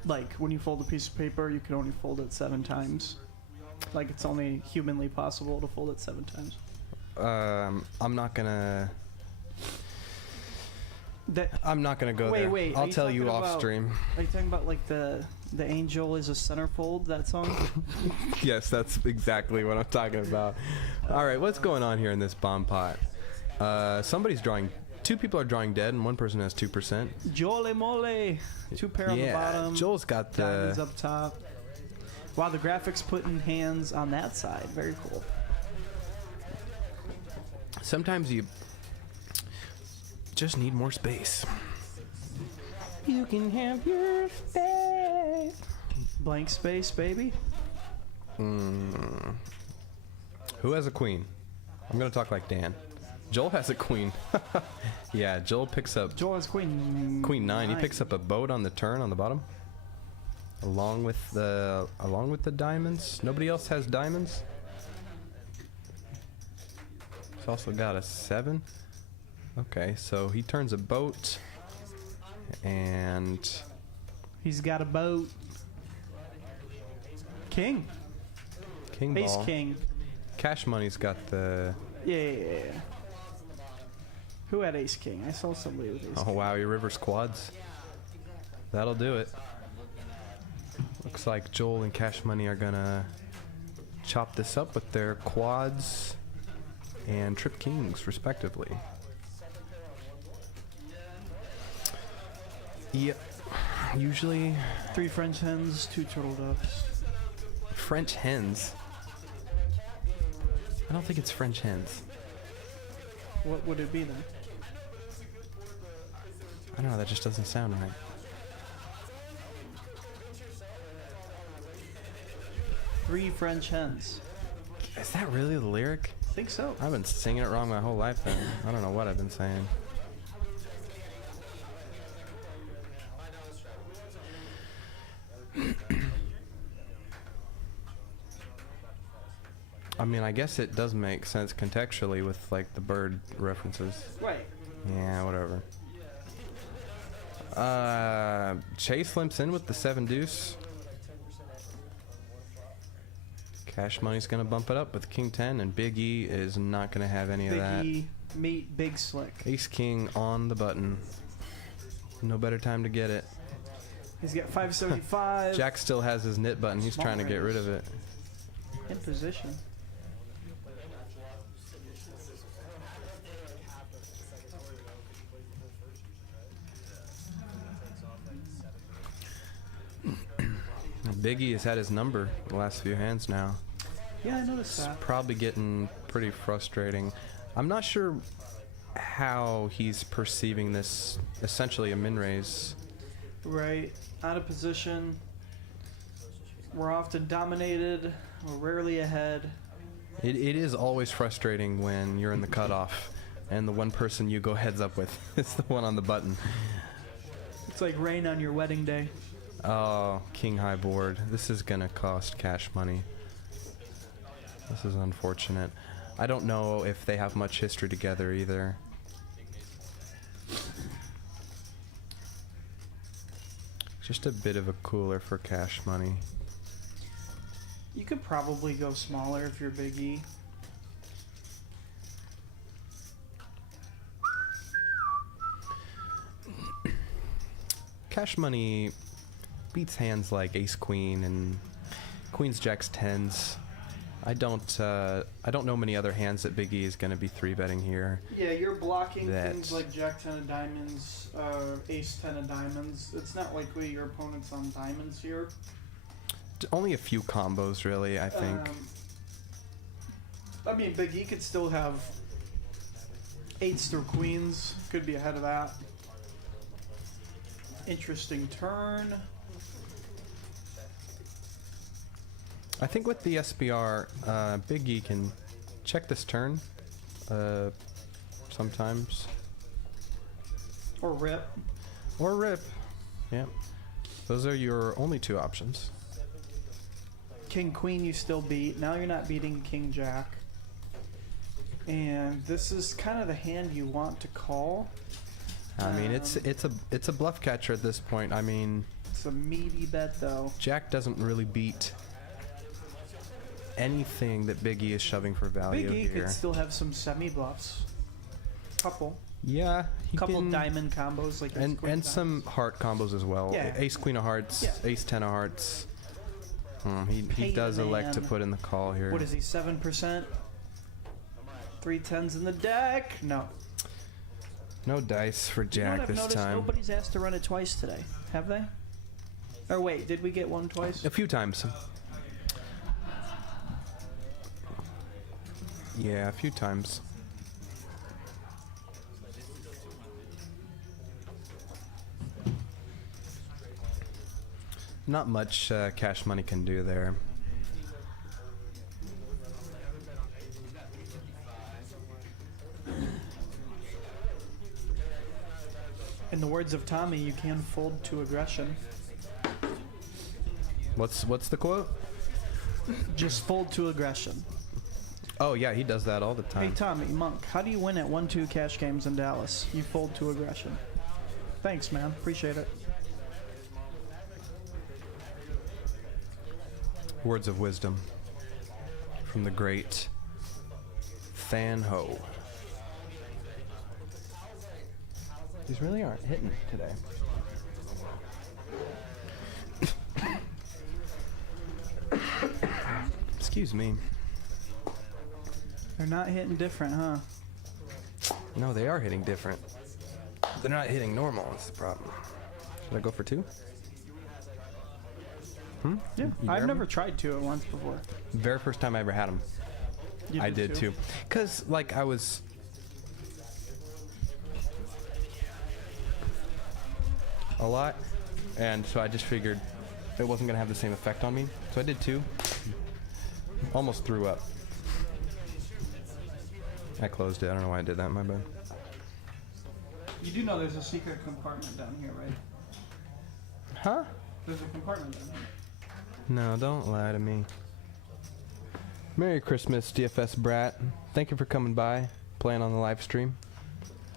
Like, when you fold a piece of paper, you can only fold it 7 times. Like, it's only humanly possible to fold it 7 times. I'm not gonna go Wait, there. wait, are I'll you tell you talking off about- stream. Are you talking about, like, the angel is a centerfold, that song? Yes, that's exactly what I'm talking about. All right, what's going on here in this bomb pot? Somebody's drawing. 2 people are drawing dead, and 1 person has 2%. Jole mole! 2 pair on the bottom. Joel's got Diamonds the. up top. Wow, the graphics putting hands on that side. Very cool. Sometimes you just need more space. You can have your space. Blank space, baby. Who has a queen? I'm gonna talk like Dan. Joel has a queen. Yeah, Joel picks up Joel has queen. queen 9. He picks up a boat on the turn on the bottom, along with the diamonds. Nobody else has diamonds. He's also got a 7. Okay, so he turns a boat, and He's got a boat. King. king Ace ball. king. Cash Money's got the. Yeah. Who had ace king? I saw somebody with ace Oh king. wow, your river squads. That'll do it. Looks like Joel and Cash Money are gonna chop this up with their quads and trip kings, respectively. Yep. Usually 3 French hens, 2 turtle doves. French hens. I don't think it's French hens. What would it be then? I don't know, that just doesn't sound right. Three French hens. Is that really the lyric? I think so. I've been singing it wrong my whole life then. I don't know what I've been saying. I mean, I guess it does make sense contextually with like the bird references. Right. Yeah, whatever. Chase limps in with the 7 deuce. Cash Money's gonna bump it up with King 10, and Big E is not gonna have any of that. Big E, meet Big Slick. Ace King on the button. No better time to get it. He's got 575. Jack still has his knit button. He's Small trying to get rid range. of it. In position. Biggie has had his number the last few hands now. Yeah, I noticed It's that. probably getting pretty frustrating. I'm not sure how he's perceiving this, essentially a min raise. Right. Out of position. We're often dominated. We're rarely ahead. It is always frustrating when you're in the cutoff and the one person you go heads up with is the one on the button. It's like rain on your wedding day. Oh, King High board. This is gonna cost Cash Money. This is unfortunate. I don't know if they have much history together either. Just a bit of a cooler for Cash Money. You could probably go smaller if you're Big E. cash money beats hands like ace queen and queens jacks tens. I don't know many other hands that Big E is going to be 3-betting here. Yeah, you're blocking That- things like Jack 10 of diamonds, Ace 10 of diamonds. It's not likely your opponent's on diamonds here. Only a few combos, really, I think. I mean, Big E could still have 8s through queens. Could be ahead of that. Interesting turn. I think with the SBR, Big E can check this turn sometimes. Or rip. Or rip. Yeah. Those are your only two options. King Queen you still beat. Now you're not beating King Jack. And this is kind of the hand you want to call. I mean, it's a bluff catcher at this point. I mean, It's a meaty bet though. Jack doesn't really beat anything that Big E is shoving for value Big E here. could still have some semi bluffs. Couple. Yeah, he Couple can, diamond combos like and some heart combos as well. Yeah. Ace Queen of Hearts, Yeah. Ace 10 of Hearts. He Pay does the elect to man. put in the call here. What is he, 7%? 3 10s in the deck? No. No dice for You know Jack what I've this noticed? time. Nobody's asked to run it twice today. Have they? Or wait, did we get one twice? A few times. Yeah, a few times. Not much cash money can do there. In the words of Tommy, you can fold to aggression. What's the quote? Just fold to aggression. Oh yeah, he does that all the Hey time. Tommy, Monk, how do you win at 1-2 cash games in Dallas? You fold to aggression. Thanks, man. Appreciate it. Words of wisdom from the great Than Ho. These really aren't hitting today. Excuse me. They're not hitting different, huh? No, they are hitting different. They're not hitting normal, that's the problem. Should I go for 2? Yeah. You I've dare me? never tried to at once before. Very first time I ever had them. You I did too. Cause like I was a lot, and so I just figured it wasn't gonna have the same effect on me. So I did 2. Almost threw up. I closed it. I don't know why I did that. My bad. You do know there's a secret compartment down here, right? Huh? There's a compartment down here. No, don't lie to me. Merry Christmas, DFS Brat. Thank you for coming by, playing on the live stream.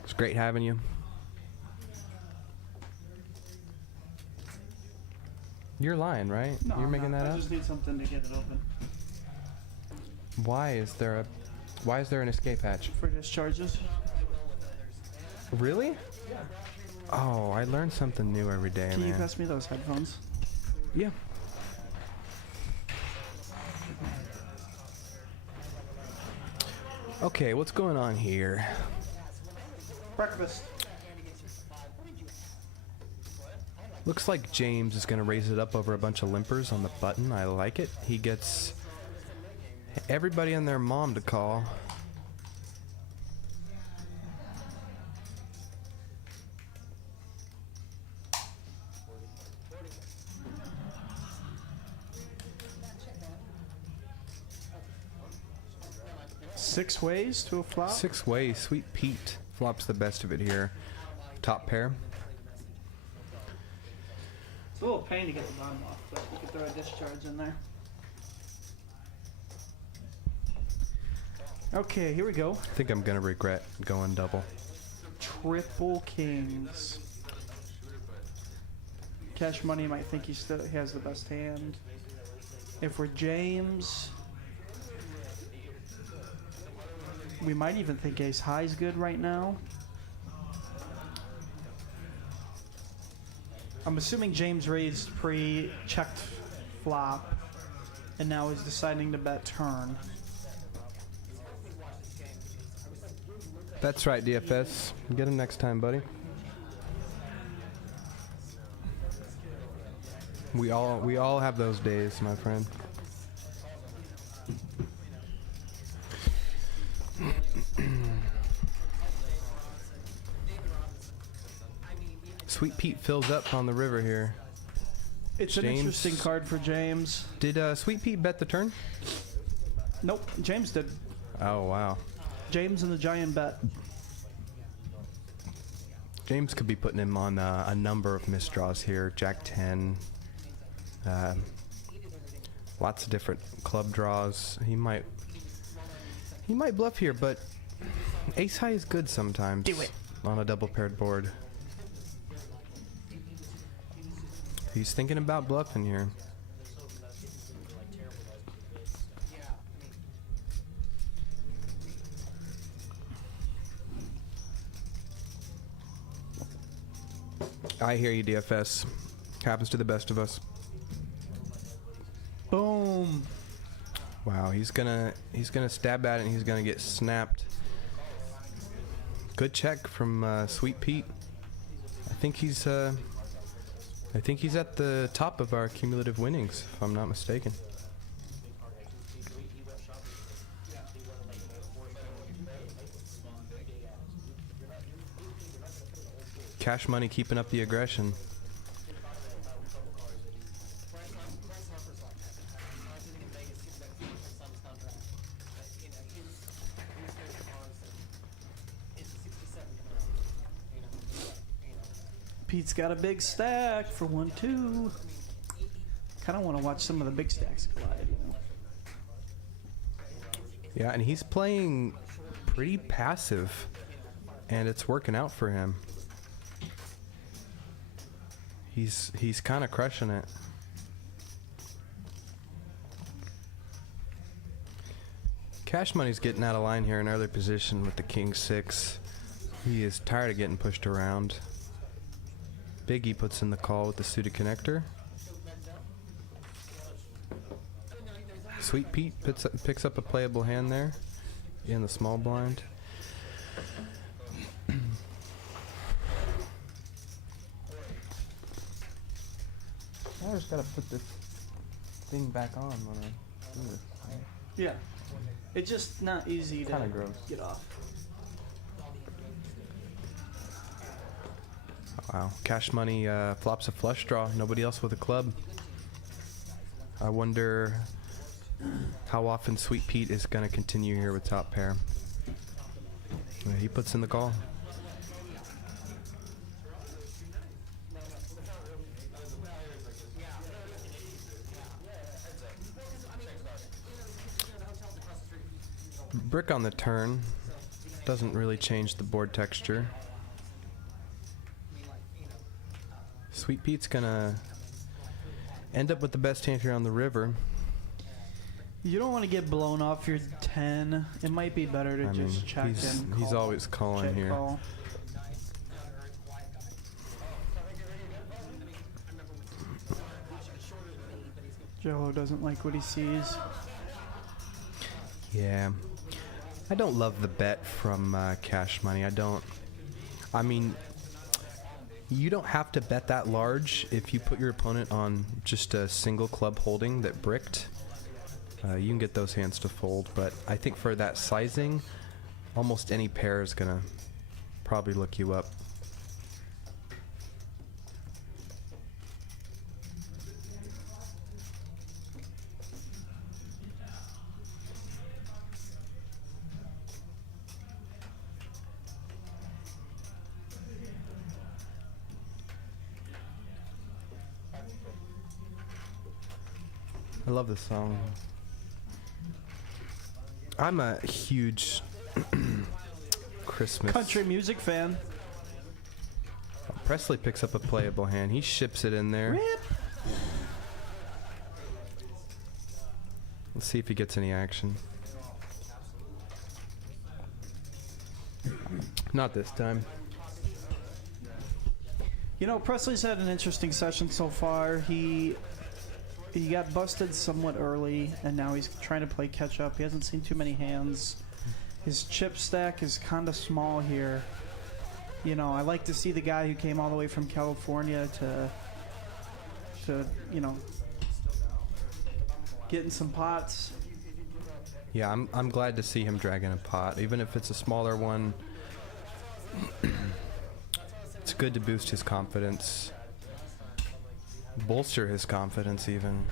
It's great having you. You're lying, right? No, You're I'm making not. that I up? just need something to get it open. Why is there an escape hatch? For discharges. Really? Yeah. Oh, I learn something new every day, Can you man. pass me those headphones? Yeah. Okay, what's going on here? Breakfast. Looks like James is going to raise it up over a bunch of limpers on the button. I like it. He gets everybody and their mom to call. Six ways to a flop. 6 ways. Sweet Pete flops the best of it here. Top pair. It's a little pain to get the bottom off, but we could throw a discharge in there. Okay, here we go. I think I'm going to regret going double. Triple kings. Cash money might think he still has the best hand. If we're James, we might even think ace high's good right now. I'm assuming James raised pre-checked flop, and now he's deciding to bet turn. That's right, DFS. Get him next time, buddy. We all have those days, my friend. Sweet Pete fills up on the river here. It's an James- interesting card for James. Did Sweet Pete bet the turn? Nope, James did. Oh, wow. James and the giant bet. James could be putting him on a number of misdraws here. Jack 10. Lots of different club draws. He might bluff here, but ace high is good sometimes. Do it. On a double paired board. He's thinking about bluffing here. I hear you, DFS. Happens to the best of us. Boom. Wow, he's gonna stab at it and he's gonna get snapped. Good check from Sweet Pete. I think he's at the top of our cumulative winnings, if I'm not mistaken. Cash Money keeping up the aggression. Pete's got a big stack for 1-2. Kind of want to watch some of the big stacks glide. Yeah, and he's playing pretty passive, and it's working out for him. He's kind of crushing it. Cash Money's getting out of line here in early position with the King 6. He is tired of getting pushed around. Biggie puts in the call with the suited connector. Sweet Pete picks up a playable hand there in the small blind. I just gotta put this thing back on when I do this. Yeah. It's just not easy to Kinda gross. get off. Wow. Cash Money flops a flush draw. Nobody else with a club. I wonder how often Sweet Pete is going to continue here with top pair. He puts in the call. Brick on the turn. Doesn't really change the board texture. Sweet Pete's gonna end up with the best hand here on the river. You don't want to get blown off your 10. It might be better to I mean, just check and he's call. always calling Check here. call. Joe doesn't like what he sees. Yeah. I don't love the bet from Cash Money. I mean, you don't have to bet that large if you put your opponent on just a single club holding that bricked. You can get those hands to fold, but I think for that sizing, almost any pair is gonna probably look you up. I love this song. I'm a huge Christmas. Country music fan. Presley picks up a playable hand. He ships it in there. Rip. Let's see if he gets any action. Not this time. You know, Presley's had an interesting session so far. He got busted somewhat early, and now he's trying to play catch up. He hasn't seen too many hands. His chip stack is kind of small here. You know, I like to see the guy who came all the way from California to you know, getting some pots. Yeah, I'm glad to see him dragging a pot, even if it's a smaller one. It's good to boost his confidence, bolster his confidence even.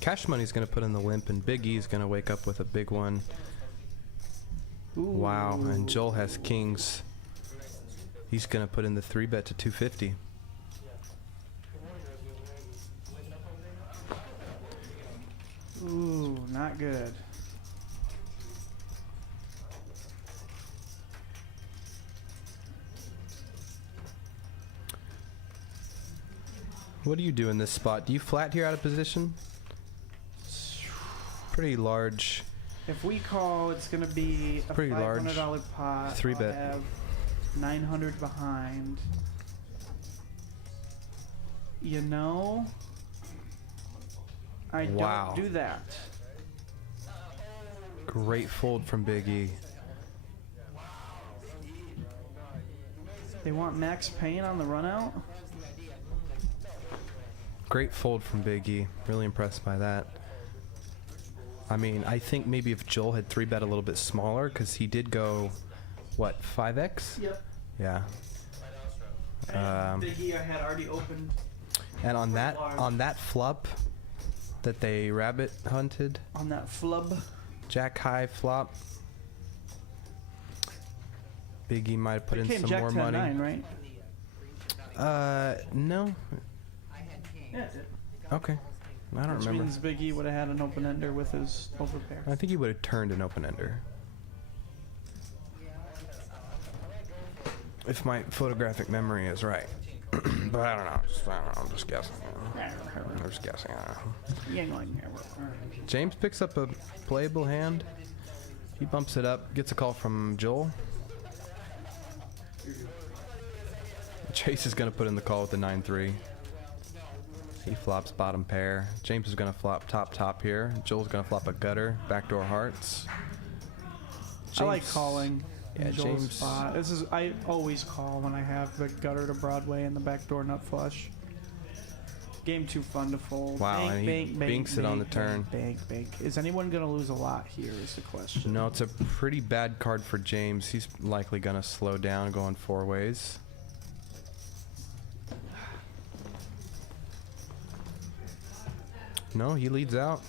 Cash Money's gonna put in the limp, and Big E's gonna wake up with a big one. Ooh. Wow, and Joel has kings. He's gonna put in the 3-bet to 250. Ooh, not good. What do you do in this spot? Do you flat here out of position? Pretty large. If we call, it's going to be a Pretty large. $500 pot. 3-bet. I'll have 900 behind. You know, I Wow. don't do that. Great fold from Big E. They want max pain on the run out. Great fold from Big E. Really impressed by that. I mean, I think maybe if Joel had 3-bet a little bit smaller, because he did go, what, 5x? Yep. Yeah. Big E I had already opened. And on Pretty large. that flop that they rabbit hunted, On that flub. Jack high flop, Big E might have put It in came some Jack more 10 money. 9, right? No. Yeah, it did. Okay. I don't Which remember. means Big E would have had an open ender with his overpair. I think he would have turned an open ender. If my photographic memory is right. But I don't know. I'm just guessing. I'm just guessing. I don't know. James picks up a playable hand. He bumps it up, gets a call from Joel. Chase is going to put in the call with the 9-3. He flops bottom pair. James is going to flop top here. Joel's going to flop a gutter, backdoor hearts. I like James- calling. Yeah, in Joel's James- spot. I always call when I have the gutter to Broadway and the backdoor nut flush. Game too fun to fold. Wow, bank, and he bank, bank, binks it on the bank, turn. Bank, bank. Is anyone gonna lose a lot here? Is the question. No, it's a pretty bad card for James. He's likely going to slow down going 4 ways. No, he leads out.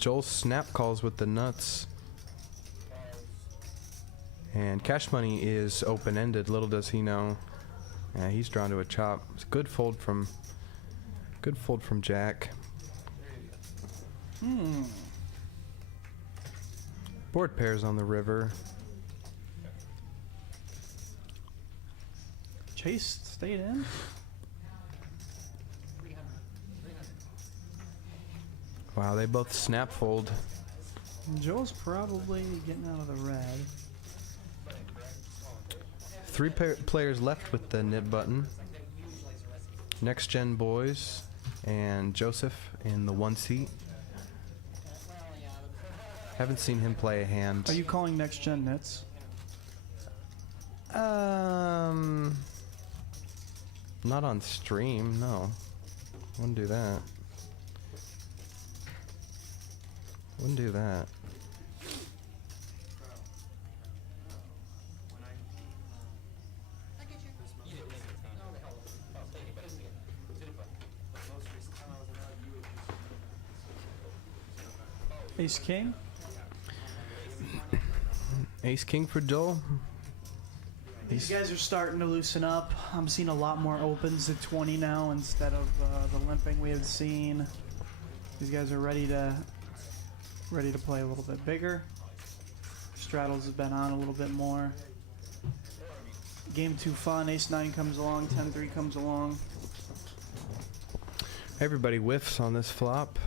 Joel snap calls with the nuts. And Cash Money is open-ended. Little does he know. Yeah, he's drawn to a chop. It's a good fold from Jack. Board pairs on the river. Chase stayed in. Wow, they both snap fold. Joel's probably getting out of the red. 3 players left with the nib button. Next Gen boys and Joseph in the 1 seat. Haven't seen him play a hand. Are you calling next gen nits? Not on stream, no. Wouldn't do that. Wouldn't do that. Ace King. Ace King for Joel. These guys are starting to loosen up. I'm seeing a lot more opens at 20 now instead of the limping we had seen. These guys are ready to play a little bit bigger. Straddles has been on a little bit more. Game too fun. Ace 9 comes along. 10-3 comes along. Everybody whiffs on this flop.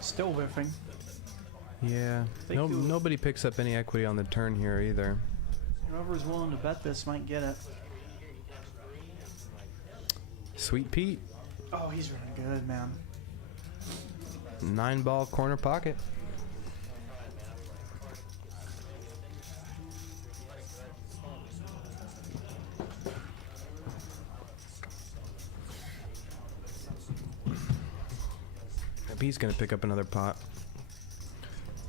Still whiffing. Yeah. Think No, you- nobody picks up any equity on the turn here either. Whoever's willing to bet this might get it. Sweet Pete, Oh, he's running good, man. 9-ball corner pocket. He's gonna pick up another pot.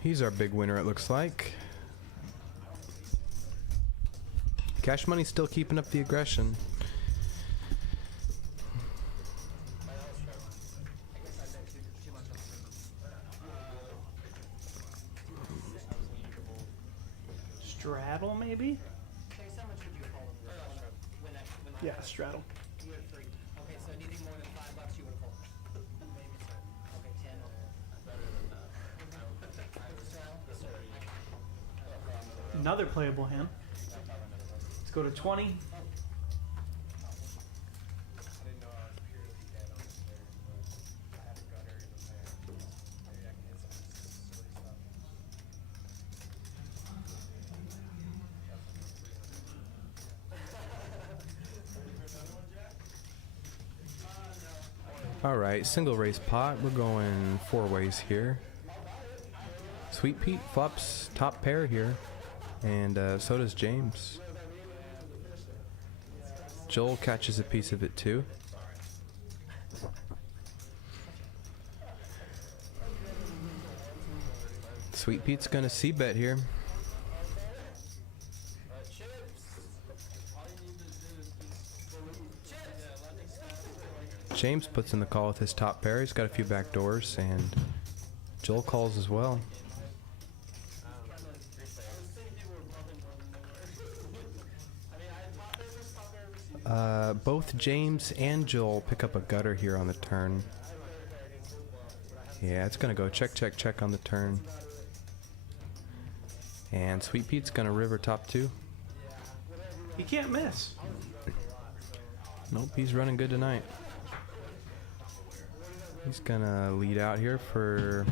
He's our big winner, it looks like. Cash Money's still keeping up the aggression. Straddle, maybe? Yeah, straddle. Okay, so anything more than $5 you would have folded. Maybe so. Okay, 10. Another playable hand. Let's go to 20. Alright, single raise pot. We're going 4 ways here. Sweet Pete flops top pair here. And so does James. Joel catches a piece of it too. Sweet Pete's gonna c-bet here. James puts in the call with his top pair. He's got a few back doors, and Joel calls as well. Both James and Joel pick up a gutter here on the turn. Yeah, it's gonna go check, check, check on the turn. And Sweet Pete's gonna river top 2. He can't miss. Nope, he's running good tonight. He's gonna lead out here for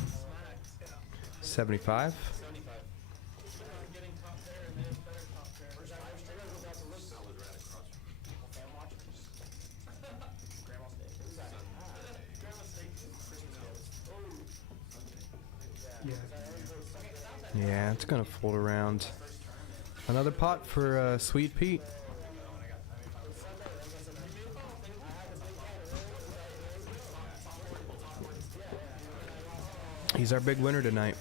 75. Yeah, it's gonna fold around. Another pot for Sweet Pete. He's our big winner tonight.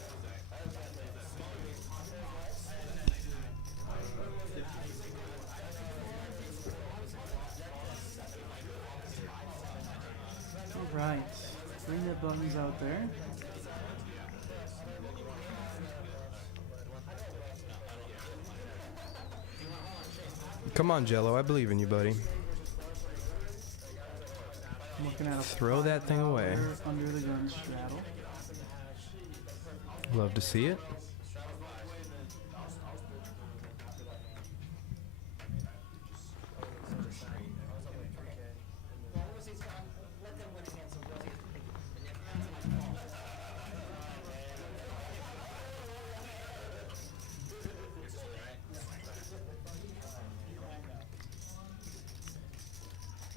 All right. Bring the buttons out there. Come on, Jello, I believe in you, buddy. I'm looking at a Throw that thing away. under the gun straddle. Love to see it.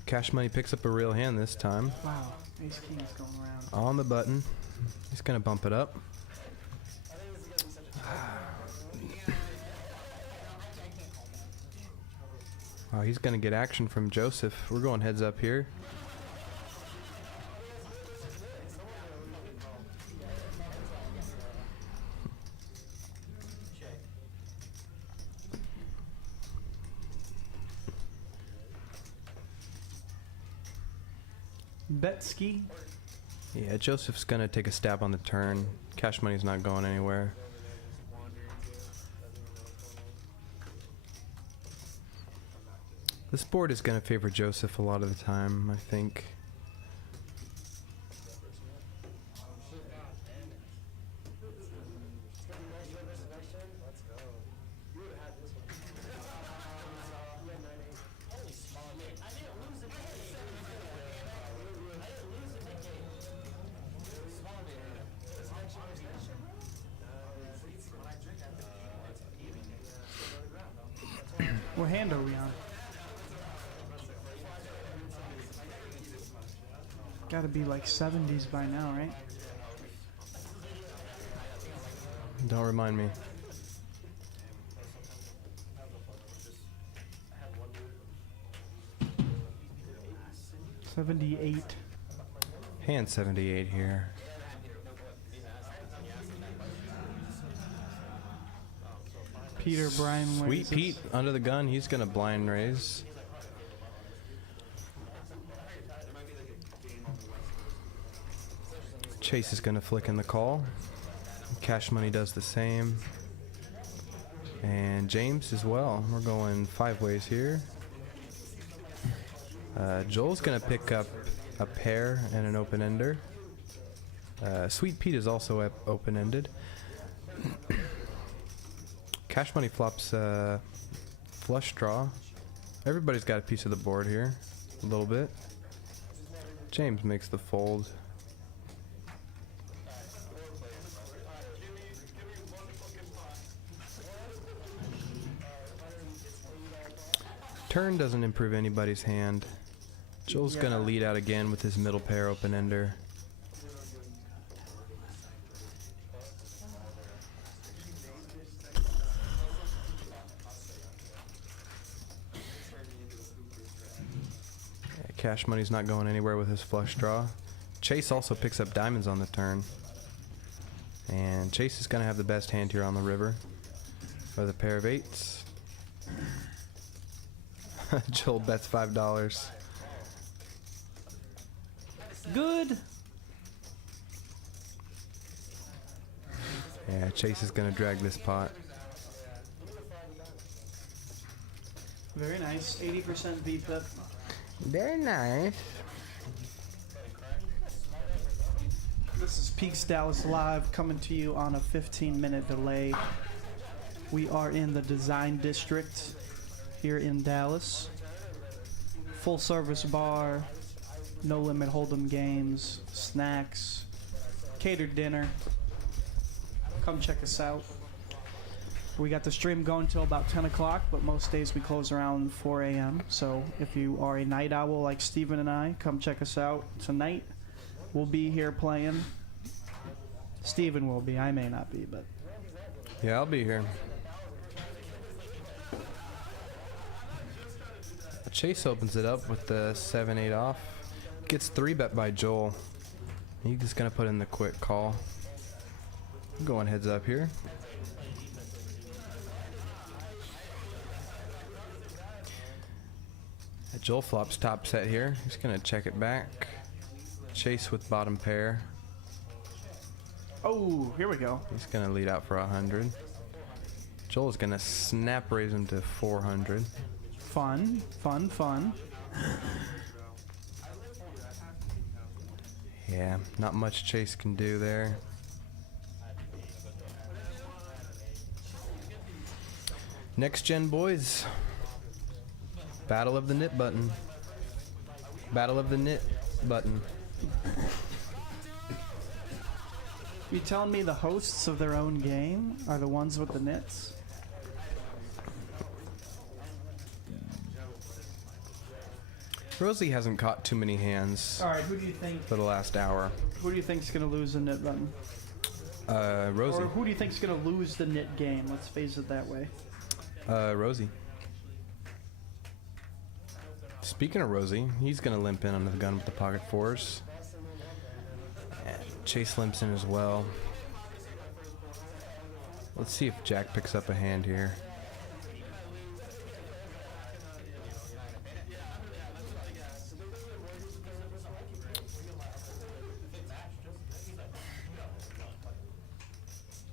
Cash Money picks up a real hand this time. Wow, ace king is going around. On the button. He's gonna bump it up. Oh, he's gonna get action from Joseph. We're going heads up here. Betsky. Yeah, Joseph's gonna take a stab on the turn. Cash Money's not going anywhere. This board is gonna favor Joseph a lot of the time, I think. hand are we on? Gotta be like 70s by now, right? Don't remind me. '78. Hand 78 here. Peter Bryan Sweet raises. Pete under the gun. He's going to blind raise. Chase is going to flick in the call. Cash Money does the same. And James as well. We're going 5 ways here. Joel's going to pick up a pair and an open-ender. Sweet Pete is also open-ended. Cash Money flops flush draw. Everybody's got a piece of the board here. A little bit. James makes the fold. Turn doesn't improve anybody's hand. Joel's gonna lead out again with his middle pair open-ender. Cash Money's not going anywhere with his flush draw. Chase also picks up diamonds on the turn. And Chase is gonna have the best hand here on the river with a pair of 8s. Joel bets $5. Good. Yeah, Chase is gonna drag this pot. Very nice. 80% VPIP. Very nice. This is Peaks Dallas Live coming to you on a 15-minute delay. We are in the Design District here in Dallas. Full service bar, no limit hold'em games, snacks, catered dinner. Come check us out. We got the stream going till about 10 o'clock, but most days we close around 4 a.m. So if you are a night owl like Steven and I, come check us out tonight. We'll be here playing. Steven will be. I may not be, but Yeah, I'll be here. Chase opens it up with the 7-8 off. Gets 3-bet by Joel. He's just gonna put in the quick call. I'm going heads up here. Joel flops top set here. He's gonna check it back. Chase with bottom pair. oh, here we go. He's gonna lead out for 100. Joel's gonna snap raise him to 400. Fun, fun, fun. Yeah, not much Chase can do there. Next gen boys. Battle of the knit button. Battle of the knit button. You telling me the hosts of their own game are the ones with the knits? Rosie hasn't caught too many hands All right, who do you think? for the last hour. Who do you think's gonna lose the knit button? Rosie. Or who do you think's gonna lose the knit game? Let's face it that way. Rosie. Speaking of Rosie, he's gonna limp in under the gun with the pocket 4s. And Chase limps in as well. Let's see if Jack picks up a hand here.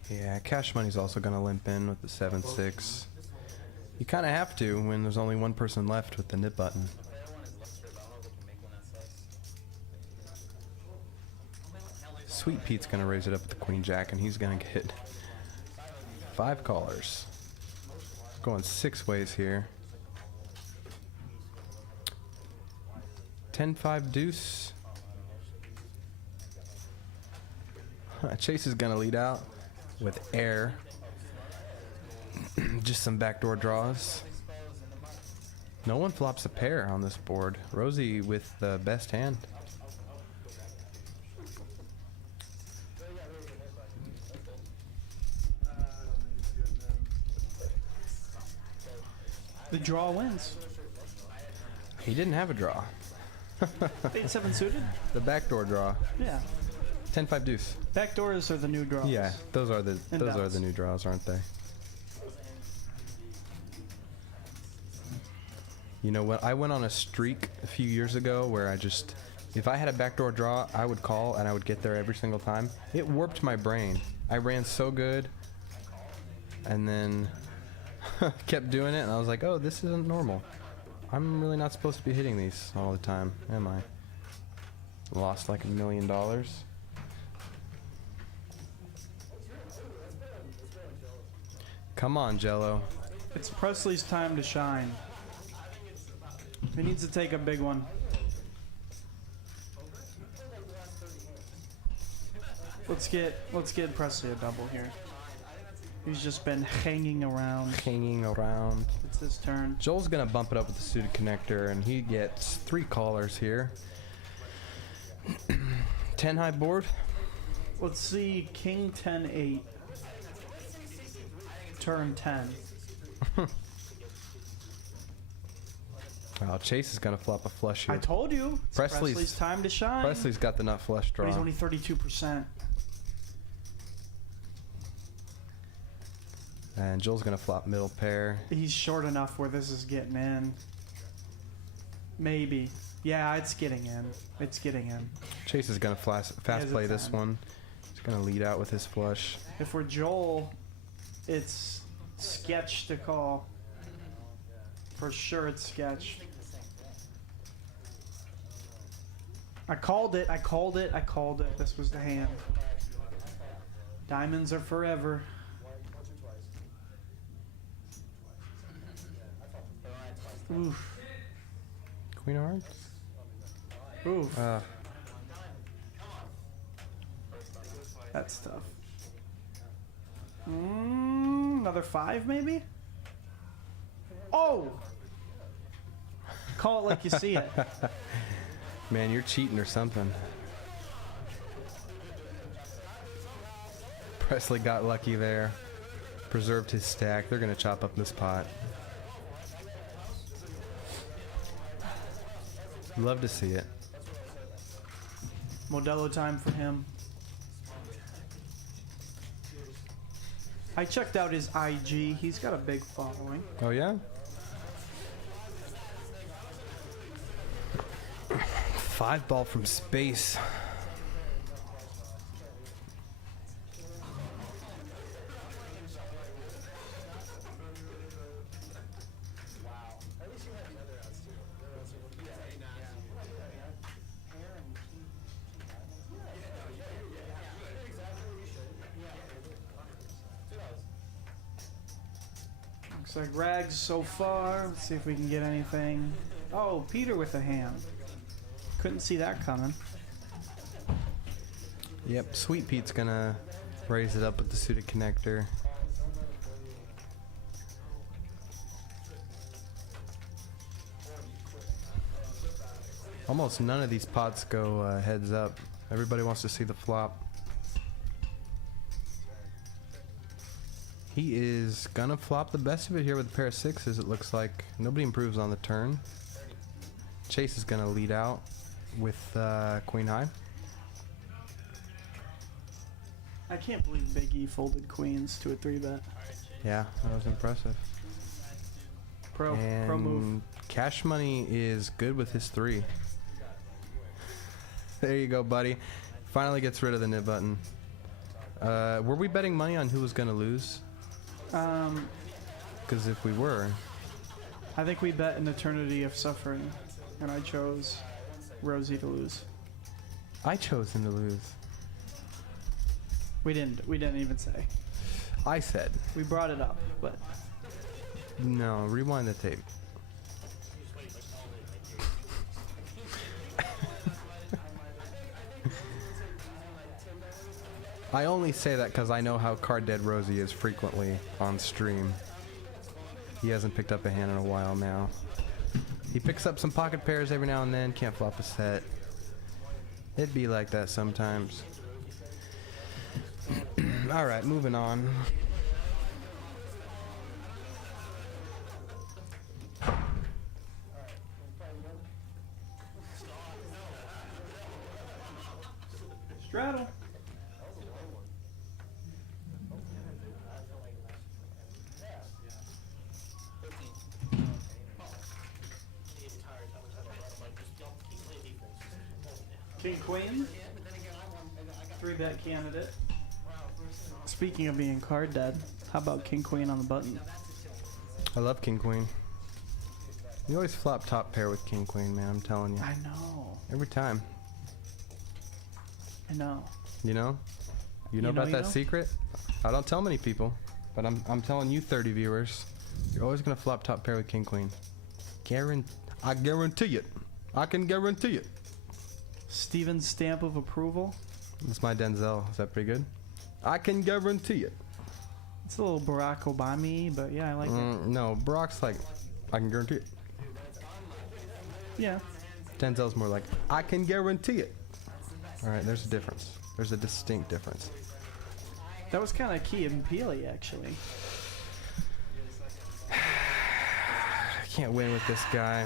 Yeah, Cash Money's also gonna limp in with the 7-6. You kind of have to when there's only one person left with the knit button. Sweet Pete's gonna raise it up with the Queen Jack, and he's gonna get 5 callers. Going 6 ways here. 10-5 deuce. Chase is gonna lead out with air. Just some backdoor draws. No one flops a pair on this board. Rosie with the best hand. The draw wins. He didn't have a draw. 8-7 suited? The backdoor draw. Yeah. 10-5 deuce. Backdoors are the new draws. Yeah, those are the And those are outs. the new draws, aren't they? You know what? I went on a streak a few years ago where I just, if I had a backdoor draw, I would call and I would get there every single time. It warped my brain. I ran so good, and then kept doing it, and I was like, oh, this isn't normal. I'm really not supposed to be hitting these all the time, am I? Lost like $1 million. Come on, Jello. It's Presley's time to shine. He needs to take a big one. Let's get Presley a double here. He's just been hanging around. Hanging around. It's his turn. Joel's gonna bump it up with the suited connector, and he gets 3 callers here. 10 high board. Let's see, King 10-8. Turn 10. Oh, Chase is gonna flop a flush here. I told you. It's Presley's- Presley's time to shine. Presley's got the nut flush But he's draw. only 32%. And Joel's gonna flop middle pair. He's short enough where this is getting in. Maybe. Yeah, it's getting in. It's getting in. Chase is gonna fast has a play this time. one. He's gonna lead out with his flush. If we're Joel, it's sketch to call. For sure it's sketch. I called it. This was the hand. Diamonds are forever. Oof. Queen of Hearts? Oof. Uh, That's tough. Another 5 maybe? Oh! Call it like you see it. man, you're cheating or something. Presley got lucky there. Preserved his stack. They're gonna chop up this pot. Love to see it. Modelo time for him. I checked out his IG. He's got a big following. Oh yeah? 5 ball from space. Looks like rags so far. Let's see if we can get anything. Oh, Peter with a hand. Couldn't see that coming. Yep, Sweet Pete's gonna raise it up with the suited connector. Almost none of these pots go heads up. Everybody wants to see the flop. He is gonna flop the best of it here with a pair of 6s, it looks like. Nobody improves on the turn. Chase is gonna lead out with Queen High. I can't believe Big E folded queens to a 3-bet. Yeah, that was impressive. Pro move. And Cash Money is good with his 3. There you go, buddy. Finally gets rid of the nib button. Were we betting money on who was gonna lose? Because if we were, I think we bet an eternity of suffering, and I chose Rosie to lose. I chose him to lose. We didn't even say. I said, We brought it up, but no, rewind the tape. I only say that because I know how card dead Rosie is frequently on stream. He hasn't picked up a hand in a while now. He picks up some pocket pairs every now and then, can't flop a set. It'd be like that sometimes. Alright, moving on. Straddle. King Queen. 3-bet candidate. Speaking of being card dead, how about King Queen on the button? I love King Queen. You always flop top pair with King Queen, man, I'm telling you. I know. Every time. I know. You know? You know about you that know? secret? I don't tell many people, but I'm telling you 30 viewers. You're always gonna flop top pair with King Queen. I guarantee it. I can guarantee it. Steven's stamp of approval. That's my Denzel. Is that pretty good? I can guarantee it. It's a little Barack Obama, but yeah, I like it. No, Brock's like, I can guarantee it. Yeah. Denzel's more like, I can guarantee it. Alright, there's a difference. There's a distinct difference. That was kind of Key and Peely, actually. I can't win with this guy.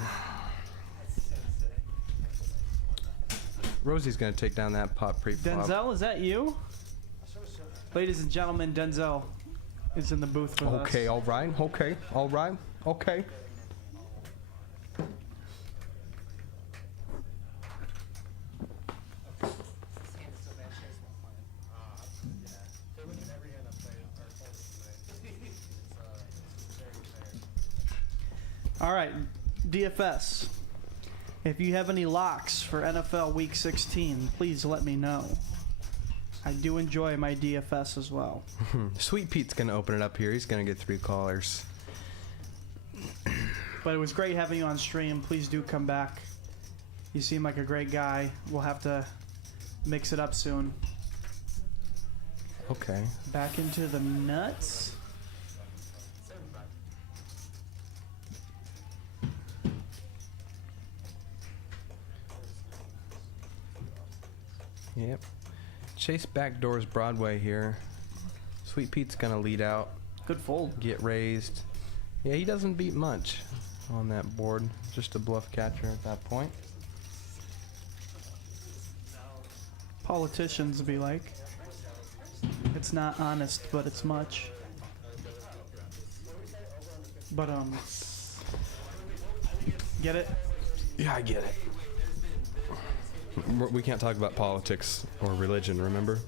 Rosie's gonna take down that pot pre-flop. Denzel, is that you? Ladies and gentlemen, Denzel is in the booth with us. Okay, alright, okay, alright, okay. All right, DFS. If you have any locks for NFL Week 16, please let me know. I do enjoy my DFS as well. Sweet Pete's gonna open it up here. He's gonna get 3 callers. But it was great having you on stream. Please do come back. You seem like a great guy. We'll have to mix it up soon. Okay. Back into the nuts. Yep. Chase backdoors Broadway here. Sweet Pete's gonna lead out. Good fold. Get raised. Yeah, he doesn't beat much on that board. Just a bluff catcher at that point. Politicians be like, it's not honest, but it's much. But get it? Yeah, I get it. We can't talk about politics or religion, remember?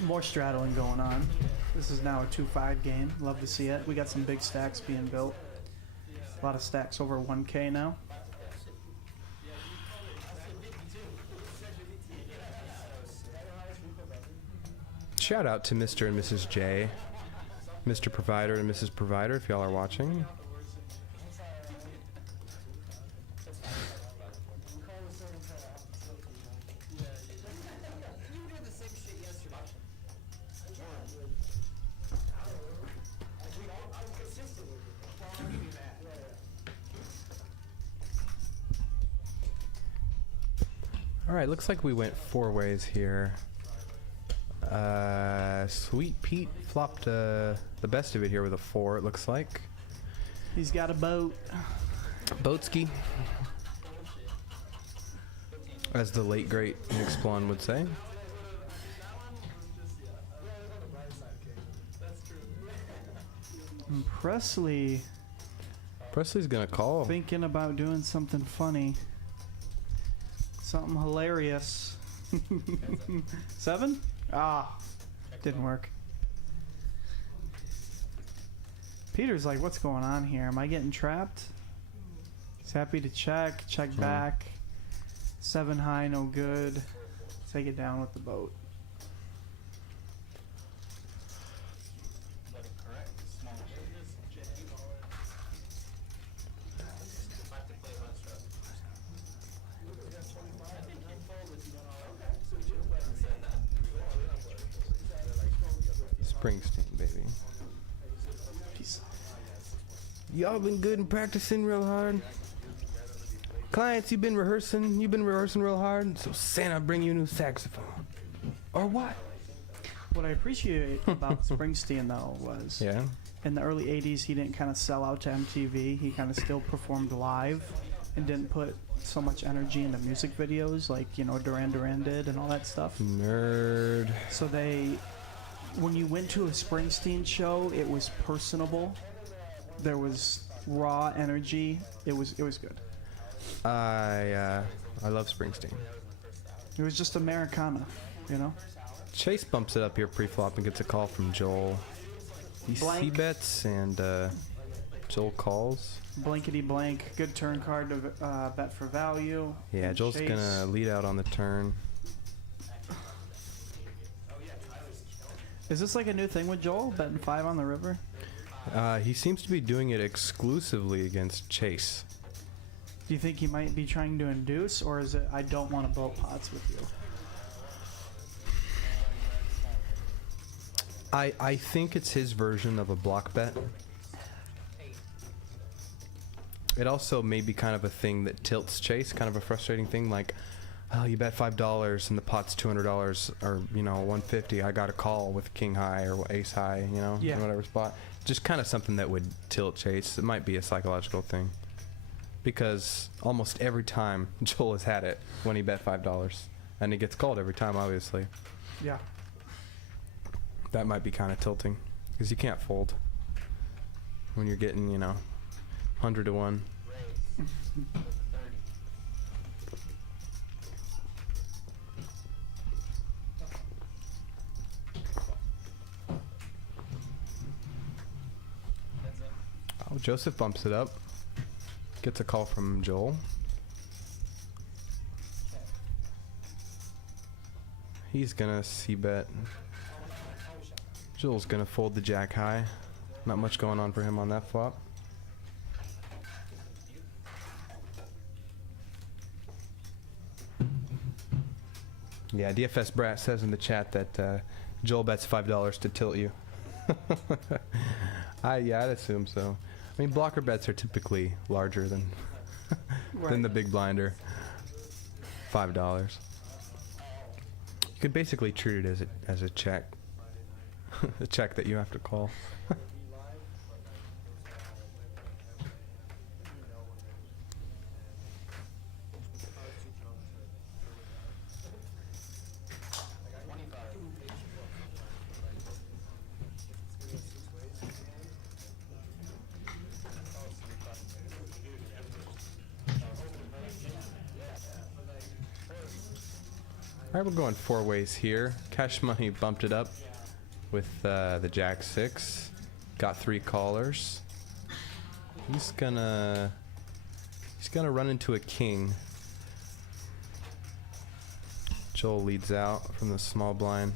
More straddling going on. This is now a 2-5 game. Love to see it. We got some big stacks being built. A lot of stacks over 1K now. Shout out to Mr. and Mrs. J. Mr. Provider and Mrs. Provider, if y'all are watching. Alright, looks like we went 4 ways here. Sweet Pete flopped the best of it here with a 4, it looks like. He's got a boat. Boatski, as the late great Nick Splon would say. And Presley's gonna call. thinking about doing something funny. Something hilarious. 7? Ah, didn't work. Peter's like, what's going on here? Am I getting trapped? He's happy to check back. 7 high, no good. Take it down with the boat. Springsteen, baby. Peace. Y'all been good and practicing real hard. Clients, you've been rehearsing real hard, so Santa bring you a new saxophone. Or what? What I appreciate about Springsteen, though, was Yeah. in the early 80s, he didn't kind of sell out to MTV. He kind of still performed live and didn't put so much energy into music videos like, you know, Duran Duran did and all that stuff. Nerd. So when you went to a Springsteen show, it was personable. There was raw energy. It was good. I love Springsteen. It was just Americana, you know? Chase bumps it up here pre-flop and gets a call from Joel. He Blank. c-bets and Joel calls. Blankety blank. Good turn card to bet for value. Yeah, And Joel's Chase. gonna lead out on the turn. Is this like a new thing with Joel, betting 5 on the river? He seems to be doing it exclusively against Chase. Do you think he might be trying to induce, or is it I don't want to boat pots with you? I think it's his version of a block bet. It also may be kind of a thing that tilts Chase, kind of a frustrating thing, like, oh, you bet $5 and the pot's $200 or, you know, $150. I got a call with king high or ace high, you know, Yeah. whatever spot. Just kind of something that would tilt Chase. It might be a psychological thing. Because almost every time Joel has had it when he bet $5. And he gets called every time, obviously. Yeah. That might be kind of tilting. Because you can't fold when you're getting, you know, 100 to 1. Oh, Joseph bumps it up. Gets a call from Joel. He's gonna c-bet. Joel's gonna fold the jack high. Not much going on for him on that flop. Yeah, DFS Brat says in the chat that Joel bets $5 to tilt you. I'd assume so. I mean, blocker bets are typically larger than than the big blinder. $5. You could basically treat it as a check, a check that you have to call. Alright, we're going 4 ways here. Cash Money bumped it up with the Jack 6. Got 3 callers. He's gonna run into a king. Joel leads out from the small blind.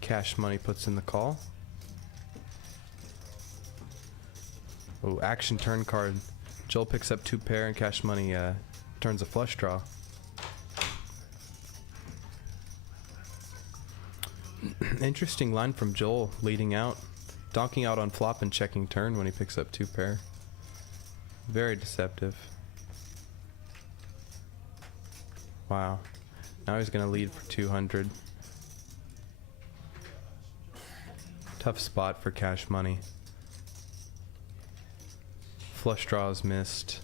Cash Money puts in the call. Oh, action turn card. Joel picks up 2 pair and Cash Money turns a flush draw. Interesting line from Joel, leading out, donking out on flop and checking turn when he picks up 2 pair. Very deceptive. Wow. Now he's going to lead for 200. Tough spot for Cash Money. Flush draws missed.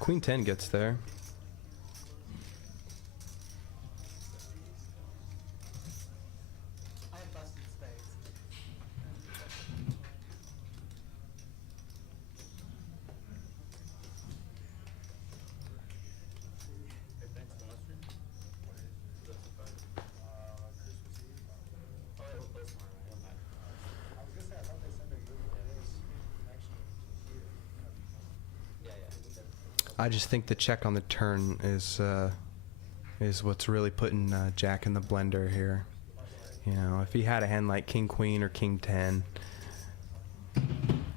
Queen 10 gets there. I have busted spades. I just think the check on the turn is what's really putting Jack in the blender here. You know, if he had a hand like King Queen or King 10,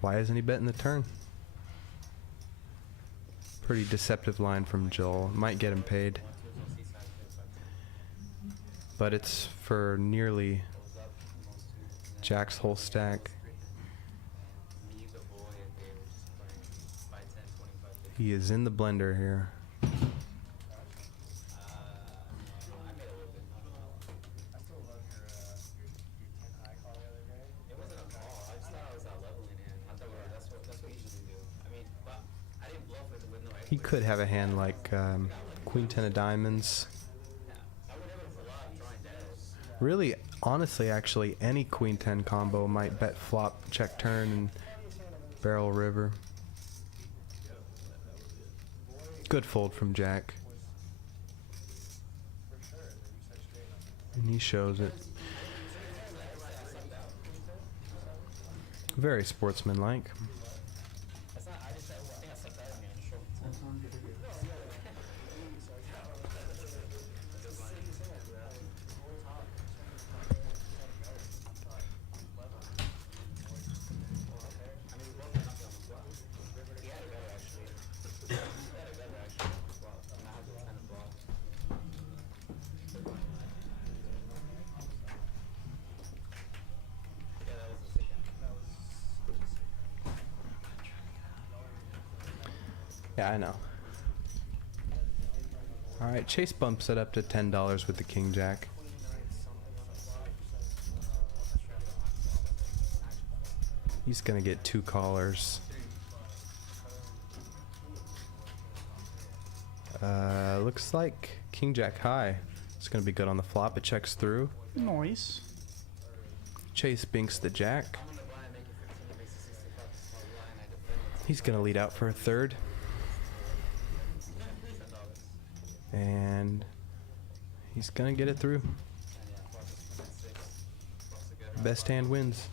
why isn't he betting the turn? Pretty deceptive line from Joel. Might get him paid. but it's for nearly Jack's whole stack. He is in the blender here. He could have a hand like Queen 10 of diamonds. Really, honestly, actually, any Queen 10 combo might bet flop, check turn, and barrel river. Good fold from Jack. And he shows it. Very sportsmanlike. Yeah, I know. Alright, Chase bumps it up to $10 with the King Jack. He's gonna get 2 callers. Looks like King Jack high. It's gonna be good on the flop. It checks through. Nice. Chase binks the Jack. He's gonna lead out for a third. And he's gonna get it through. Best hand wins.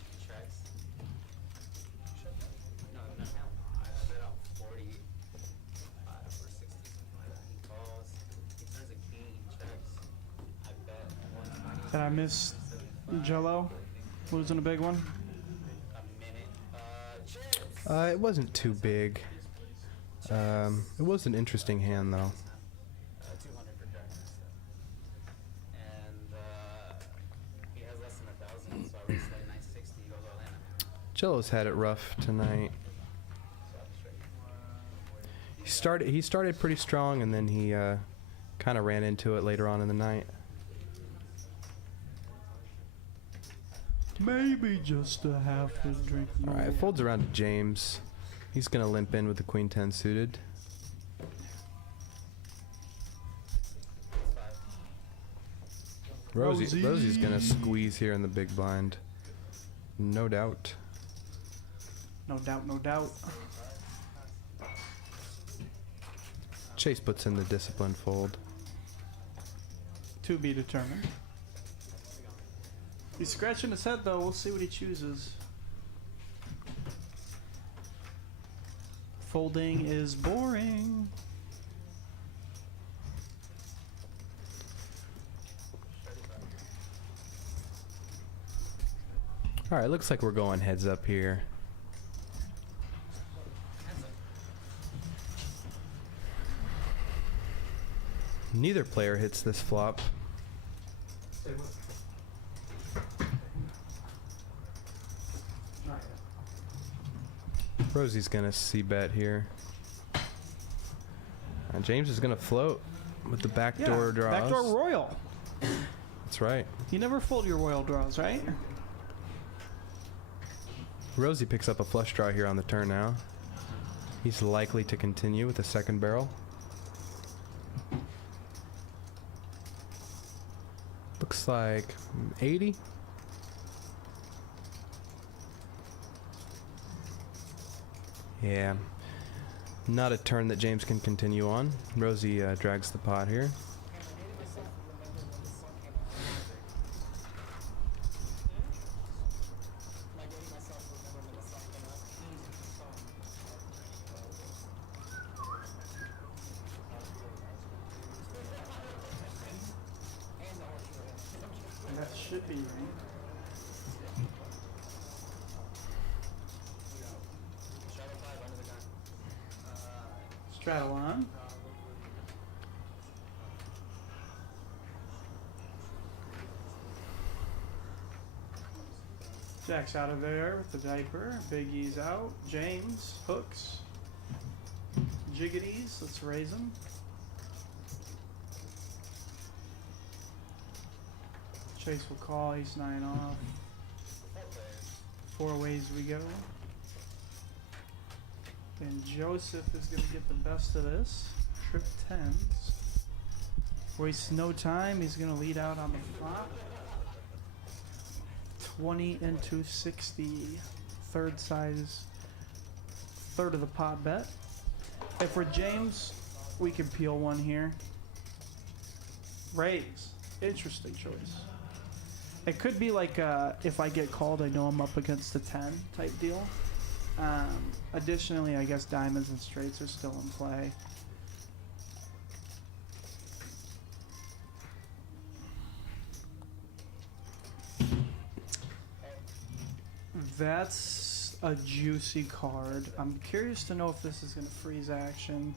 Did I miss Jello losing a big one? It wasn't too big. It was an interesting hand though. Jello's had it rough tonight. He started pretty strong, and then he kind of ran into it later on in the night. Maybe just a half a drink more. Alright, folds around to James. He's gonna limp in with the Queen 10 suited. Rosie's gonna squeeze here in the big blind. No doubt. No doubt, no doubt. Chase puts in the disciplined fold. To be determined. He's scratching his head though. We'll see what he chooses. Folding is boring. Alright, looks like we're going heads up here. Neither player hits this flop. Rosie's gonna c-bet here. And James is gonna float with the backdoor draws. Backdoor royal. That's right. You never fold your royal draws, right? Rosie picks up a flush draw here on the turn now. He's likely to continue with the second barrel. Looks like 80. Yeah. Not a turn that James can continue on. Rosie drags the pot here. That should be right. Straddle on. Jack's out of there with the diaper. Big E's out. James, hooks. Jiggities, let's raise them. Chase will call, ace 9 off. 4 ways we go. And Joseph is going to get the best of this. Trip 10s. Wastes no time, he's going to lead out on the flop. 20 into 60. Third size, third of the pot bet. If we're James, we can peel one here. Raise. Interesting choice. It could be like if I get called, I know I'm up against a 10 type deal. Additionally, I guess diamonds and straights are still in play. That's a juicy card. I'm curious to know if this is going to freeze action.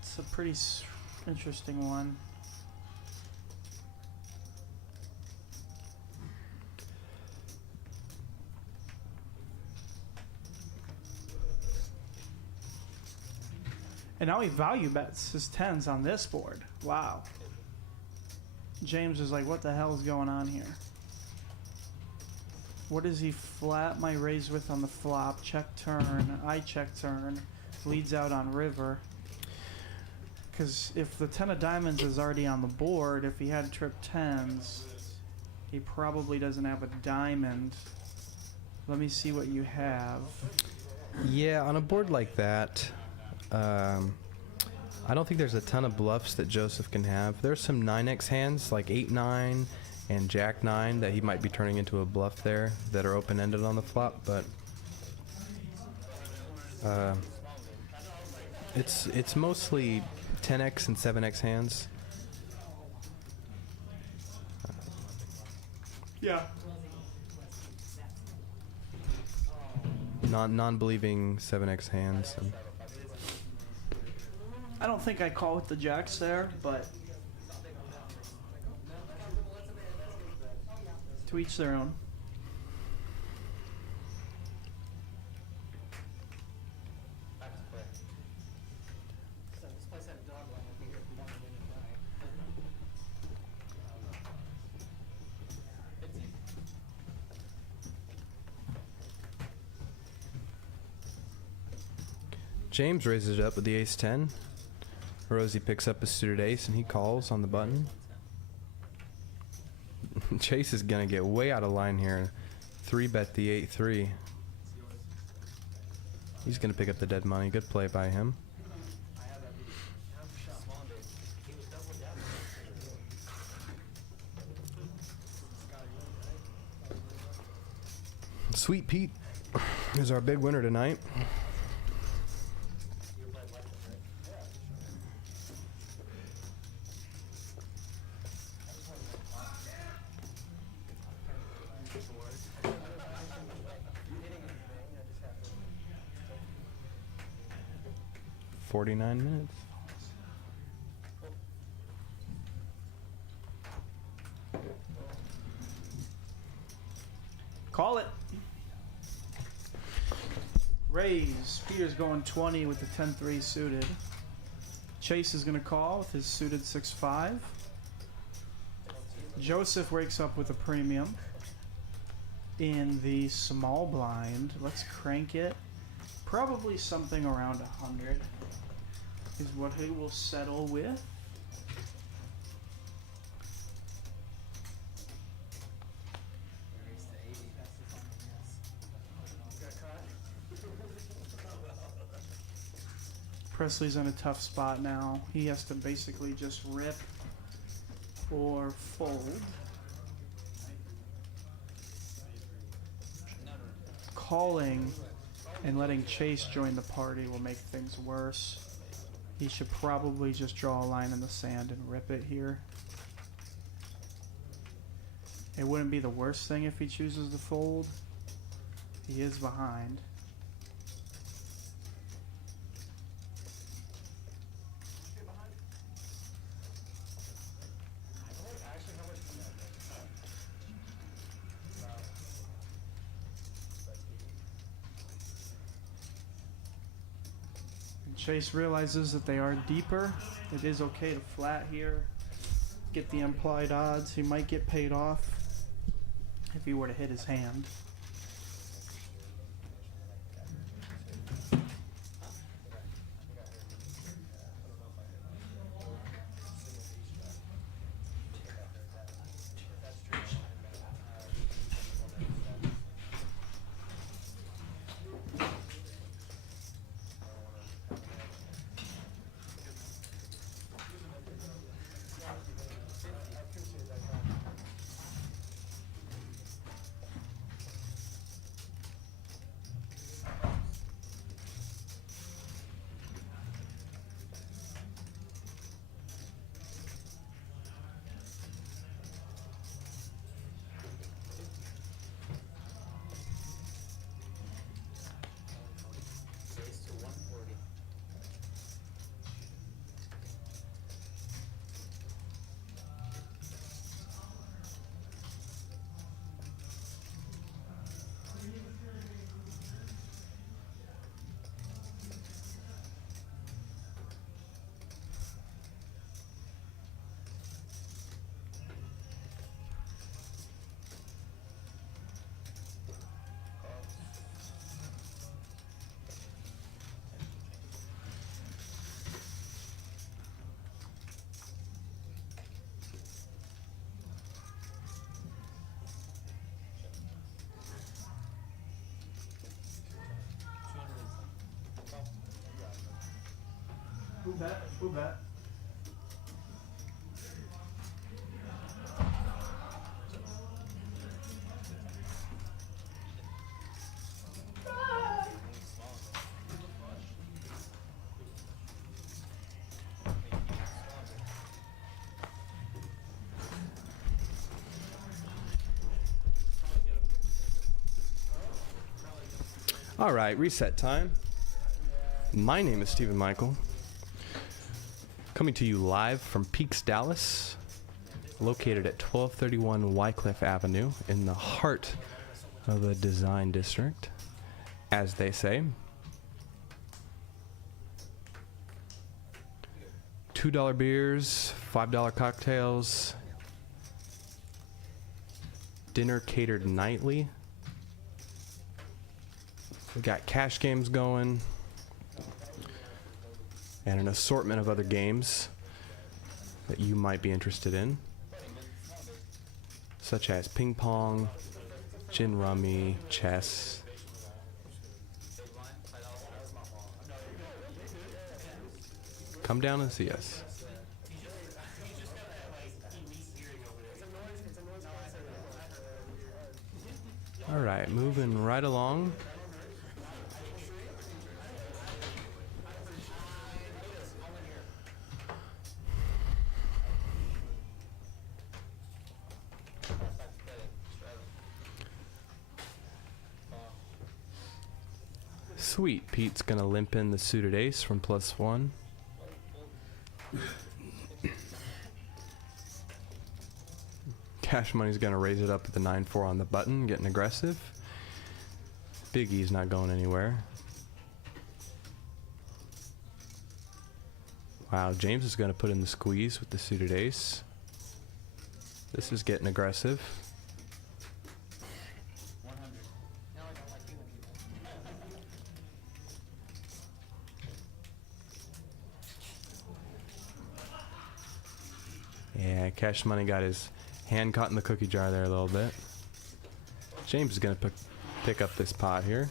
It's a pretty interesting one. And now he value bets his 10s on this board. Wow. James is like, what the hell is going on here? What does he flat my raise with on the flop? Check turn. I check turn. Leads out on river. Because if the 10 of diamonds is already on the board, if he had trip 10s, he probably doesn't have a diamond. Let me see what you have. Yeah, on a board like that, I don't think there's a ton of bluffs that Joseph can have. There's some 9x hands, like 8-9 and Jack-9, that he might be turning into a bluff there that are open-ended on the flop, but it's mostly 10x and 7x hands. Yeah. Non-believing 7x hands. And I don't think I call with the jacks there, but to each their own. So this place had a dog line. I think you're from London and James raises it up with the ace-10. Rosie picks up a suited ace and he calls on the button. Chase is gonna get way out of line here. 3-bet the 8-3. He's gonna pick up the dead money. Good play by him. Sweet Pete is our big winner tonight. "49 minutes. Call it. Raise. Peter's going 20 with the 10-3 suited. Chase is going to call with his suited 6-5. Joseph wakes up with a premium in the small blind. Let's crank it. Probably something around 100 is what he will settle with. Presley's in a tough spot now. He has to basically just rip or fold. Calling and letting Chase join the party will make things worse. He should probably just draw a line in the sand and rip it here. It wouldn't be the worst thing if he chooses to fold. He is behind. Chase realizes that they are deeper. It is okay to flat here. Get the implied odds. He might get paid off if he were to hit his hand. Who bet? Who bet? All right, reset time. My name is Stephen Michael, coming to you live from Peaks, Dallas, located at 1231 Wycliffe Avenue in the heart of the design district, as they say. $2 beers, $5 cocktails, dinner catered nightly. We got cash games going and an assortment of other games that you might be interested in, such as ping pong, gin rummy, chess. Come down and see us. All right, moving right along. Sweet, Pete's gonna limp in the suited ace from +1. Cash Money's gonna raise it up at the 9-4 on the button, getting aggressive. Big E's not going anywhere. Wow, James is gonna put in the squeeze with the suited ace. This is getting aggressive. Yeah, Cash Money got his hand caught in the cookie jar there a little bit. James is going to pick up this pot here.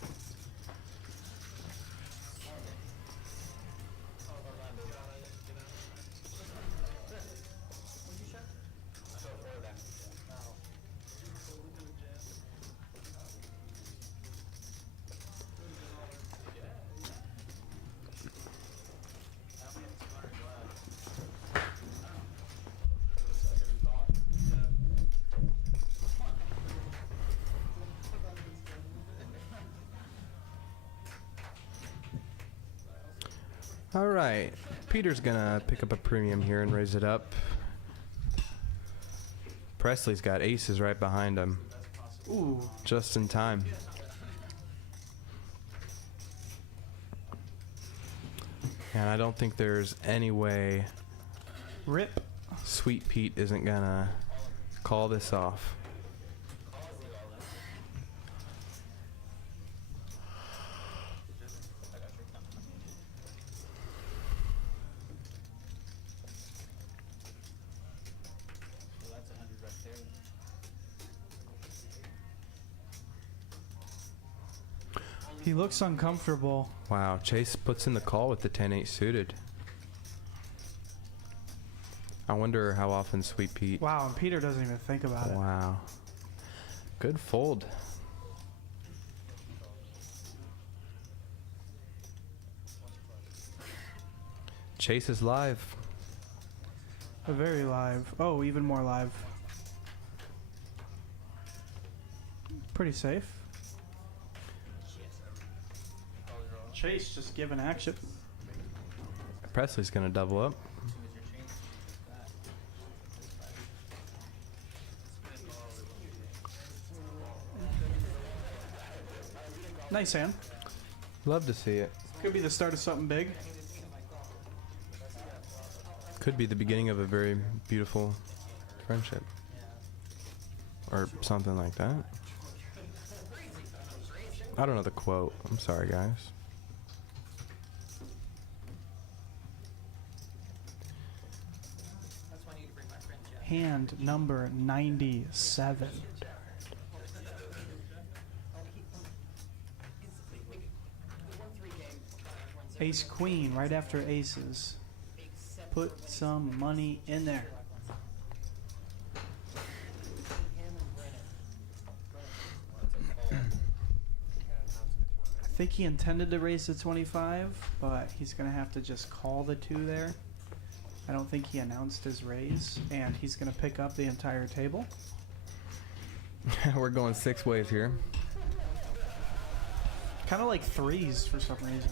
All right, Peter's gonna pick up a premium here and raise it up. Presley's got aces right behind him. Ooh. Just in time. And I don't think there's any way Rip. Sweet Pete isn't gonna call this off. So that's 100 right there. He looks uncomfortable. Wow, Chase puts in the call with the 10-8 suited. I wonder how often Sweet Pete... Wow, and Peter doesn't even think about it. Wow. Good fold. Chase is live. Very live. Oh, even more live. Pretty safe. Chase just giving action. Presley's gonna double up. Nice hand. Love to see it. Could be the start of something big. Could be the beginning of a very beautiful friendship. Or something like that. I don't know the quote. I'm sorry, guys. That's why I need to bring my friend Jeff. Hand number 97. Ace Queen right after aces. Put some money in there. I think he intended to raise to 25, but he's going to have to just call the 2 there. I don't think he announced his raise, and he's going to pick up the entire table. We're going 6 ways here. Kind of like 3s for some reason.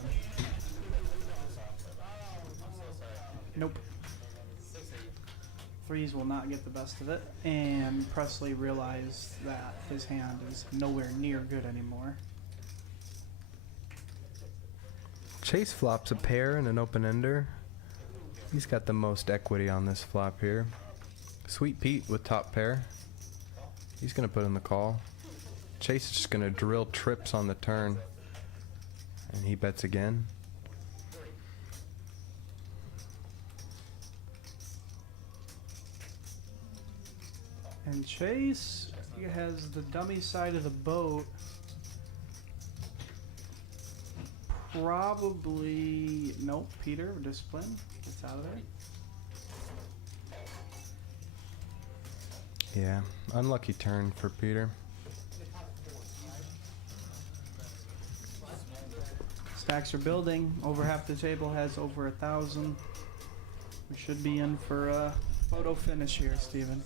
Nope. 3s will not get the best of it, and Presley realized that his hand is nowhere near good anymore. Chase flops a pair and an open ender. He's got the most equity on this flop here. Sweet Pete with top pair. He's gonna put in the call. Chase is just gonna drill trips on the turn. And he bets again. And Chase, he has the dummy side of the boat. Probably, nope, Peter, discipline, gets out of there. Yeah, unlucky turn for Peter. Stacks are building, over half the table has over 1,000. We should be in for a photo finish here, Steven.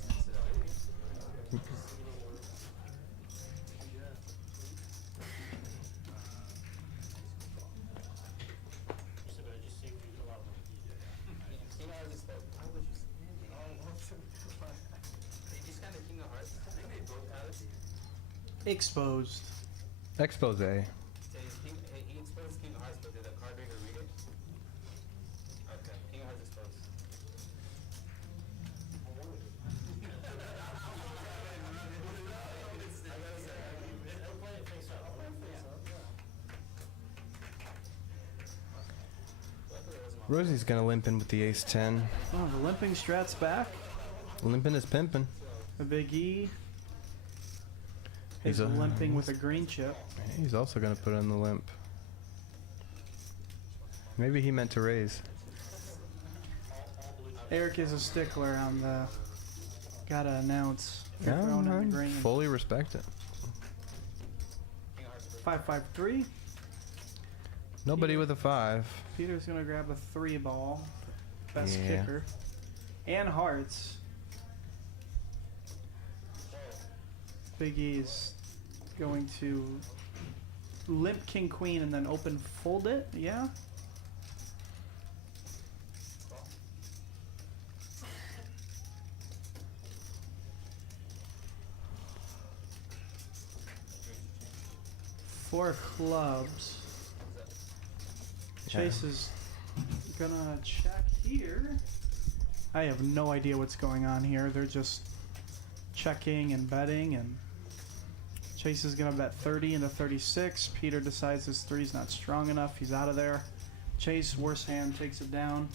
Exposed. Expose. He exposed King of Hearts, but did the card reader read it? Okay, King of Hearts exposed. Rosie's gonna limp in with the ace 10. Oh, the limping strat's back. Limping is pimping. The Big E He's is limping with a green chip. He's also gonna put in the limp. Maybe he meant to raise. Eric is a stickler on the gotta announce. You're Yeah, throwing in I the green. fully respect it. 5-5-3. Nobody Peter. with a 5. Peter's gonna grab a 3 ball. Best Yeah. kicker. And hearts. Big E's going to limp King Queen and then open fold it. Yeah. Four clubs. Yeah. Chase is gonna check here. I have no idea what's going on here. They're just checking and betting, and Chase is gonna bet 30 into 36. Peter decides his three's not strong enough. He's out of there. Chase, worse hand, takes it down.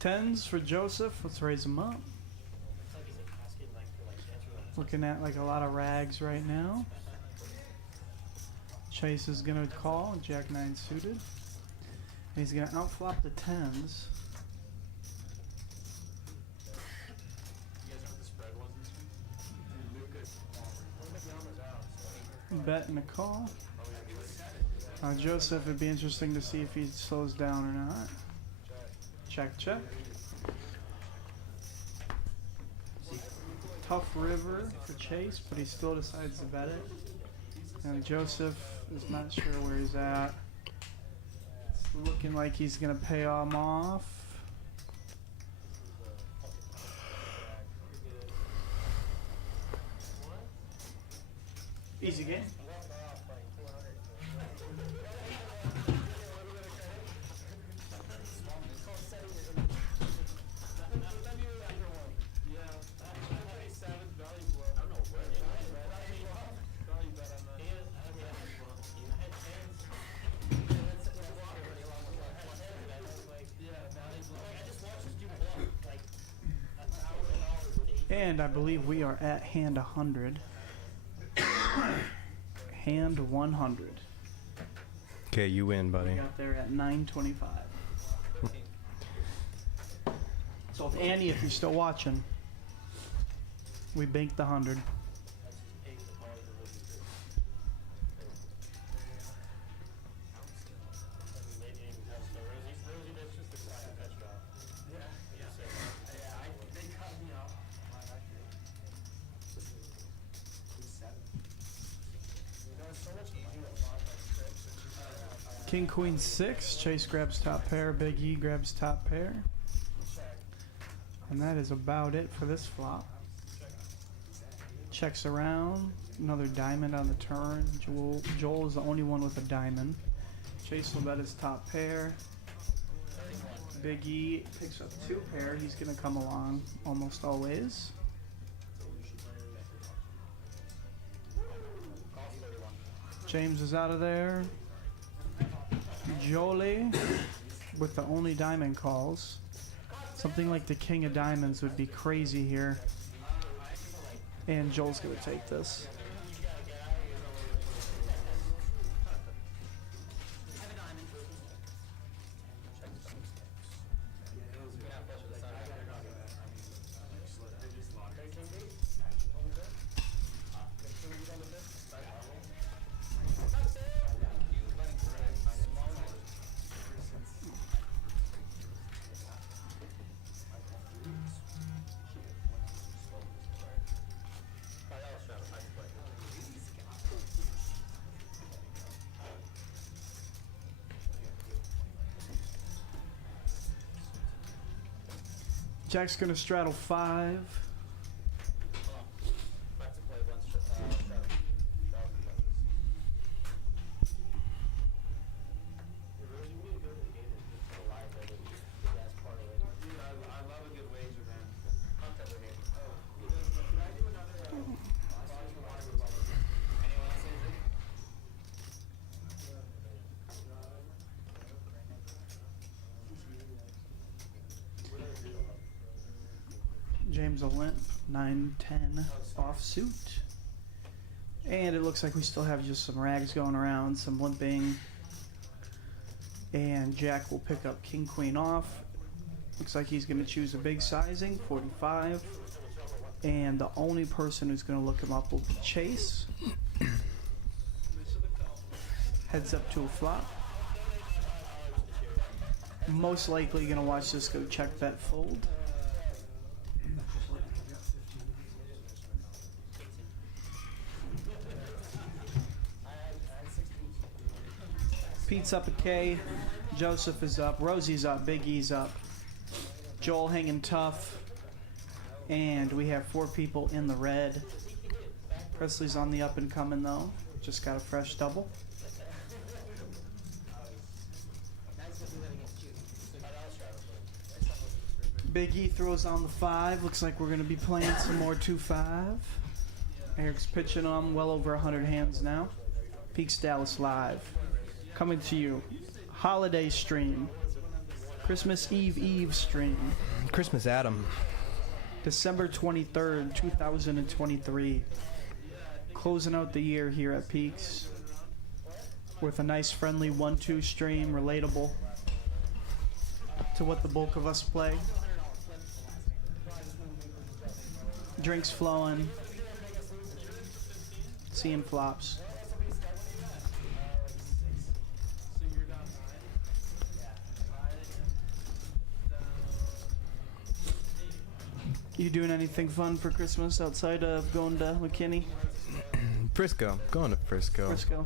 Tens for Joseph. Let's raise him up. Looking at like a lot of rags right now. Chase is gonna call. Jack 9 suited. And he's gonna outflop the tens. Bet and a call. Joseph, it'd be interesting to see if he slows down or not. Check, check. Tough river for Chase, but he still decides to bet it. And Joseph is not sure where he's at. It's looking like he's gonna pay him off. Easy game. And I believe we are at hand 100. Hand 100. Okay, you win, buddy. We got there at 925. So if Annie, if you're still watching, we banked the 100. King, Queen, 6. Chase grabs top pair. Big E grabs top pair. And that is about it for this flop. Checks around. Another diamond on the turn. Joel is the only one with a diamond. Chase will bet his top pair. Big E picks up 2 pair. He's going to come along almost always. James is out of there. Jolie with the only diamond calls. Something like the king of diamonds would be crazy here. And Joel's going to take this. Jack's gonna straddle 5. James a limp, 9-10 offsuit. And it looks like we still have just some rags going around, some limping. And Jack will pick up King Queen off. Looks like he's going to choose a big sizing, 45. And the only person who's going to look him up will be Chase. Heads up to a flop. Most likely going to watch this go check bet fold. Pete's up a K. Joseph is up. Rosie's up. Big E's up. Joel hanging tough. And we have 4 people in the red. Presley's on the up and coming though. Just got a fresh double. Big E throws on the 5. Looks like we're going to be playing some more 2-5. Eric's pitching on well over 100 hands now. Peaks Dallas Live. Coming to you. Holiday stream. Christmas Eve stream. Christmas Adam. December 23rd, 2023. Closing out the year here at Peaks. With a nice friendly 1-2 stream. Relatable to what the bulk of us play. Drinks flowing. Seeing flops. You doing anything fun for Christmas outside of going to McKinney? Frisco. Going to Frisco. Frisco.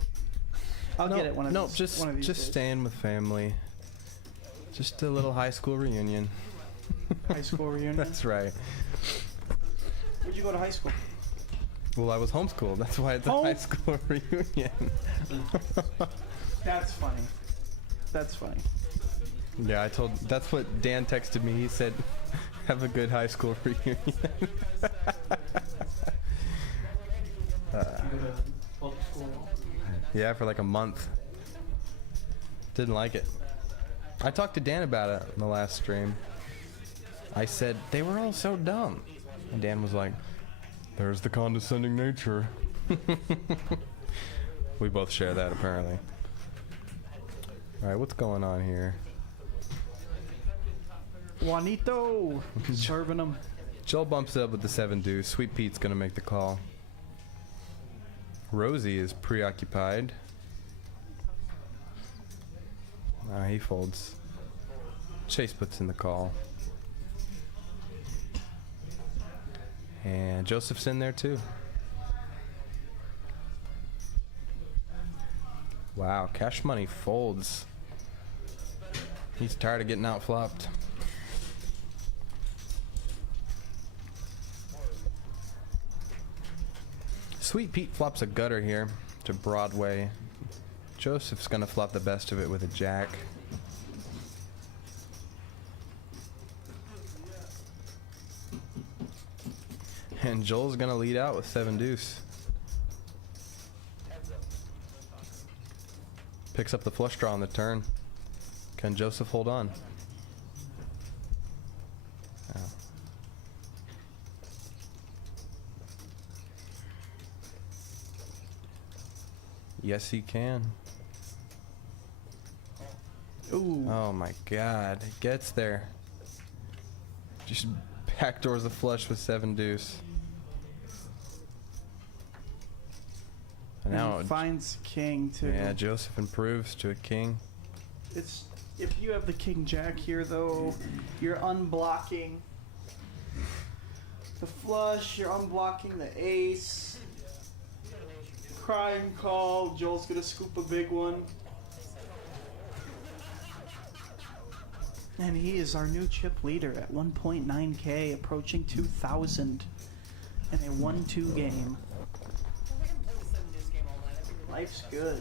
I'll get it one of these. just one of these just days. staying with family. Just a little high school reunion. High school reunion. That's right. Where'd you go to high school? Well, I was homeschooled. That's why it's a Home- high school reunion. That's funny. That's funny. Yeah, I told. That's what Dan texted me. He said, "Have a good high school reunion." Yeah, for like a month. Didn't like it. I talked to Dan about it in the last stream. I said, they were all so dumb. And Dan was like, there's the condescending nature. We both share that, apparently. Alright, what's going on here? Juanito! Serving them. Joel bumps it up with the 7 deuce. Sweet Pete's gonna make the call. Rosie is preoccupied. He folds. Chase puts in the call. And Joseph's in there too. Wow, Cash Money folds. He's tired of getting outflopped. Sweet Pete flops a gutter here to Broadway. Joseph's gonna flop the best of it with a jack. And Joel's gonna lead out with 7 deuce. Picks up the flush draw on the turn. Can Joseph hold on? Oh. Yes, he can. Ooh. Oh my god. It gets there. Just backdoors the flush with 7 deuce. And now, And he finds king too. yeah, Joseph improves to a king. It's if you have the king jack here though, you're unblocking the flush, you're unblocking the ace. Crying call, Joel's gonna scoop a big one. And he is our new chip leader at 1.9k, approaching 2,000 in a 1-2 game. Life's good.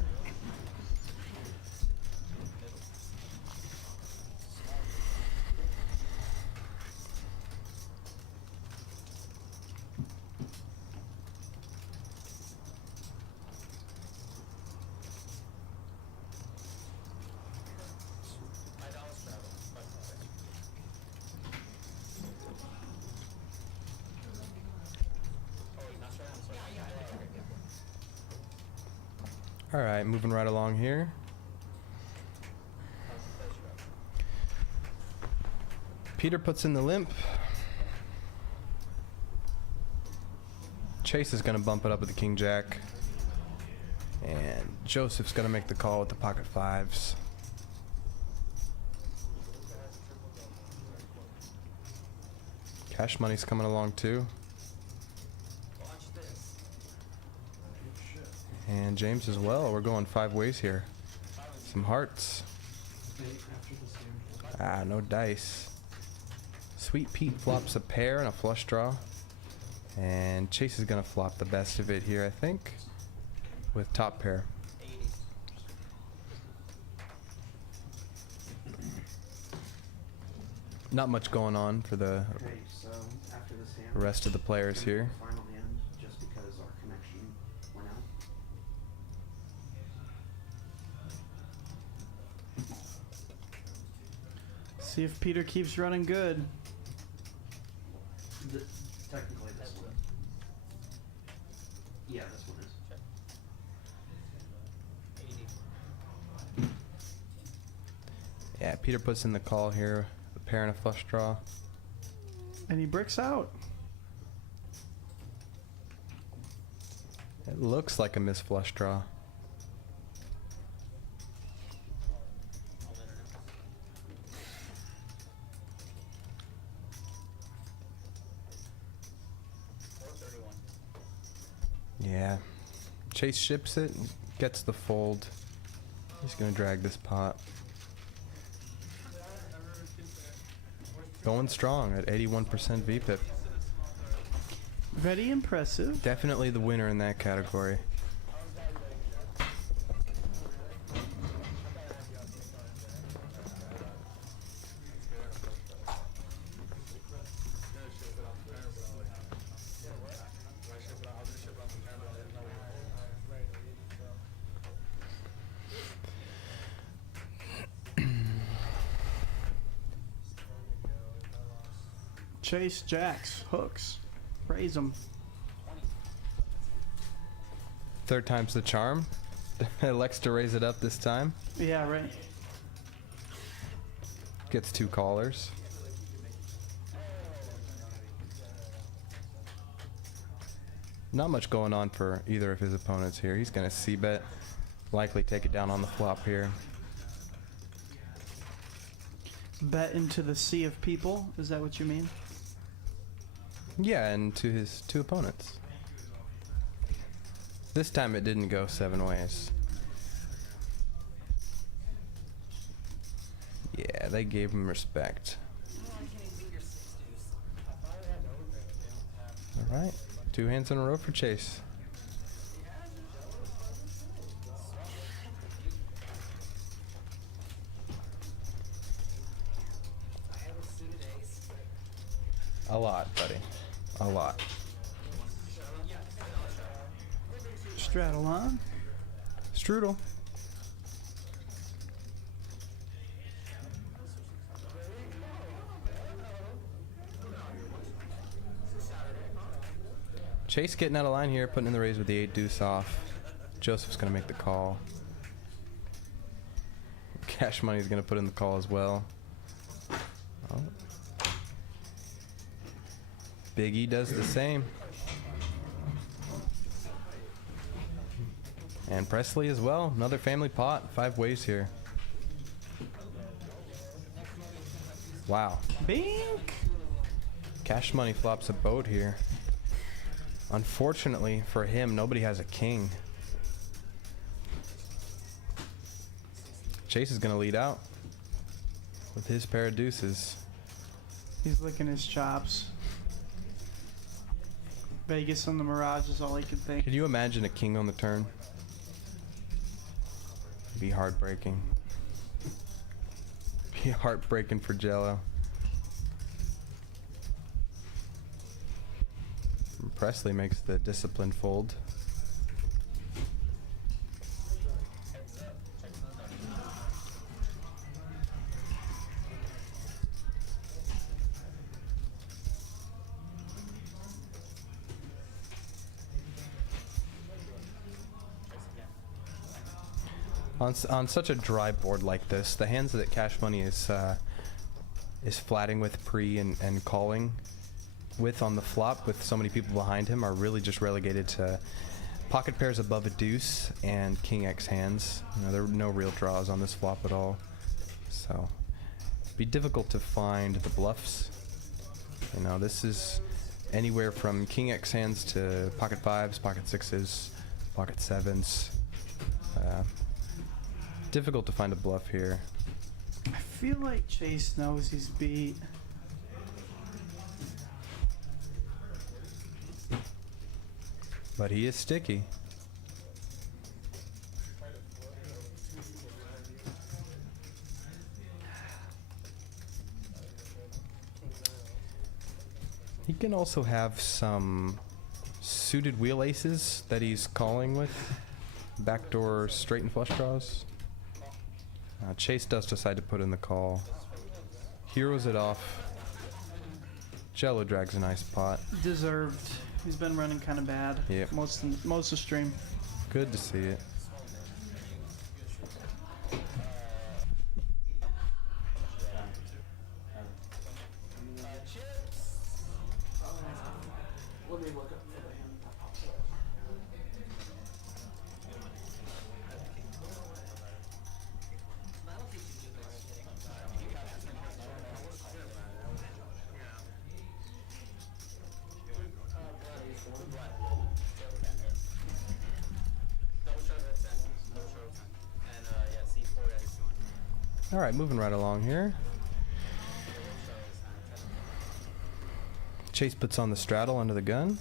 Alright, moving right along here. Peter puts in the limp. Chase is going to bump it up with the king jack. And Joseph's going to make the call with the pocket fives. Cash money's coming along too. And James as well. We're going 5 ways here. Some hearts. Ah, no dice. Sweet Pete flops a pair and a flush draw. And Chase is going to flop the best of it here, I think, with top pair. Not much going on for the Okay, so after this hand, rest of the players here. final hand, just because our connection went out. See if Peter keeps running good. Technically, this one. Yeah, this one is. Yeah, Peter puts in the call here. A pair and a flush draw. And he bricks out. It looks like a missed flush draw. Yeah. Chase ships it, gets the fold. He's gonna drag this pot. Going strong at 81% VPIP. Very impressive. Definitely the winner in that category. Chase jacks, hooks, raise them. Third time's the charm. Elects to raise it up this time. Yeah, right. Gets 2 callers. Not much going on for either of his opponents here. He's gonna c-bet, likely take it down on the flop here. Bet into the sea of people. Is that what you mean? Yeah, and to his 2 opponents. This time it didn't go 7 ways. Yeah, they gave him respect. Alright, 2 hands in a row for Chase. A lot, buddy. A lot. Straddle on. Strudel. Chase getting out of line here, putting in the raise with the 8 deuce off. Joseph's gonna make the call. Cash Money's gonna put in the call as well. Oh. Big E does the same. And Presley as well. Another family pot. 5 ways here. Wow. Bink! Cash Money flops a boat here. Unfortunately for him, nobody has a king. Chase is going to lead out with his pair of deuces. He's licking his chops. Vegas on the Mirage is all he could think. Could you imagine a king on the turn? It'd be heartbreaking. Be heartbreaking for Jello. And Presley makes the disciplined fold. On such a dry board like this, the hands that Cash Money is flatting with pre and calling width on the flop with so many people behind him are really just relegated to pocket pairs above a deuce and king X hands. You know, there are no real draws on this flop at all. So it'd be difficult to find the bluffs. You know, this is anywhere from king X hands to pocket fives, pocket sixes, pocket sevens. Difficult to find a bluff here. I feel like Chase knows he's beat. But he is sticky. He can also have some suited wheel aces that he's calling with. Backdoor straight and flush draws. Chase does decide to put in the call. Heroes it off. Jello drags a nice pot. Deserved. He's been running kind of bad. Yep. Most of stream. Good to see it. Let me look up for the hand that pops up. All right, moving right along here. Chase puts on the straddle under the gun.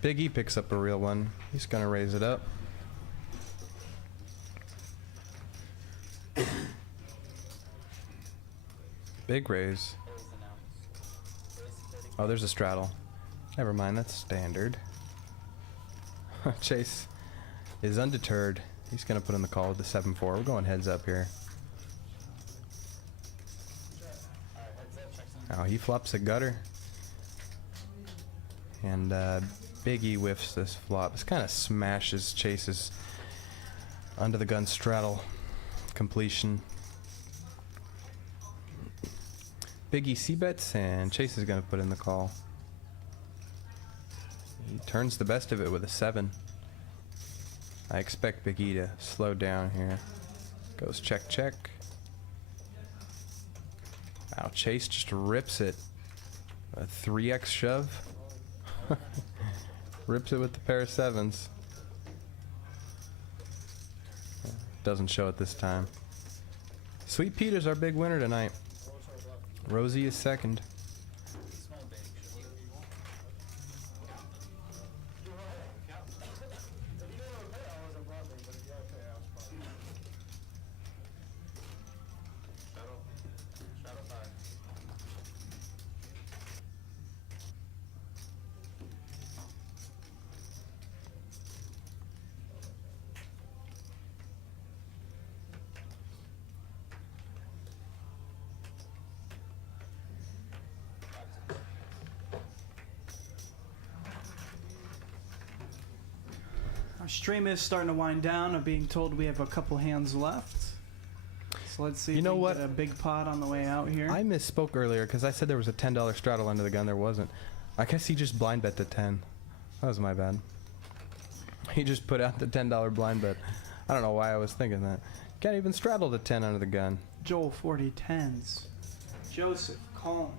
Big E picks up a real one. He's gonna raise it up. Big raise. Oh, there's a straddle. Never mind, that's standard. Chase is undeterred. He's gonna put in the call with the 7-4. We're going heads up here. Oh, he flops a gutter. And Big E whiffs this flop. This kind of smashes Chase's under the gun straddle completion. Big E c-bets, and Chase is going to put in the call. He turns the best of it with a 7. I expect Big E to slow down here. Goes check, check. Wow, Chase just rips it. A 3x shove. Rips it with the pair of 7s. Doesn't show it this time. Sweet Peter's our big winner tonight. Rosie is second. Our stream is starting to wind down. I'm being told we have a couple hands left. So let's see if You know we can what? get a big pot on the way out here. I misspoke earlier because I said there was a $10 straddle under the gun. There wasn't. I guess he just blind bet to 10. That was my bad. He just put out the $10 blind bet. I don't know why I was thinking that. Can't even straddle the 10 under the gun. Joel 40 10s. Joseph calm.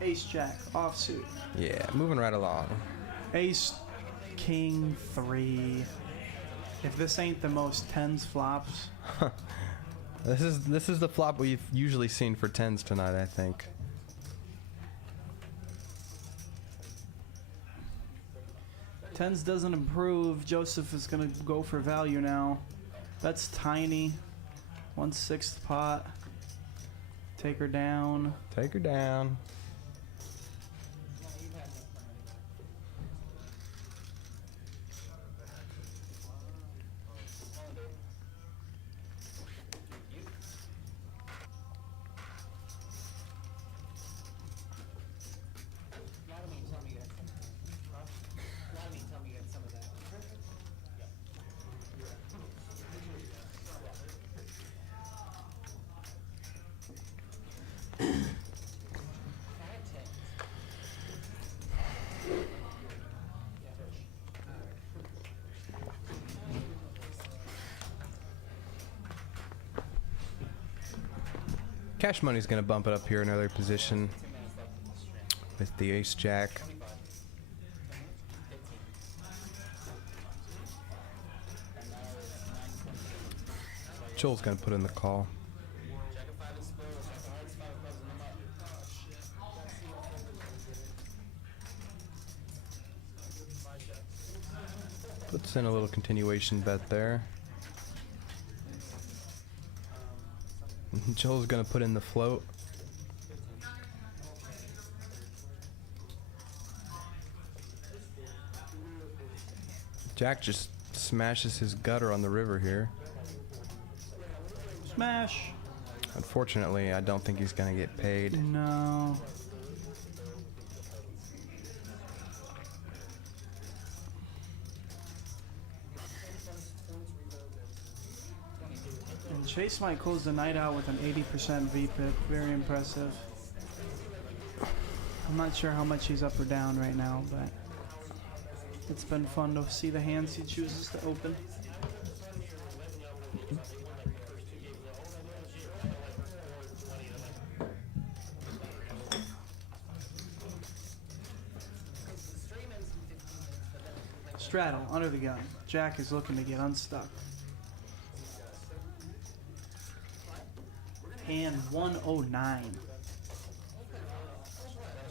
Ace Jack offsuit. Yeah, moving right along. Ace King 3. If this ain't the most 10s flops. This is the flop we've usually seen for 10s tonight, I think. Tens doesn't improve. Joseph is gonna go for value now. That's tiny. 1/6 pot. Take her down. Take her down. Cash Money's gonna bump it up here another position with the ace jack. Joel's gonna put in the call. Puts in a little continuation bet there. Joel's gonna put in the float. Jack just smashes his gutter on the river here. Smash. Unfortunately, I don't think he's gonna get paid. No. And Chase might close the night out with an 80% VPIP. Very impressive. I'm not sure how much he's up or down right now, but it's been fun to see the hands he chooses to open. Straddle, under the gun. Jack is looking to get unstuck. Hand 109.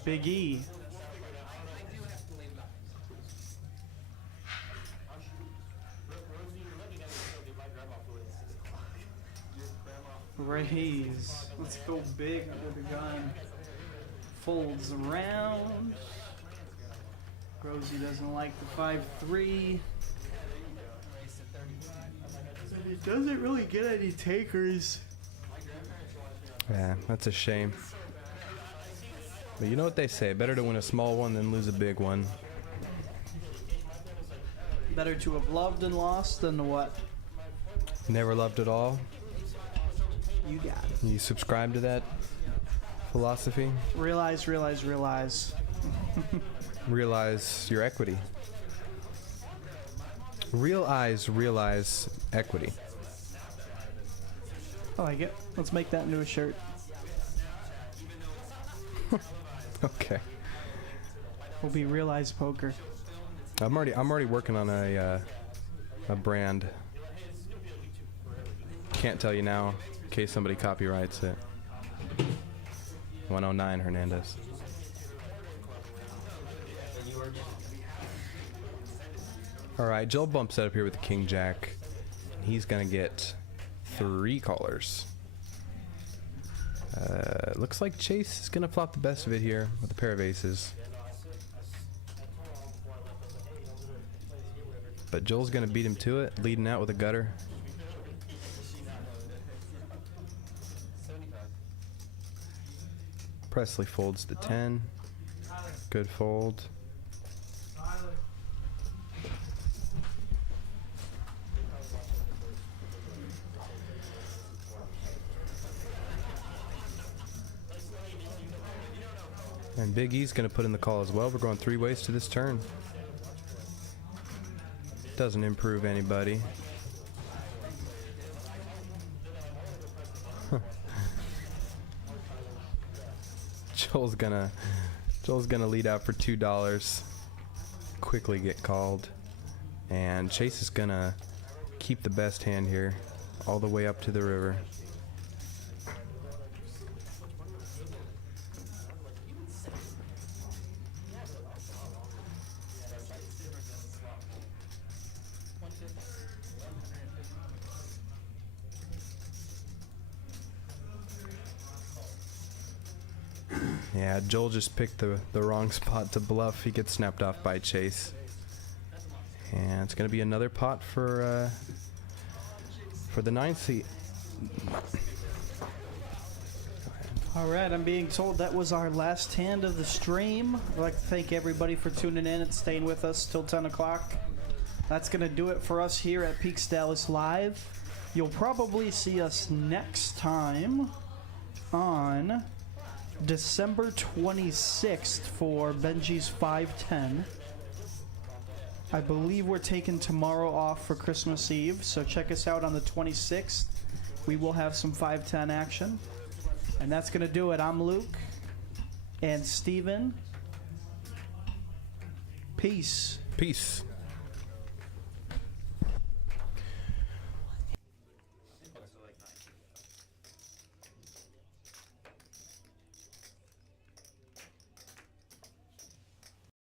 Big E. Raise. Let's go big under the gun. Folds around. Rosie doesn't like the 5-3. And he doesn't really get any takers. Yeah, that's a shame. But you know what they say, better to win a small one than lose a big one. Better to have loved and lost than to what? Never loved at all. You got it. You subscribe to that philosophy? Realize, realize, realize. Realize your equity. Realize equity. I like it. Let's make that into a shirt. Okay. Will be Realize Poker. I'm already working on a brand. Can't tell you now in case somebody copyrights it. 109 Hernandez. Alright, Joel bumps that up here with the King Jack. He's gonna get 3 callers. Looks like Chase is gonna flop the best of it here with a pair of aces. But Joel's gonna beat him to it, leading out with a gutter. Presley folds the 10. Good fold. And Big E's going to put in the call as well. We're going 3 ways to this turn. Doesn't improve anybody. Joel's gonna lead out for $2. Quickly get called. And Chase is gonna keep the best hand here all the way up to the river. Yeah, Joel just picked the wrong spot to bluff. He gets snapped off by Chase. And it's going to be another pot for the 9th seat. Alright, I'm being told that was our last hand of the stream. I'd like to thank everybody for tuning in and staying with us till 10 o'clock. That's going to do it for us here at Peaks Dallas Live. You'll probably see us next time on December 26th for Benji's 510. I believe we're taking tomorrow off for Christmas Eve, so check us out on the 26th. We will have some 510 action. And that's going to do it. I'm Luke. And Steven. Peace. Peace.